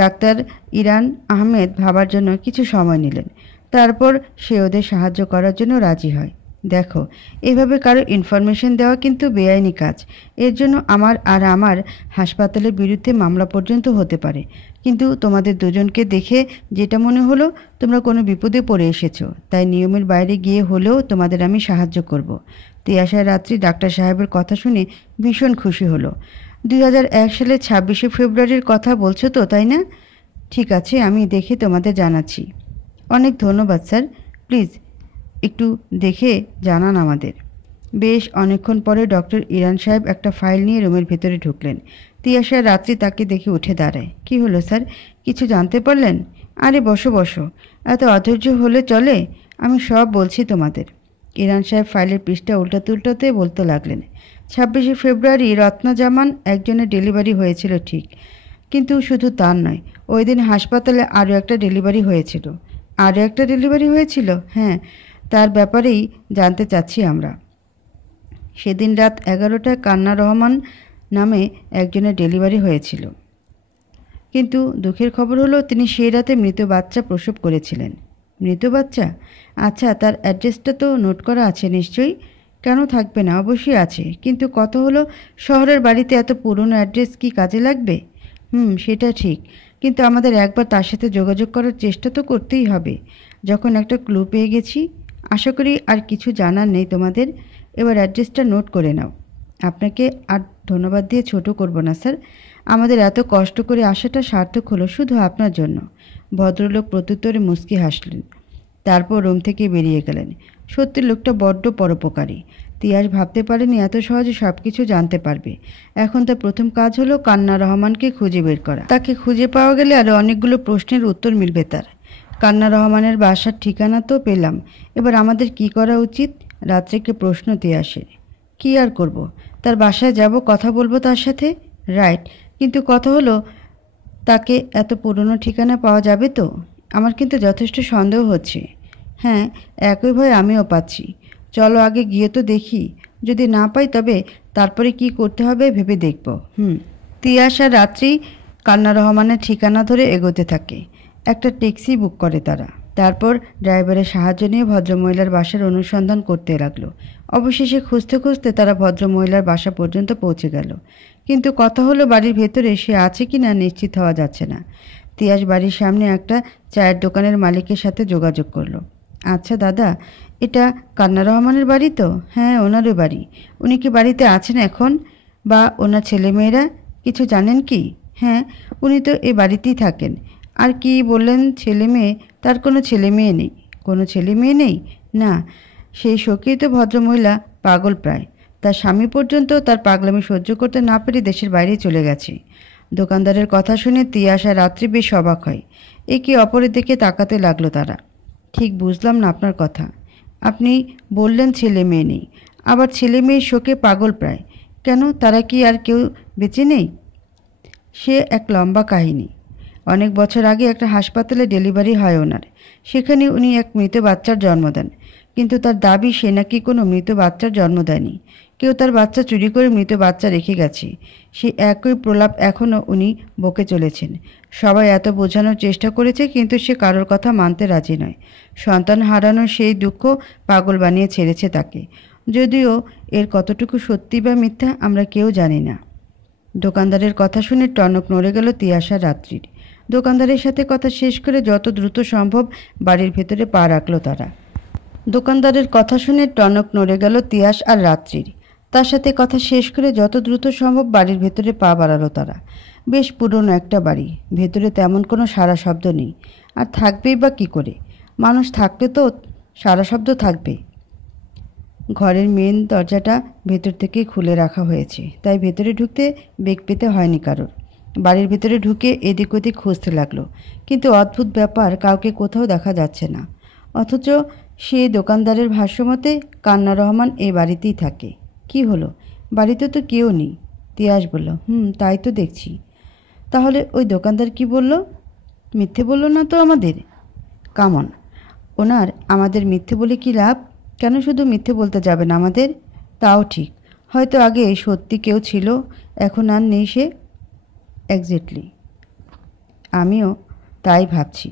ডাক্তার ইরান আহমেদ ভাবার জন্য কিছু সময় নিলেন। তারপর সে ওদের সাহায্য করার জন্য রাজি হয়। দেখো, এভাবে কারো ইনফরমেশন দেওয়া কিন্তু বেআইনি কাজ। এর জন্য আমার হাসপাতালের বিরুদ্ধে মামলা পর্যন্ত হতে পারে। কিন্তু তোমাদের দুজনকে দেখে যেটা মনে হলো তোমরা কোনো বিপদে পড়ে এসেছো, তাই নিয়মের বাইরে গিয়ে হলেও তোমাদের আমি সাহায্য করব। তিয়াসার রাত্রি ডাক্তার সাহেবের কথা শুনে ভীষণ খুশি হলো। 2001 সালের 26শে ফেব্রুয়ারির কথা বলছো তো, তাই না? ঠিক আছে, আমি দেখে তোমাদের জানাচ্ছি। অনেক ধন্যবাদ স্যার। প্লিজ একটু দেখে জানান আমাদের। বেশ অনেকক্ষণ পরে ডক্টর ইরান সাহেব একটা ফাইল নিয়ে রুমের ভেতরে ঢুকলেন। তিয়াসার রাত্রি তাকে দেখে উঠে দাঁড়ায়। কি হলো স্যার, কিছু জানতে পারলেন? আরে বসো বসো, এত অধৈর্য হলে চলে? আমি সব বলছি তোমাদের। ইরান সাহেব ফাইলের পৃষ্ঠা উল্টাতে উল্টাতে বলতে লাগলেন। 26শে ফেব্রুয়ারি রত্না জামান একজনের ডেলিভারি হয়েছিল ঠিক, কিন্তু শুধু তার নয়, ওই দিন হাসপাতালে আরও একটা ডেলিভারি হয়েছিল। আরও একটা ডেলিভারি হয়েছিল? হ্যাঁ, তার ব্যাপারেই জানতে চাচ্ছি আমরা। সেদিন রাত 11টায় কান্না রহমান নামে একজনের ডেলিভারি হয়েছিল, কিন্তু দুঃখের খবর হলো তিনি সেই রাতে মৃত বাচ্চা প্রসব করেছিলেন। মৃত বাচ্চা? আচ্ছা, তার অ্যাড্রেসটা তো নোট করা আছে নিশ্চয়ই? কেন থাকবে না, অবশ্যই আছে, কিন্তু কথা হলো শহরের বাড়িতে এত পুরনো অ্যাড্রেস কি কাজে লাগবে? সেটা ঠিক, কিন্তু আমাদের একবার তার সাথে যোগাযোগ করার চেষ্টা তো করতেই হবে। যখন একটা ক্লু পেয়ে গেছি। আশা করি আর কিছু জানার নেই তোমাদের। এবার অ্যাড্রেসটা নোট করে নাও। আপনাকে আর ধন্যবাদ দিয়ে ছোট করব না স্যার, আমাদের এত কষ্ট করে আসাটা সার্থক হলো শুধু আপনার জন্য। ভদ্রলোক প্রত্যুত্তরে মুচকি হাসলেন, তারপর রুম থেকে বেরিয়ে গেলেন। সত্যি লোকটা বড্ড পরোপকারী। তিয়াস ভাবতে পারেনি এত সহজে সব কিছু জানতে পারবে। এখন তার প্রথম কাজ হলো কান্না রহমানকে খুঁজে বের করা। তাকে খুঁজে পাওয়া গেলে আরও অনেকগুলো প্রশ্নের উত্তর মিলবে তার। কান্না রহমানের বাসার ঠিকানা তো পেলাম, এবার আমাদের কি করা উচিত? রাত্রিকে প্রশ্ন তিয়াসের। কি আর করব, তার বাসায় যাব, কথা বলবো তার সাথে। রাইট, কিন্তু কথা হলো তাকে এত পুরনো ঠিকানা পাওয়া যাবে তো? আমার কিন্তু যথেষ্ট সন্দেহ হচ্ছে। হ্যাঁ, একই ভয় আমিও পাচ্ছি। চলো আগে গিয়ে তো দেখি, যদি না পাই তবে তারপরে কি করতে হবে ভেবে দেখব। তিয়াস আর রাত্রি কান্না রহমানের ঠিকানা ধরে এগোতে থাকে। একটা ট্যাক্সি বুক করে তারা। তারপর ড্রাইভারের সাহায্য নিয়ে ভদ্রমহিলার বাসার অনুসন্ধান করতে লাগলো। অবশেষে খুঁজতে খুঁজতে তারা ভদ্রমহিলার বাসা পর্যন্ত পৌঁছে গেল। কিন্তু কথা হলো বাড়ির ভেতরে সে আছে কি না নিশ্চিত হওয়া যাচ্ছে না। তিয়াস বাড়ির সামনে একটা চায়ের দোকানের মালিকের সাথে যোগাযোগ করলো। আচ্ছা দাদা, এটা কান্না রহমানের বাড়ি তো? হ্যাঁ, ওনারও বাড়ি। উনি কি বাড়িতে আছেন এখন? বা ওনার ছেলেমেয়েরা কিছু জানেন কি? হ্যাঁ, উনি তো এই বাড়িতেই থাকেন। আর কি বললেন ছেলে মেয়ে? তার কোনো ছেলে মেয়ে নেই। কোনো ছেলে মেয়ে নেই? না, সেই শোকেই তো ভদ্রমহিলা পাগল প্রায়। তার স্বামী পর্যন্ত তার পাগলামি সহ্য করতে না পেরে দেশের বাইরে চলে গেছে। দোকানদারের কথা শুনে তিয়াস আর রাত্রি বেশ অবাক হয়। একে অপরের দিকে তাকাতে লাগলো তারা। ঠিক বুঝলাম না আপনার কথা। আপনি বললেন ছেলে মেয়ে নেই, আবার ছেলে মেয়ের শোকে পাগল প্রায়। কেন, তারা কি আর কেউ বেঁচে নেই? সে এক লম্বা কাহিনী। অনেক বছর আগে একটা হাসপাতালে ডেলিভারি হয় ওনার। সেখানে উনি এক মৃত বাচ্চার জন্ম দেন। কিন্তু তার দাবি সে নাকি কোনো মৃত বাচ্চার জন্ম দেয়নি। কেউ তার বাচ্চা চুরি করে মৃত বাচ্চা রেখে গেছে। সেই একই প্রলাপ এখনও উনি বকে চলেছেন। সবাই এত বোঝানোর চেষ্টা করেছে, কিন্তু সে কারোর কথা মানতে রাজি নয়। সন্তান হারানোর সেই দুঃখ পাগল বানিয়ে ছেড়েছে তাকে। যদিও এর কতটুকু সত্যি বা মিথ্যা আমরা কেউ জানি না। দোকানদারের কথা শুনে টনক নড়ে গেল তিয়াসা রাত্রির। দোকানদারের সাথে কথা শেষ করে যত দ্রুত সম্ভব বাড়ির ভেতরে পা রাখলো তারা। দোকানদারের কথা শুনে টনক নড়ে গেল তিয়াস আর রাত্রির। তার সাথে কথা শেষ করে যত দ্রুত সম্ভব বাড়ির ভেতরে পা বাড়ালো তারা। বেশ পুরনো একটা বাড়ি, ভেতরে তেমন কোনো সারা শব্দ নেই। আর থাকবেই বা কী করে? মানুষ থাকলে তো সারা শব্দ থাকবে। ঘরের মেন দরজাটা ভেতর থেকে খুলে রাখা হয়েছে, তাই ভেতরে ঢুকতে বেগ পেতে হয়নি কারোর। বাড়ির ভেতরে ঢুকে এদিক ওদিক খুঁজতে লাগলো, কিন্তু অদ্ভুত ব্যাপার, কাউকে কোথাও দেখা যাচ্ছে না। অথচ সেই দোকানদারের ভাষ্যমতে কান্না রহমান এই বাড়িতেই থাকে। কি হলো, বাড়িতে তো কেউ নেই। তিয়াস বলল, তাই তো দেখছি। তাহলে ওই দোকানদার কি বলল? মিথ্যে বলল না তো আমাদের? কামন, ওনার আমাদের মিথ্যে বলে কি লাভ? কেন শুধু মিথ্যে বলতে যাবেন আমাদের? তাও ঠিক, হয়তো আগে সত্যি কেউ ছিল, এখন আর নেই সে। এক্স্যাক্টলি, আমিও তাই ভাবছি।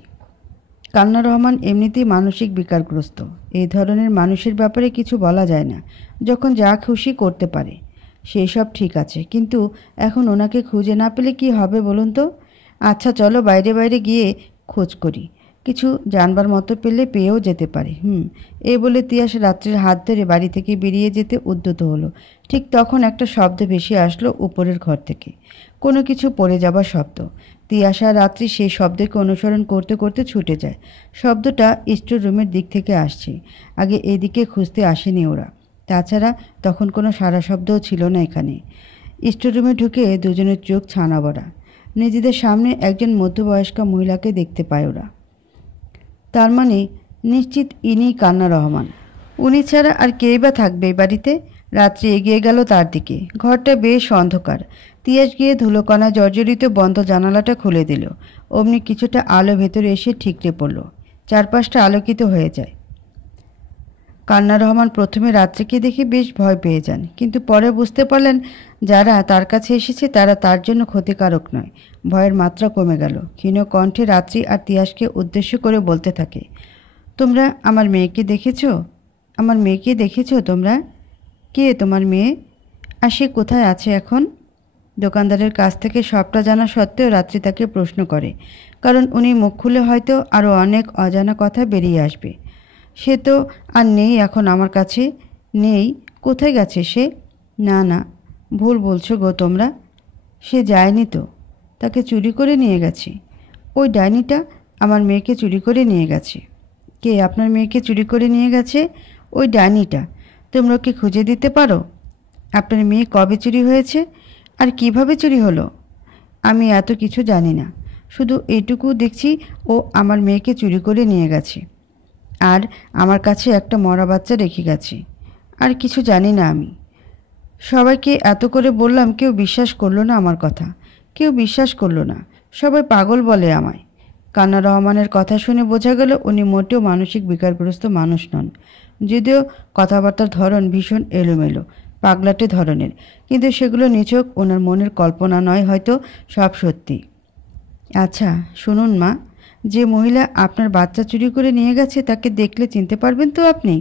কান্না রহমান এমনিতেই মানসিক বিকারগ্রস্ত। এই ধরনের মানুষের ব্যাপারে কিছু বলা যায় না, যখন যা খুশি করতে পারে। সেই সব ঠিক আছে, কিন্তু এখন ওনাকে খুঁজে না পেলে কি হবে বলুন তো? আচ্ছা চলো বাইরে বাইরে গিয়ে খোঁজ করি, কিছু জানবার মতো পেলে পেয়েও যেতে পারে। এই বলে তিয়াস রাত্রির হাত ধরে বাড়ি থেকে বেরিয়ে যেতে উদ্যত হলো। ঠিক তখন একটা শব্দ ভেসে আসলো উপরের ঘর থেকে, কোনো কিছু পড়ে যাবার শব্দ। তিয়াস আর রাত্রি সেই শব্দকে অনুসরণ করতে করতে ছুটে যায়। শব্দটা স্টোর রুমের দিক থেকে আসছে। আগে এদিকে খুঁজতে আসেনি ওরা। তাছাড়া তখন কোনো সারা শব্দও ছিল না এখানে। স্টোর রুমে ঢুকে দুজনের চোখ ছানা বড়া। নিজেদের সামনে একজন মধ্যবয়স্কা মহিলাকে দেখতে পায় ওরা। তার মানে নিশ্চিত ইনিই কান্না রহমান। উনি ছাড়া আর কেই বা থাকবে এই বাড়িতে? রাত্রি এগিয়ে গেল তার দিকে। ঘরটা বেশ অন্ধকার। তিয়াস গিয়ে ধুলোকণা জর্জরিত বন্ধ জানালাটা খুলে দিল। অমনি কিছুটা আলো ভেতরে এসে ঠিকরে পড়ল। চারপাশটা আলোকিত হয়ে যায়। কান্না রহমান প্রথমে রাত্রিকে দেখে বেশ ভয় পেয়ে যান, কিন্তু পরে বুঝতে পারলেন যারা তার কাছে এসেছে তারা তার জন্য ক্ষতিকারক নয়। ভয়ের মাত্রা কমে গেল। ক্ষীণ কণ্ঠে রাত্রি আর তিয়াসকে উদ্দেশ্য করে বলতে থাকে, তোমরা আমার মেয়েকে দেখেছো? আমার মেয়েকে দেখেছো তোমরা? কে তোমার মেয়ে? আর সে কোথায় আছে এখন? দোকানদারের কাছ থেকে সবটা জানা সত্ত্বেও রাত্রি তাকে প্রশ্ন করে, কারণ উনি মুখ খুলে হয়তো আরও অনেক অজানা কথা বেরিয়ে আসবে। সে তো আর নেই এখন আমার কাছে। নেই? কোথায় গেছে সে? না না, ভুল বলছো গো তোমরা। সে যায়নি তো, তাকে চুরি করে নিয়ে গেছে। ওই ডাইনিটা আমার মেয়েকে চুরি করে নিয়ে গেছে। কে আপনার মেয়েকে চুরি করে নিয়ে গেছে? ওই ডাইনিটা। তোমরা কি খুঁজে দিতে পারো? আপনার মেয়ে কবে চুরি হয়েছে আর কিভাবে চুরি হলো? আমি এত কিছু জানি না, শুধু এইটুকু দেখছি ও আমার মেয়েকে চুরি করে নিয়ে গেছে আর আমার কাছে একটা মরা বাচ্চা রেখে গেছে। আর কিছু জানি না আমি। সবাইকে এত করে বললাম, কেউ বিশ্বাস করলো না আমার কথা। কেউ বিশ্বাস করলো না, সবাই পাগল বলে আমায়। কান্না রহমানের কথা শুনে বোঝা গেল উনি মোটেও মানসিক বিকারগ্রস্ত মানুষ নন। যদিও কথাবার্তার ধরন ভীষণ এলোমেলো, পাগলাটে ধরনের, কিন্তু সেগুলো নিছক ওনার মনের কল্পনা নয়, হয়তো সব সত্যি। আচ্ছা শুনুন মা, যে মহিলা আপনার বাচ্চা চুরি করে নিয়ে গেছে তাকে দেখলে চিনতে পারবেন তো আপনি?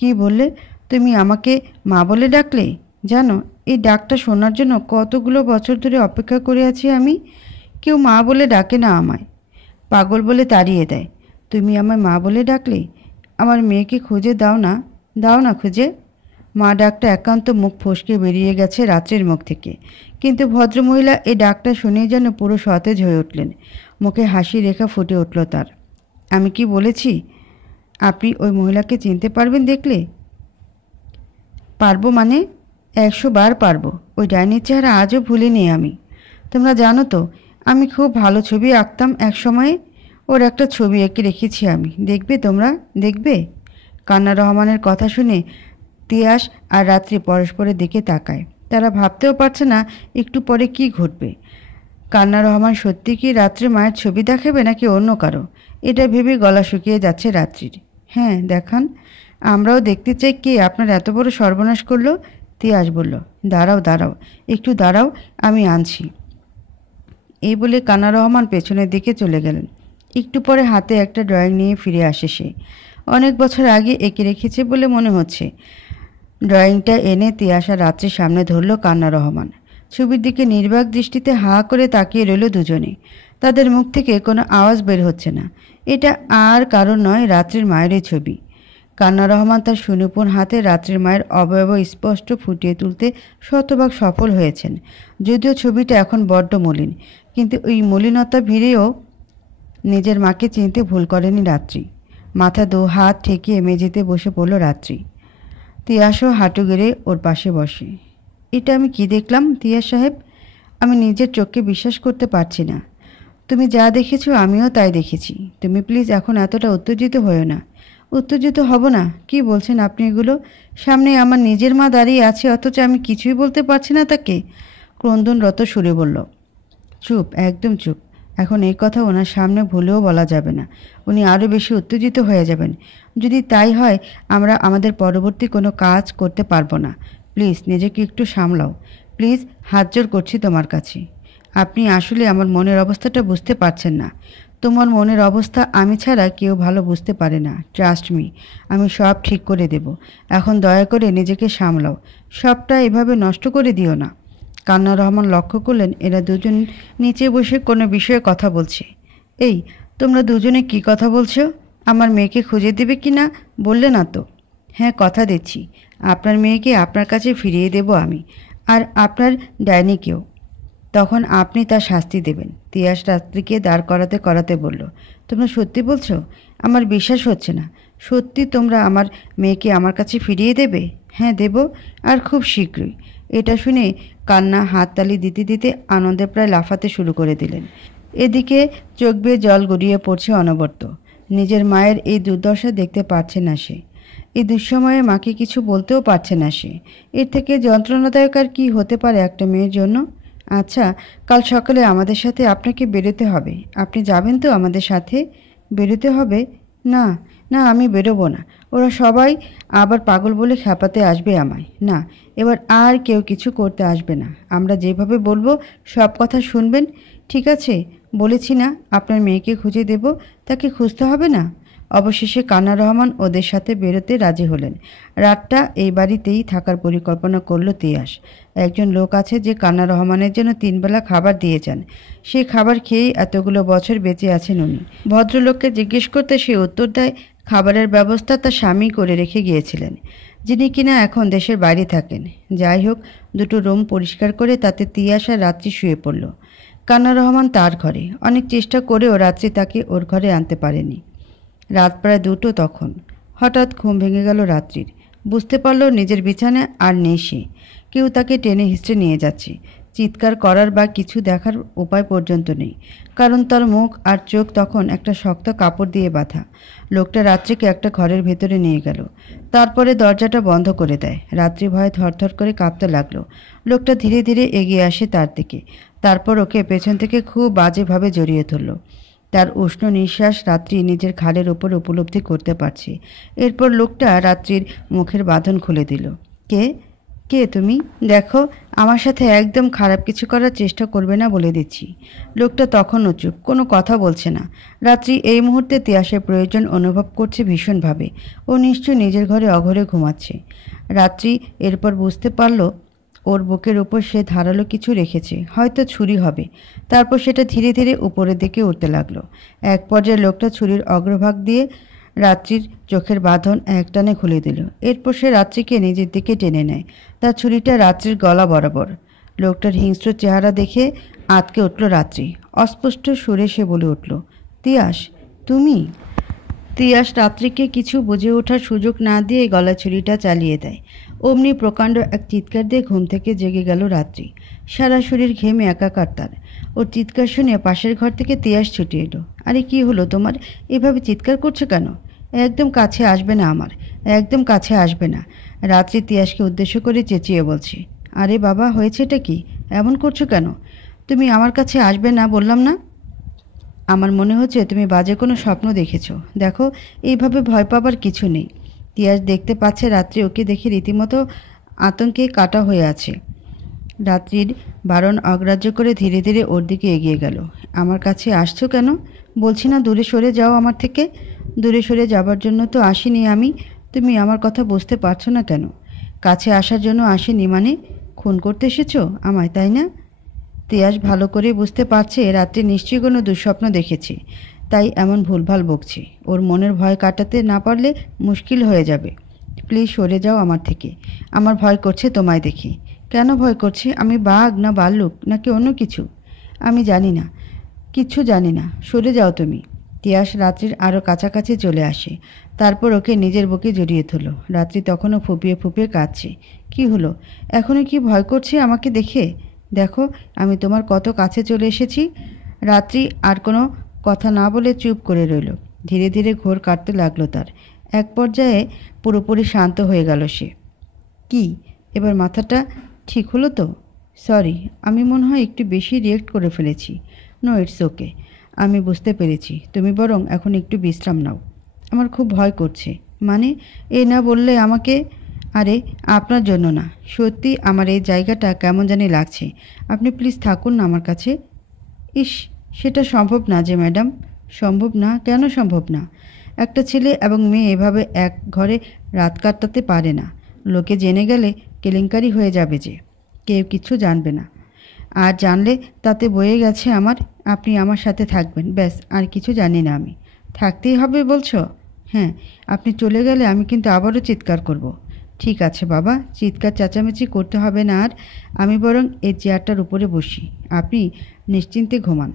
কি বললে? তুমি আমাকে মা বলে ডাকলে? জানো, এই ডাকটা শোনার জন্য কতগুলো বছর ধরে অপেক্ষা করে আছি আমি। কেউ মা বলে ডাকে না আমায়, পাগল বলে তাড়িয়ে দেয়। তুমি আমায় মা বলে ডাকলে? আমার মেয়েকে খুঁজে দাও না, দাও না খুঁজে। মা ডাকটা একান্ত মুখ ফসকে বেরিয়ে গেছে রাত্রির মুখ থেকে, কিন্তু ভদ্রমহিলা এই ডাকটা শুনেই যেন পুরো সতেজ হয়ে উঠলেন। মুখে হাসি রেখা ফুটে উঠল তার। আমি কি বলেছি আপনি ওই মহিলাকে চিনতে পারবেন দেখলে? পারবো মানে 100 বার পারবো। ওই ডাইনির চেহারা আজও ভুলিনি আমি। তোমরা জানো তো আমি খুব ভালো ছবি আঁকতাম এক সময়ে। ওর একটা ছবি এঁকে রেখেছি আমি, দেখবে তোমরা, দেখবে। কান্না রহমানের কথা শুনে তিয়াস আর রাত্রি পরস্পরের দিকে তাকায়। তারা ভাবতেও পারছে না একটু পরে কি ঘটবে। কান্না রহমান সত্যি কি রাত্রে মায়ের ছবি দেখাবে নাকি অন্য কারো? এটা ভেবে গলা শুকিয়ে যাচ্ছে রাত্রির। হ্যাঁ দেখান, আমরাও দেখতে চাই কে আপনার এত বড় সর্বনাশ করলো। তিয়াস বলল, দাঁড়াও দাঁড়াও, একটু দাঁড়াও, আমি আনছি। এই বলে কান্না রহমান পেছনের দিকে চলে গেলেন। একটু পরে হাতে একটা ড্রয়িং নিয়ে ফিরে আসে সে। অনেক বছর আগে এঁকে রেখেছে বলে মনে হচ্ছে। ড্রয়িংটা এনে তিয়াসা রাত্রির সামনে ধরল কান্না রহমান। ছবির দিকে নির্বাক দৃষ্টিতে হা করে তাকিয়ে রইল দুজনে। তাদের মুখ থেকে কোনো আওয়াজ বের হচ্ছে না। এটা আর কারণ নয়, রাত্রির মায়েরই ছবি। কান্না রহমান তার সুনিপুণ হাতে রাত্রির মায়ের অবয়ব স্পষ্ট ফুটিয়ে তুলতে শতভাগ সফল হয়েছেন। যদিও ছবিটা এখন বড্ড মলিন, কিন্তু ওই মলিনতা ভিড়েও নিজের মাকে চিনতে ভুল করেনি রাত্রি। মাথা 2 হাত ঠেকিয়ে মেঝেতে বসে পড়ল রাত্রি। তিয়াসও হাঁটু গেড়ে ওর পাশে বসে। এটা আমি কি দেখলাম তিয়াস সাহেব? আমি নিজের চোখকে বিশ্বাস করতে পারছি না। তুমি যা দেখেছো আমিও তাই দেখেছি। তুমি প্লিজ এখন এতটা উত্তেজিত হয়েও না। উত্তেজিত হব না? কি বলছেন আপনি এগুলো? সামনে আমার নিজের মা দাঁড়িয়ে আছে, অথচ আমি কিছুই বলতে পারছি না তাকে। ক্রন্দনরত সুরে বলল। চুপ, একদম চুপ। এখন এই কথা ওনার সামনে ভুলেও বলা যাবে না। উনি আরও বেশি উত্তেজিত হয়ে যাবেন। যদি তাই হয় আমরা আমাদের পরবর্তী কোনো কাজ করতে পারবো না। প্লিজ নিজেকে একটু সামলাও। প্লিজ, হাত জোর করছি তোমার কাছে। আপনি আসলে আমার মনের অবস্থাটা বুঝতে পারছেন না। তোমার মনের অবস্থা আমি ছাড়া কেউ ভালো বুঝতে পারে না। ট্রাস্ট মি, আমি সব ঠিক করে দেব। এখন দয়া করে নিজেকে সামলাও। সবটা এভাবে নষ্ট করে দিও না। কান্না রহমান লক্ষ্য করলেন এরা দুজন নিচে বসে কোনো বিষয়ে কথা বলছে। এই, তোমরা দুজনে কি কথা বলছো? আমার মেয়েকে খুঁজে দেবে কি না বললে না তো? হ্যাঁ, কথা দিচ্ছি, আপনার মেয়েকে আপনার কাছে ফিরিয়ে দেব আমি, আর আপনার ডাইনিকেও। তখন আপনি তার শাস্তি দেবেন। তিয়াস রাত্রিকে দাঁড় করাতে করাতে বলল, তোমরা সত্যি বলছো? আমার বিশ্বাস হচ্ছে না। সত্যি তোমরা আমার মেয়েকে আমার কাছে ফিরিয়ে দেবে? হ্যাঁ দেব, আর খুব শীঘ্রই। এটা শুনে কান্না হাততালি দিতে দিতে আনন্দে প্রায় লাফাতে শুরু করে দিলেন। এদিকে চোখ বেয়ে জল গড়িয়ে পড়ছে অনবরত। নিজের মায়ের এই দুর্দশা দেখতে পারছে না সে। এই দুঃসময়ে মাকে কিছু বলতেও পারছে না সে। এর থেকে যন্ত্রণাদায়ক আর কী হতে পারে একটা মেয়ের জন্য? আচ্ছা, কাল সকালে আমাদের সাথে আপনাকে বেরোতে হবে। আপনি যাবেন তো আমাদের সাথে? বেরোতে হবে? না না, আমি বেরোবো না। ওরা সবাই আবার পাগল বলে খেপাতে আসবে আমায়। না, এবার আর কেউ কিছু করতে আসবে না। আমরা যেভাবে বলবো সব কথা শুনবেন, ঠিক আছে? বলেছি না আপনার মেয়েকে খুঁজে দেব, তাকে খুঁজতে হবে না। অবশেষে কান্না রহমান ওদের সাথে বেরোতে রাজি হলেন। রাতটা এই বাড়িতেই থাকার পরিকল্পনা করল তিয়াস। একজন লোক আছে যে কান্না রহমানের জন্য 3 বেলা খাবার দিয়ে যান। সেই খাবার খেয়েই এতগুলো বছর বেঁচে আছেন উনি। ভদ্রলোককে জিজ্ঞেস করতে সে উত্তর দেয় খাবারের ব্যবস্থা তার স্বামী করে রেখে গিয়েছিলেন। যিনি কিনা এখন দেশের বাইরে থাকেন। যাই হোক, দুটো রুম পরিষ্কার করে তাতে তিয়াস আর রাত্রি শুয়ে পড়ল। কান্না রহমান তার ঘরে। অনেক চেষ্টা করেও রাত্রি তাকে ওর ঘরে আনতে পারেনি। রাত প্রায় 2টো তখন। হঠাৎ ঘুম ভেঙে গেল রাত্রির। বুঝতে পারল নিজের বিছানায় আর নেই সে। কেউ তাকে টেনে হিঁচড়ে নিয়ে যাচ্ছে। চিৎকার করার বা কিছু দেখার উপায় পর্যন্ত নেই, কারণ তার মুখ আর চোখ তখন একটা শক্ত কাপড় দিয়ে বাঁধা। লোকটা রাত্রিকে একটা ঘরের ভেতরে নিয়ে গেল। তারপরে দরজাটা বন্ধ করে দেয়। রাত্রি ভয়ে থরথর করে কাঁপতে লাগলো। লোকটা ধীরে ধীরে এগিয়ে আসে তার দিকে। তারপর ওকে পেছন থেকে খুব বাজেভাবে জড়িয়ে ধরল। তার উষ্ণ নিঃশ্বাস রাত্রি নিজের ঘাড়ের ওপর উপলব্ধি করতে পারছে। এরপর লোকটা রাত্রির মুখের বাঁধন খুলে দিল। কে কে তুমি? দেখো, আমার সাথে একদম খারাপ কিছু করার চেষ্টা করবে না বলে দিচ্ছি। লোকটা তখনও চুপ, কোনো কথা বলছে না। রাত্রি এই মুহূর্তে তিয়াসের প্রয়োজন অনুভব করছে ভীষণভাবে। ও নিশ্চয় নিজের ঘরে অঘরে ঘুমাচ্ছে। রাত্রি এরপর বুঝতে পারল ওর বুকের উপর সে ধারালো কিছু রেখেছে, হয়তো ছুরি হবে। তারপর সেটা ধীরে ধীরে উপরের দিকে উঠতে লাগলো। এক পর্যায়ে লোকটা ছুরির অগ্রভাগ দিয়ে রাত্রির চোখের বাঁধন একটানে খুলে দিল। এরপর সে রাত্রিকে নিজের দিকে টেনে নেয়, তার ছুরিটা রাত্রির গলা বরাবর। লোকটার হিংস্র চেহারা দেখে আঁতকে উঠল রাত্রি। অস্পষ্ট সুরে সে বলে উঠল, তিয়াস, তুমি? তিয়াস রাত্রিকে কিছু বুঝে ওঠার সুযোগ না দিয়ে গলা ছুরিটা চালিয়ে দেয়। অমনি প্রকাণ্ড এক চিৎকার দিয়ে ঘুম থেকে জেগে গেল রাত্রি। সারা শরীর ঘেমে একাকার তার। ওর চিৎকার শুনে পাশের ঘর থেকে তিয়াস ছুটে এলো। আরে কি হলো তোমার? এভাবে চিৎকার করছো কেন? একদম কাছে আসবে না আমার, একদম কাছে আসবে না। রাত্রি তিয়াসকে উদ্দেশ্য করে চেঁচিয়ে বলছে। আরে বাবা, হয়েছেটা কি? এমন করছো কেন? তুমি আমার কাছে আসবে না বললাম না? আমার মনে হচ্ছে তুমি বাজে কোনো স্বপ্ন দেখেছো। দেখো, এইভাবে ভয় পাবার কিছু নেই। তিয়াস দেখতে পাচ্ছে রাত্রি ওকে দেখে রীতিমতো আতঙ্কে কাটা হয়ে আছে। রাত্রির বারণ অগ্রাহ্য করে ধীরে ধীরে ওর দিকে এগিয়ে গেল। আমার কাছে আসছো কেন? বলছি না দূরে সরে যাও আমার থেকে। দূরে সরে যাবার জন্য তো আসিনি আমি। তুমি আমার কথা বুঝতে পারছো না কেন? কাছে আসার জন্য আসেনি মানে খুন করতে এসেছো আমায়, তাই না? তিয়াস ভালো করে বুঝতে পারছে রাত্রি নিশ্চয়ই কোনো দুঃস্বপ্ন দেখেছে, তাই এমন ভুলভাল বকছে। ওর মনের ভয় কাটাতে না পারলে মুশকিল হয়ে যাবে। প্লিজ সরে যাও আমার থেকে। আমার ভয় করছে তোমায় দেখে। কেন ভয় করছে? আমি বাঘ না ভাল্লুক নাকি অন্য কিছু? আমি জানি না, কিচ্ছু জানি না। সরে যাও তুমি। তিয়াস রাত্রির আরও কাছাকাছি চলে আসে। তারপর ওকে নিজের বুকে জড়িয়ে ধরল। রাত্রি তখনও ফুপিয়ে ফুপিয়ে কাঁদছে। কি হলো? এখনও কি ভয় করছে আমাকে দেখে? দেখো, আমি তোমার কত কাছে চলে এসেছি। রাত্রি আর কোনো কথা না বলে চুপ করে রইল। ধীরে ধীরে ঘোর কাটতে লাগলো তার। এক পর্যায়ে পুরোপুরি শান্ত হয়ে গেল সে। কি এবার মাথাটা ঠিক হলো তো? সরি, আমি মনে হয় একটু বেশি রিয়েক্ট করে ফেলেছি। No, it's okay. আমি বুঝতে পেরেছি। তুমি বরং এখন একটু বিশ্রাম নাও। আমার খুব ভয় করছে। মানে? এই না বললে আমাকে। আরে আপনার জন্য না, সত্যি আমার এই জায়গাটা কেমন জানি লাগছে। আপনি প্লিজ থাকুন না আমার কাছে। ইস, সেটা সম্ভব না যে ম্যাডাম। সম্ভব না? কেন সম্ভব না? একটা ছেলে এবং মেয়ে এভাবে এক ঘরে রাত কাটাতে পারে না। লোকে জেনে গেলে কেলেঙ্কারি হয়ে যাবে যে। কেউ কিছু জানবে না। আর জানলে তাতে বয়ে গেছে আমার। আপনি আমার সাথে থাকবেন, ব্যাস। আর কিছু জানি না আমি। থাকতেই হবে বলছো? হ্যাঁ, আপনি চলে গেলে আমি কিন্তু আবারও চিৎকার করব। ঠিক আছে বাবা, চিৎকার চেঁচামেচি করতে হবে না আর। আমি বরং এই চেয়ারটার উপরে বসি, আপনি নিশ্চিন্তে ঘুমান।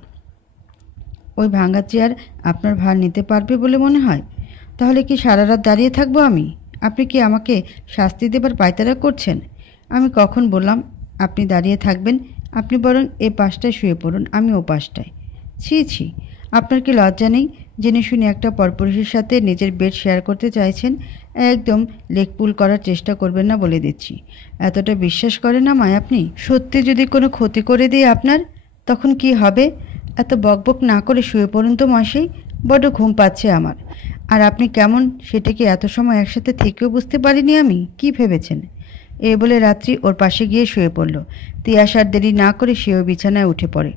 ওই ভাঙা চেয়ার আপনার ভার নিতে পারবে বলে মনে হয়? তাহলে কি সারা রাত দাঁড়িয়ে থাকবো আমি? আপনি কি আমাকে শাস্তি দেবার পায়তারা করছেন? আমি কখন বললাম আপনি দাঁড়িয়ে থাকবেন? আপনি বরং এ পাশটায় শুয়ে পড়ুন, আমি ও পাশটায়। ছি ছি, আপনার কি লজ্জা নেই? জেনে শুনে একটা পরপুরুষের সাথে নিজের বেড শেয়ার করতে চাইছেন? একদম লেগ পুল করার চেষ্টা করবেন না বলে দিচ্ছি। এতটা বিশ্বাস করেন আমায় আপনি? সত্যি যদি কোনো ক্ষতি করে দিই আপনার, তখন কি হবে? এত বকবক না করে শুয়ে পড়ুন তো মশাই। বড্ড ঘুম পাচ্ছে আমার। আর আপনি কেমন সেটা কি এত সময় একসাথে থেকেও বুঝতে পারিনি আমি? কি ভেবেছেন? এ বলে রাত্রি ওর পাশে গিয়ে শুয়ে পড়ল। তিয়াস আর দেরি না করে সেও বিছানায় উঠে পড়ে।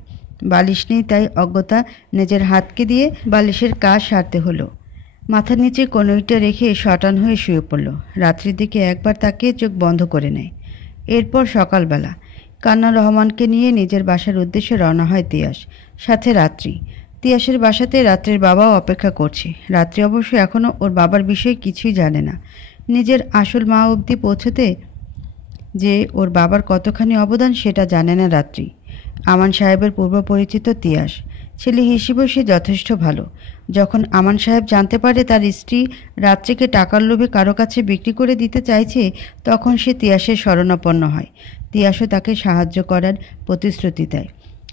বালিশ নেই তাই অজ্ঞতা নিজের হাতকে দিয়ে বালিশের কাজ সারতে হলো। মাথার নিচে কনুইটা রেখে শটান হয়ে শুয়ে পড়ল। রাত্রির দিকে একবার তাকিয়ে চোখ বন্ধ করে নেয়। এরপর সকালবেলা কান্না রহমানকে নিয়ে নিজের বাসার উদ্দেশ্যে রওনা হয় তিয়াস, সাথে রাত্রি। তিয়াসের বাসাতে রাত্রির বাবাও অপেক্ষা করছে। রাত্রি অবশ্য এখনও ওর বাবার বিষয়ে কিছুই জানে না। নিজের আসল মা অবধি পৌঁছতে যে ওর বাবার কতখানি অবদান সেটা জানে না রাত্রি। আমান সাহেবের পূর্ব পরিচিত তিয়াস, ছেলে হিসেবেও সে যথেষ্ট ভালো। যখন আমান সাহেব জানতে পারে তার স্ত্রী রাত্রিকে টাকার লোভে কারো কাছে বিক্রি করে দিতে চাইছে, তখন সে তিয়াসের শরণাপন্ন হয়। তিয়াসও তাকে সাহায্য করার প্রতিশ্রুতি দেয়।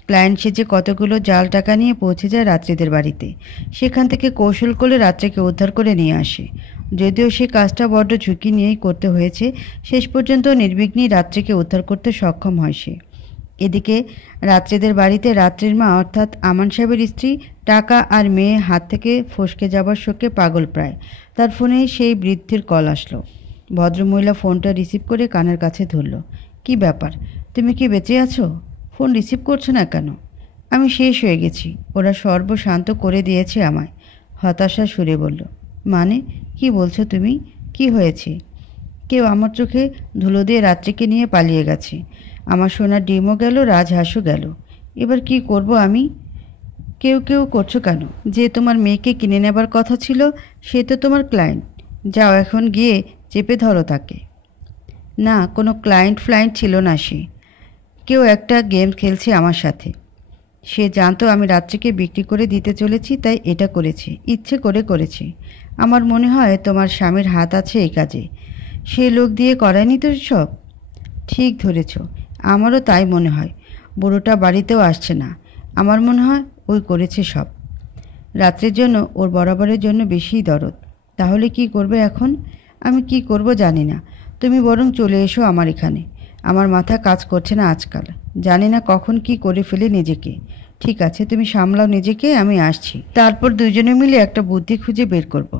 ক্লায়েন্ট সেজে কতগুলো জাল টাকা নিয়ে পৌঁছে যায় রাত্রিদের বাড়িতে। সেখান থেকে কৌশল করে রাত্রিকে উদ্ধার করে নিয়ে আসে। যদিও সে কাজটা বড্ড ঝুঁকি নিয়েই করতে হয়েছে, শেষ পর্যন্ত নির্বিঘ্নেই রাত্রিকে উদ্ধার করতে সক্ষম হয় সে। এদিকে রাত্রিদের বাড়িতে রাত্রির মা অর্থাৎ আমান সাহেবের স্ত্রী টাকা আর মেয়ে হাত থেকে ফসকে যাবার শোকে পাগল প্রায়। তার ফোনে সেই বৃদ্ধির কল আসলো। ভদ্রমহিলা ফোনটা রিসিভ করে কানের কাছে ধরল। কি ব্যাপার, তুমি কি বেঁচে আছো? ফোন রিসিভ করছো না কেন? আমি শেষ হয়ে গেছি, ওরা সর্বশান্ত করে দিয়েছে আমায়। হতাশা সুরে বলল। মানে কি বলছো তুমি? কি হয়েছে? কেউ আমার চোখে ধুলো দিয়ে রাত্রিকে নিয়ে পালিয়ে গেছে। আমার সোনার ডিমও গেল, রাজহাঁসও গেল। এবার কি করব আমি? কেউ কেউ করছো কেন? যে তোমার মেয়েকে কিনে নেবার কথা ছিল সে তো তোমার ক্লায়েন্ট। যাও এখন গিয়ে চেপে ধরো তাকে। না, কোনো ক্লায়েন্ট ফ্লায়েন্ট ছিল না সে। কেউ একটা গেম খেলছে আমার সাথে। সে জানতো আমি রাত্রিকে বিক্রি করে দিতে চলেছি, তাই এটা করেছে, ইচ্ছে করে করেছে। আমার মনে হয় তোমার স্বামীর হাত আছে এই কাজে। সে লোক দিয়ে করায়নি তো সব? ঠিক ধরেছ, আমারও তাই মনে হয়। বুড়োটা বাড়িতেও আসছে না। আমার মনে হয় ওই করেছে সব। রাত্রের জন্য ওর বরাবরের জন্য বেশিই দরদ। তাহলে কি করবে এখন? আমি কি করব জানি না। তুমি বরং চলে এসো আমার এখানে। আমার মাথা কাজ করছে না আজকাল। জানি না কখন কি করে ফেলে নিজেকে। ঠিক আছে, তুমি সামলাও নিজেকে, আমি আসছি। তারপর দুজনে মিলে একটা বুদ্ধি খুঁজে বের করব।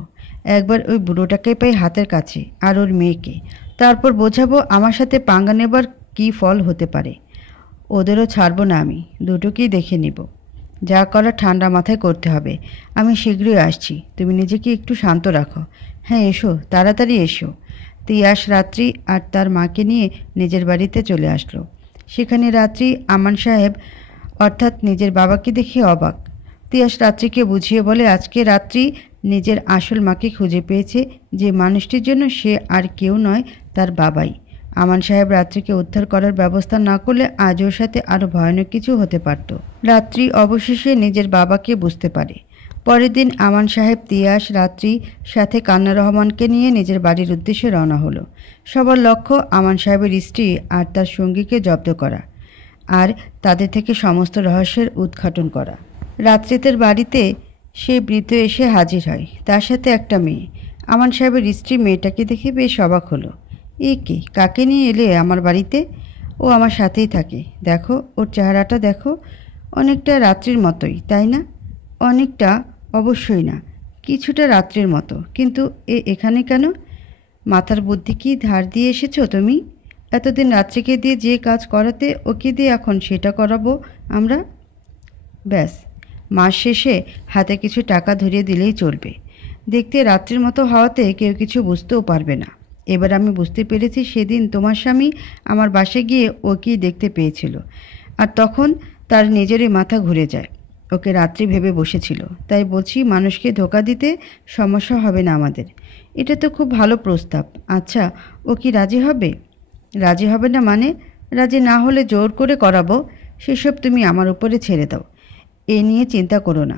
একবার ওই বুড়োটাকে পাই হাতের কাছে, আর ওর মেয়েকে। তারপর বোঝাবো আমার সাথে পাঙ্গা নেবার কী ফল হতে পারে। ওদেরও ছাড়বো না আমি, দুটোকেই দেখে নিব। যা করা ঠান্ডা মাথায় করতে হবে। আমি শীঘ্রই আসছি, তুমি নিজেকে একটু শান্ত রাখো। হ্যাঁ এসো, তাড়াতাড়ি এসো। তিয়াস রাত্রি আর তার মাকে নিয়ে নিজের বাড়িতে চলে আসলো। সেখানে রাত্রি আমান সাহেব অর্থাৎ নিজের বাবাকে দেখে অবাক। তিয়াস রাত্রিকে বুঝিয়ে বলে আজকে রাত্রি নিজের আসল মাকে খুঁজে পেয়েছে, যে মানুষটির জন্য সে আর কেউ নয়, তার বাবাই। আমান সাহেব রাত্রিকে উদ্ধার করার ব্যবস্থা না করলে আজ ওর সাথে আরও ভয়ানক কিছু হতে পারত। রাত্রি অবশেষে নিজের বাবাকে বুঝতে পারে। পরের দিন আমান সাহেব, তিয়াস, রাত্রি সাথে কান্না রহমানকে নিয়ে নিজের বাড়ির উদ্দেশ্যে রওনা হলো। সবার লক্ষ্য আমান সাহেবের স্ত্রী আর তার সঙ্গীকে জব্দ করা আর তাদের থেকে সমস্ত রহস্যের উদ্ঘাটন করা। রাত্রিদের বাড়িতে সে বৃদ্ধ এসে হাজির হয়, তার সাথে একটা মেয়ে। আমান সাহেবের স্ত্রী মেয়েটাকে দেখে বেশ অবাক হলো। এ কে, কাকে নিয়ে এলে আমার বাড়িতে? ও আমার সাথেই থাকে। দেখো ওর চেহারাটা দেখো, অনেকটা রাত্রির মতোই, তাই না? অনেকটা অবশ্যই না, কিছুটা রাত্রির মতো। কিন্তু এখানে কেন? মাথার বুদ্ধি কি ধার দিয়ে এসেছো তুমি? এতদিন রাত্রিকে দিয়ে যে কাজ করাতে ওকে দিয়ে এখন সেটা করাবো আমরা। ব্যাস, মাস শেষে হাতে কিছু টাকা ধরিয়ে দিলেই চলবে। দেখতে রাত্রির মতো হওয়াতে কেউ কিছু বুঝতেও পারবে না। এবার আমি বুঝতে পেরেছি সেদিন তোমার স্বামী আমার বাসে গিয়ে ও কি দেখতে পেয়েছিল, আর তখন তার নিজেরই মাথা ঘুরে যায়। ওকে রাত্রি ভেবে বসেছিল। তাই বলছি, মানুষকে ধোকা দিতে সমস্যা হবে না আমাদের। এটা তো খুব ভালো প্রস্তাব। আচ্ছা, ও কি রাজি হবে? রাজি হবে না মানে? রাজি না হলে জোর করে করাবো, সেসব তুমি আমার উপরে ছেড়ে দাও। এ নিয়ে চিন্তা করো না।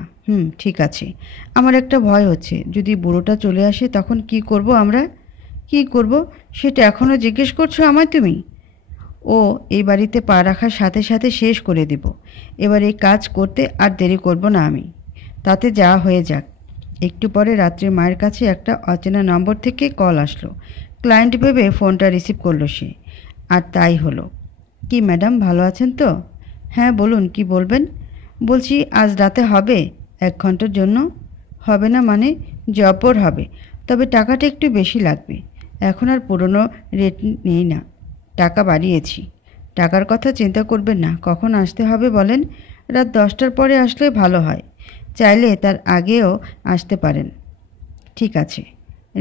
ঠিক আছে। আমার একটা ভয় হচ্ছে, যদি বুড়োটা চলে আসে তখন কি করব আমরা? কি করব সেটা এখনও জিজ্ঞেস করছো আমায় তুমি? ও এই বাড়িতে পা রাখার সাথে সাথে শেষ করে দেব। এবার এই কাজ করতে আর দেরি করব না আমি। তাতে যা হয়ে যাক। একটু পরে রাত্রে মায়ের কাছে একটা অচেনা নম্বর থেকে কল আসলো। ক্লায়েন্ট ভেবে ফোনটা রিসিভ করলো সে। আর তাই হলো। কি ম্যাডাম, ভালো আছেন তো? হ্যাঁ বলুন, কি বলবেন? বলছি আজ রাতে হবে? 1 ঘন্টার জন্য। হবে না মানে? জব্বর হবে, তবে টাকাটা একটু বেশি লাগবে। এখন আর পুরনো রেট নেই না, টাকা বাড়িয়েছি। টাকার কথা চিন্তা করবেন না। কখন আসতে হবে বলেন? রাত 10টার পরে আসলে ভালো হয়। চাইলে তার আগেও আসতে পারেন। ঠিক আছে,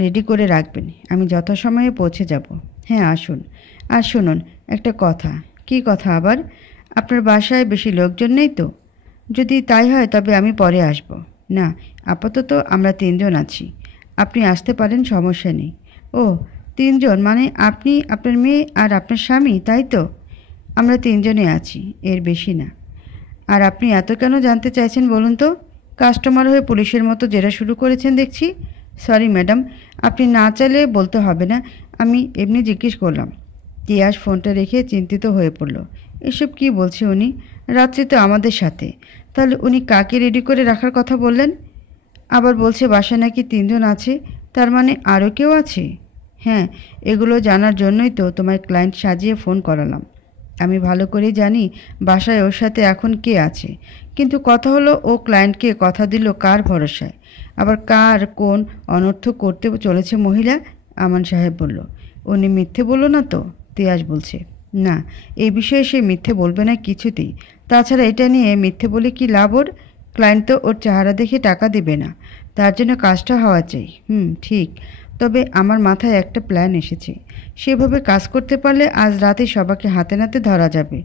রেডি করে রাখবেন, আমি যথাসময়ে পৌঁছে যাব। হ্যাঁ আসুন। আর শুনুন একটা কথা। কি কথা আবার? আপনার বাসায় বেশি লোকজন নেই তো? যদি তাই হয় তবে আমি পরে আসব। না, আপাতত আমরা 3 জন আছি। আপনি আসতে পারেন, সমস্যা নেই। ও, তিনজন মানে আপনি, আপনার মেয়ে আর আপনার স্বামী, তাই তো? আমরা তিনজনে আছি, এর বেশি না। আর আপনি এত কেন জানতে চাইছেন বলুন তো? কাস্টমার হয়ে পুলিশের মতো জেরা শুরু করেছেন দেখছি। সরি ম্যাডাম, আপনি না চাইলে বলতে হবে না, আমি এমনি জিজ্ঞেস করলাম। তিয়াস ফোনটা রেখে চিন্তিত হয়ে পড়ল। এসব কি বলছে উনি? রাত্রি তো আমাদের সাথে, তাহলে উনি কাকে রেডি করে রাখার কথা বললেন? আবার বলছে বাসায় নাকি তিনজন আছে, তার মানে আরও কেউ আছে? হ্যাঁ, এগুলো জানার জন্যই তো তোমার ক্লায়েন্ট সাজিয়ে ফোন করালাম। আমি ভালো করেই জানি বাসায় ওর সাথে এখন কে আছে, কিন্তু কথা হলো ও ক্লায়েন্টকে কথা দিল কার ভরসায়? আবার কার কোন অনর্থ করতে চলেছে মহিলা? আমান সাহেব বলল। উনি মিথ্যে বলল না তো? তিয়াস বলছে। না, এই বিষয়ে সে মিথ্যে বলবে না কিছুতেই। তাছাড়া এটা নিয়ে মিথ্যে বলে কি লাভ ওর? ক্লায়েন্ট তো ওর চেহারা দেখে টাকা দেবে না, তার জন্য কাজটা হওয়া চাই। ঠিক। তবে আমার মাথায় একটা প্ল্যান এসেছে। সেভাবে কাজ করতে পারলে আজ রাতে সবাইকে হাতে নাতে ধরা যাবে।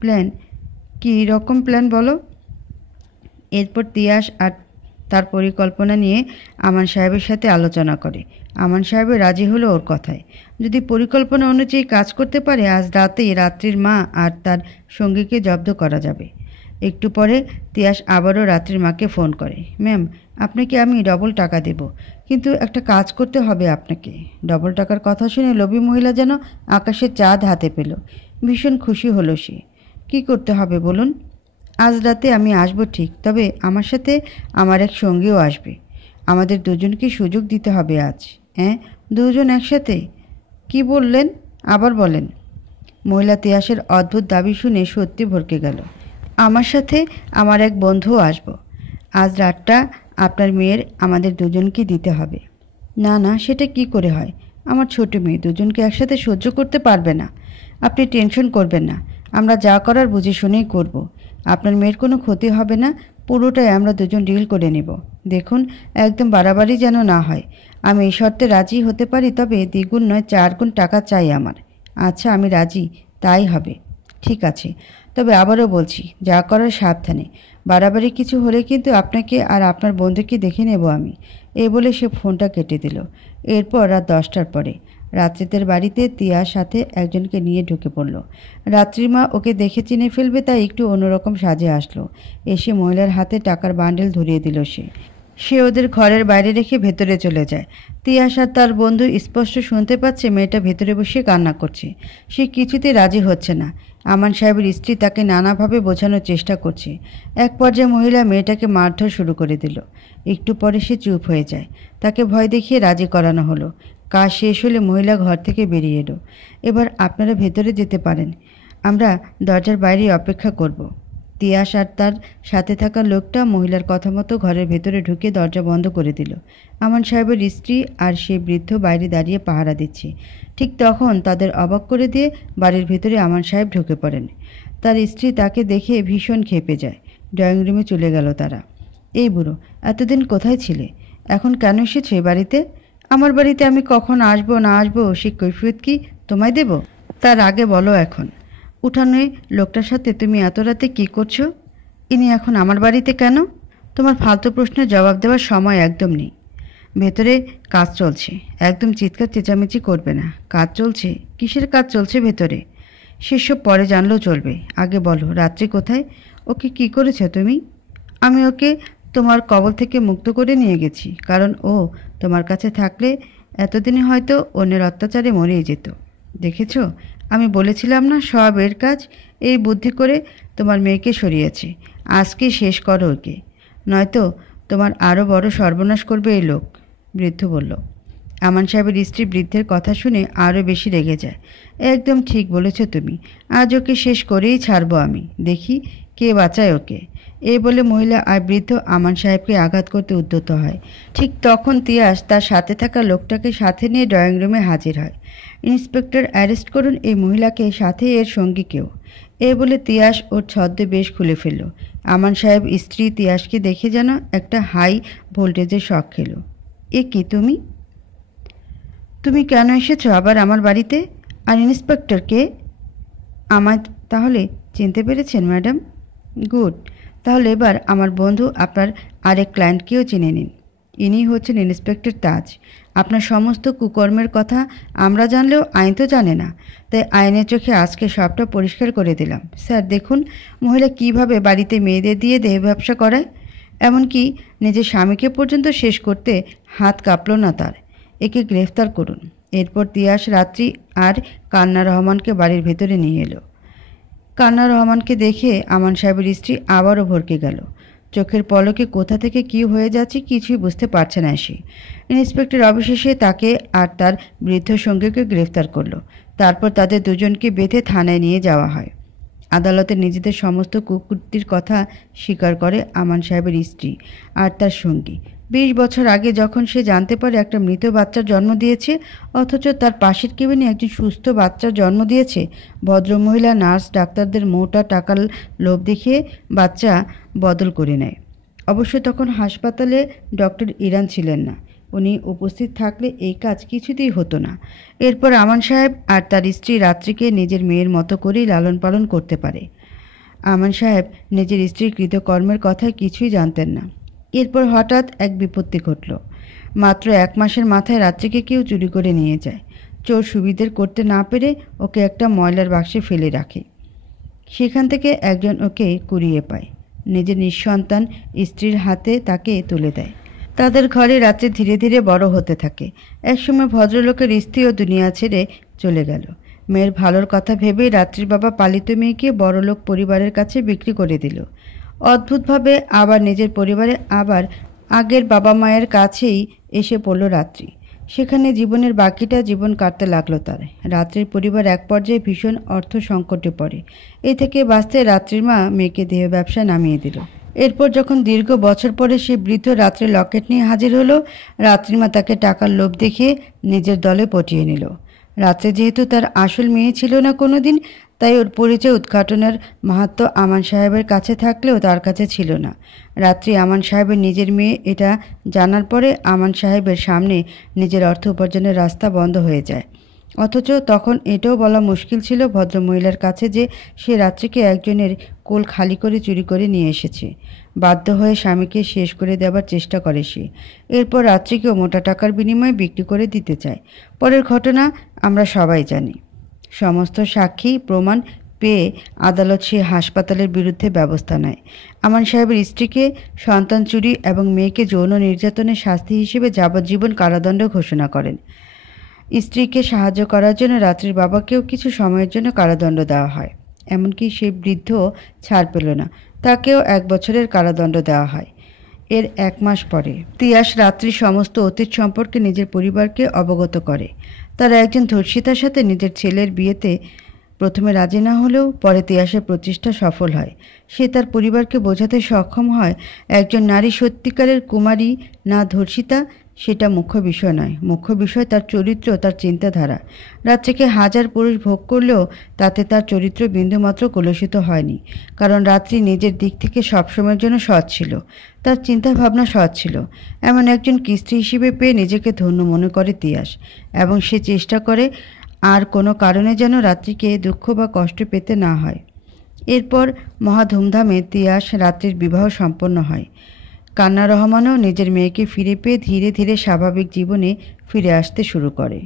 প্ল্যান? কী রকম প্ল্যান বলো? এরপর তিয়াস আর তার পরিকল্পনা নিয়ে আমান সাহেবের সাথে আলোচনা করে। আমান সাহেবের রাজি হলো ওর কথায়। যদি পরিকল্পনা অনুযায়ী কাজ করতে পারে আজ রাতেই রাত্রির মা আর তার সঙ্গীকে জব্দ করা যাবে। একটু পরে তিয়াস আবারও রাত্রির মাকে ফোন করে। ম্যাম, আপনাকে আমি ডবল টাকা দেব, কিন্তু একটা কাজ করতে হবে আপনাকে। ডবল টাকার কথা শুনে লোভী মহিলা যেন আকাশের চাঁদ হাতে পেল। ভীষণ খুশি হলো সে। কি করতে হবে বলুন? আজ রাতে আমি আসবো ঠিক, তবে আমার সাথে আমার এক সঙ্গীও আসবে। আমাদের দুজনকে সুযোগ দিতে হবে আজ। হ্যাঁ, দুজন একসাথে? কি বললেন? আবার বলেন। মহিলা তিয়াসের অদ্ভুত দাবি শুনে সত্যি ভরকে গেল। আমার সাথে আমার এক বন্ধুও আসবো। আজ রাতটা আপনার মেয়ের আমাদের দুজনকে দিতে হবে। না না, সেটা কি করে হয়? আমার ছোট মেয়ে দুজনকে একসাথে সহ্য করতে পারবে না। আপনি টেনশন করবেন না, আমরা যা করার বুঝে শুনেই করব। আপনার মেয়ের কোনো ক্ষতি হবে না, পুরোটাই আমরা দুজন ডিল করে নেব। দেখুন, একদম বাড়াবাড়ি যেন না হয়। আমি এই শর্তে রাজি হতে পারি, তবে দ্বিগুণ নয় 4 গুণ টাকা চাই আমার। আচ্ছা, আমি রাজি, তাই হবে। ঠিক আছে, তবে আবারও বলছি, যা করার সাবধানে। বাড়াবাড়ি কিছু হলে কিন্তু আপনাকে আর আপনার বন্ধুকে দেখে নেব আমি। এই বলে সে ফোনটা কেটে দিল। এরপর রাত 10টার পরে রাত্রিদের বাড়িতে তিয়ার সাথে একজনকে নিয়ে ঢুকে পড়ল। রাত্রির মা ওকে দেখে চিনে ফেলবে তাই একটু অন্যরকম সাজে আসলো। এসে মহিলার হাতে টাকার বান্ডেল ধরিয়ে দিল সে। সে ওদের ঘরের বাইরে রেখে ভেতরে চলে যায়। তিয়াস আর তার বন্ধু স্পষ্ট শুনতে পাচ্ছে মেয়েটা ভেতরে বসে কান্না করছে। সে কিছুতেই রাজি হচ্ছে না। আমান সাহেবের স্ত্রী তাকে নানাভাবে বোঝানোর চেষ্টা করছে। এক পর্যায়ে মহিলা মেয়েটাকে মারধর শুরু করে দিল। একটু পরে সে চুপ হয়ে যায়। তাকে ভয় দেখিয়ে রাজি করানো হলো। কাজ শেষ হলে মহিলা ঘর থেকে বেরিয়ে এলো। এবার আপনারা ভেতরে যেতে পারেন, আমরা দরজার বাইরে অপেক্ষা করব। তিয়াস আর তার সাথে থাকা লোকটা মহিলার কথা মতো ঘরের ভেতরে ঢুকে দরজা বন্ধ করে দিল। আমান সাহেবের স্ত্রী আর সে বৃদ্ধ বাইরে দাঁড়িয়ে পাহারা দিচ্ছে। ঠিক তখন তাদের অবাক করে দিয়ে বাড়ির ভেতরে আমান সাহেব ঢুকে পড়েন। তার স্ত্রী তাকে দেখে ভীষণ ক্ষেপে যায়। ড্রয়িং রুমে চলে গেল তারা। এই বুড়ো, এতদিন কোথায় ছিলে? এখন কেন এসেছো এ বাড়িতে? আমার বাড়িতে আমি কখন আসবো না আসবো সে কৈফিয়ত কি তোমায় দেব? তার আগে বলো, এখন উঠানে লোকটার সাথে তুমি এত রাতে কী করছো? ইনি এখন আমার বাড়িতে কেন? তোমার ফালতু প্রশ্নের জবাব দেওয়ার সময় একদম নেই। ভেতরে কাজ চলছে, একদম চিৎকার চেঁচামেচি করবে না। কাজ চলছে? কিসের কাজ চলছে ভেতরে? সেসব পরে জানলেও চলবে, আগে বলো রাত্রি কোথায়? ওকে কি করেছো তুমি? আমি ওকে তোমার কবল থেকে মুক্ত করে নিয়ে গেছি, কারণ ও তোমার কাছে থাকলে এতদিনে হয়তো অন্যের অত্যাচারে মরেই যেত। দেখেছো, আমি বলেছিলাম না সব এর কাজ। এই বুদ্ধি করে তোমার মেয়েকে সরিয়েছে। আজকে শেষ করো ওকে, নয়তো তোমার আরও বড় সর্বনাশ করবে এই লোক। বৃদ্ধ বলল। আমান সাহেবের স্ত্রী বৃদ্ধের কথা শুনে আরও বেশি রেগে যায়। একদম ঠিক বলেছ তুমি, আজ ওকে শেষ করেই ছাড়বো আমি, দেখি কে বাঁচায় ওকে। এই বলে মহিলা আর বৃদ্ধ আমান সাহেবকে আঘাত করতে উদ্যত হয়। ঠিক তখন তিয়াস তার সাথে থাকা লোকটাকে সাথে নিয়ে ড্রয়িং রুমে হাজির হয়। ইন্সপেক্টর, অ্যারেস্ট করুন এই মহিলাকে, সাথে এর সঙ্গীকেও। এই বলে তিয়াস ওর ছদ্মবেশ খুলে ফেলল। আমান সাহেব স্ত্রী তিয়াসকে দেখে যেন একটা হাই ভোল্টেজের শক খেল। এ কি তুমি? তুমি কেন এসেছো আবার আমার বাড়িতে? আর ইন্সপেক্টরকে? আমায় তাহলে চিনতে পেরেছেন ম্যাডাম? গুড, তাহলে এবার আমার বন্ধু আপনার আরেক ক্লায়েন্টকেও চিনে নিন। ইনি হচ্ছেন ইন্সপেক্টর তাজ। আপনার সমস্ত কুকর্মের কথা আমরা জানলেও আইন তো জানে না, তাই আইনের চোখে আজকে সবটা পরিষ্কার করে দিলাম। স্যার দেখুন, মহিলা কিভাবে বাড়িতে মেয়েদের দিয়ে দেহ ব্যবসা করায়, এমনকি নিজের স্বামীকে পর্যন্ত শেষ করতে হাত কাঁপল না তার। একে গ্রেফতার করুন। এরপর তিয়াস রাত্রি আর কান্না রহমানকে বাড়ির ভেতরে নিয়ে এলো। কান্না রহমানকে দেখে আমান সাহেবের স্ত্রী আবারও ভরকে গেল। চোখের পলকে কোথা থেকে কি হয়ে যাচ্ছে কিছুই বুঝতে পারছে না সে। ইন্সপেক্টর অবশেষে তাকে আর তার বৃদ্ধ সঙ্গীকে গ্রেফতার করলো। তারপর তাদের দুজনকে বেঁধে থানায় নিয়ে যাওয়া হয়। আদালতে নিজেদের সমস্ত কুকৃতির কথা স্বীকার করে আমান সাহেবের স্ত্রী আর তার সঙ্গী। 20 বছর আগে যখন সে জানতে পারে একটা মৃত বাচ্চার জন্ম দিয়েছে, অথচ তার পাশের কেবিনে একজন সুস্থ বাচ্চার জন্ম দিয়েছে, ভদ্রমহিলা নার্স ডাক্তারদের মোটা টাকার লোভ দেখিয়ে বাচ্চা বদল করে নেয়। অবশ্য তখন হাসপাতালে ডক্টর ইরান ছিলেন না। উনি উপস্থিত থাকলে এই কাজ কিছুতেই হতো না। এরপর আমান সাহেব আর তার স্ত্রী রাত্রিকে নিজের মেয়ের মতো করেই লালন পালন করতে পারে। আমান সাহেব নিজের স্ত্রীর কৃতকর্মের কথা কিছুই জানতেন না। এরপর হঠাৎ এক বিপত্তি ঘটল। মাত্র 1 মাসের মাথায় রাত্রিকে কেউ চুরি করে নিয়ে যায়। চোর সুবিধের করতে না পেরে ওকে একটা ময়লার বাক্সে ফেলে রাখে। সেখান থেকে একজন ওকে কুড়িয়ে পায়, নিজের নিঃসন্তান স্ত্রীর হাতে তাকে তুলে দেয়। তাদের ঘরে রাত্রি ধীরে ধীরে বড় হতে থাকে। একসময় ভদ্রলোকের স্ত্রীও দুনিয়া ছেড়ে চলে গেল। মেয়ের ভালোর কথা ভেবেই রাত্রির বাবা পালিত মেয়েকে বড়লোক পরিবারের কাছে বিক্রি করে দিল। অদ্ভুতভাবে আবার নিজের পরিবারে আবার আগের বাবা মায়ের কাছেই এসে পড়ল রাত্রি। সেখানে জীবনের বাকিটা জীবন কাটতে লাগলো তার। রাত্রির পরিবার এক পর্যায়ে ভীষণ অর্থ সংকটে পড়ে। এই থেকে বাঁচতে রাত্রির মা মেয়েকে দেহ ব্যবসায় নামিয়ে দিল। এরপর যখন দীর্ঘ বছর পরে সে বৃদ্ধ রাত্রির লকেট নিয়ে হাজির হলো, রাত্রির মা তাকে টাকার লোভ দেখিয়ে নিজের দলে পটিয়ে নিল। রাত্রে যেহেতু তার আসল মেয়ে ছিল না কোনো দিন, তাই ওর পরিচয় উদ্ঘাটনের মাহাত্ম্য আমান সাহেবের কাছে থাকলেও তার কাছে ছিল না। রাত্রি আমান সাহেবের নিজের মেয়ে এটা জানার পরে আমান সাহেবের সামনে নিজের অর্থ উপার্জনের রাস্তা বন্ধ হয়ে যায়। অথচ তখন এটাও বলা মুশকিল ছিল ভদ্রমহিলার কাছে যে সে রাত্রিকে একজনের কোল খালি করে চুরি করে নিয়ে এসেছে। বাধ্য হয়ে স্বামীকে শেষ করে দেওয়ার চেষ্টা করে সে। এরপর রাত্রিকেও মোটা টাকার বিনিময়ে বিক্রি করে দিতে চায়। পরের ঘটনা আমরা সবাই জানি। সমস্ত সাক্ষী প্রমাণ পেয়ে আদালত সে হাসপাতালের বিরুদ্ধে ব্যবস্থা নেয়। আমান সাহেবের স্ত্রীকে সন্তান চুরি এবং মেয়েকে যৌন নির্যাতনের শাস্তি হিসেবে যাবজ্জীবন কারাদণ্ড ঘোষণা করেন। স্ত্রীকে সাহায্য করার জন্য রাত্রির বাবাকেও কিছু সময়ের জন্য কারাদণ্ড দেওয়া হয়। এমনকি সে বৃদ্ধ ছাড় পেল না, তাকেও 1 বছরের কারাদণ্ড দেওয়া হয়। এর 1 মাস পরে তিয়াস রাত্রির সমস্ত অতীত সম্পর্কে নিজের পরিবারকে অবগত করে। তারা একজন ধর্ষিতার সাথে নিজের ছেলের বিয়েতে প্রথমে রাজি না হলেও পরে তিয়াসের প্রচেষ্টা সফল হয়। সে তার পরিবারকে বোঝাতে সক্ষম হয় একজন নারী সত্যিকারের কুমারী না ধর্ষিতা সেটা মুখ্য বিষয় নয়। মুখ্য বিষয় তার চরিত্র, তার চিন্তাধারা। রাত্রিকে হাজার পুরুষ ভোগ করলেও তাতে তার চরিত্র বিন্দুমাত্র কলুষিত হয়নি, কারণ রাত্রি নিজের দিক থেকে সবসময়ের জন্য সৎ ছিল। তার চিন্তাভাবনা সৎ ছিল। এমন একজন স্ত্রী হিসেবে পেয়ে নিজেকে ধন্য মনে করে তিয়াস, এবং সে চেষ্টা করে আর কোনো কারণে যেন রাত্রিকে দুঃখ বা কষ্ট পেতে না হয়। এরপর মহা ধুমধামে তিয়াস রাত্রির বিবাহ সম্পন্ন হয়। কান্না রহমানও নিজের মেয়েকে ফিরে পেয়ে ধীরে ধীরে স্বাভাবিক জীবনে ফিরে আসতে শুরু করে।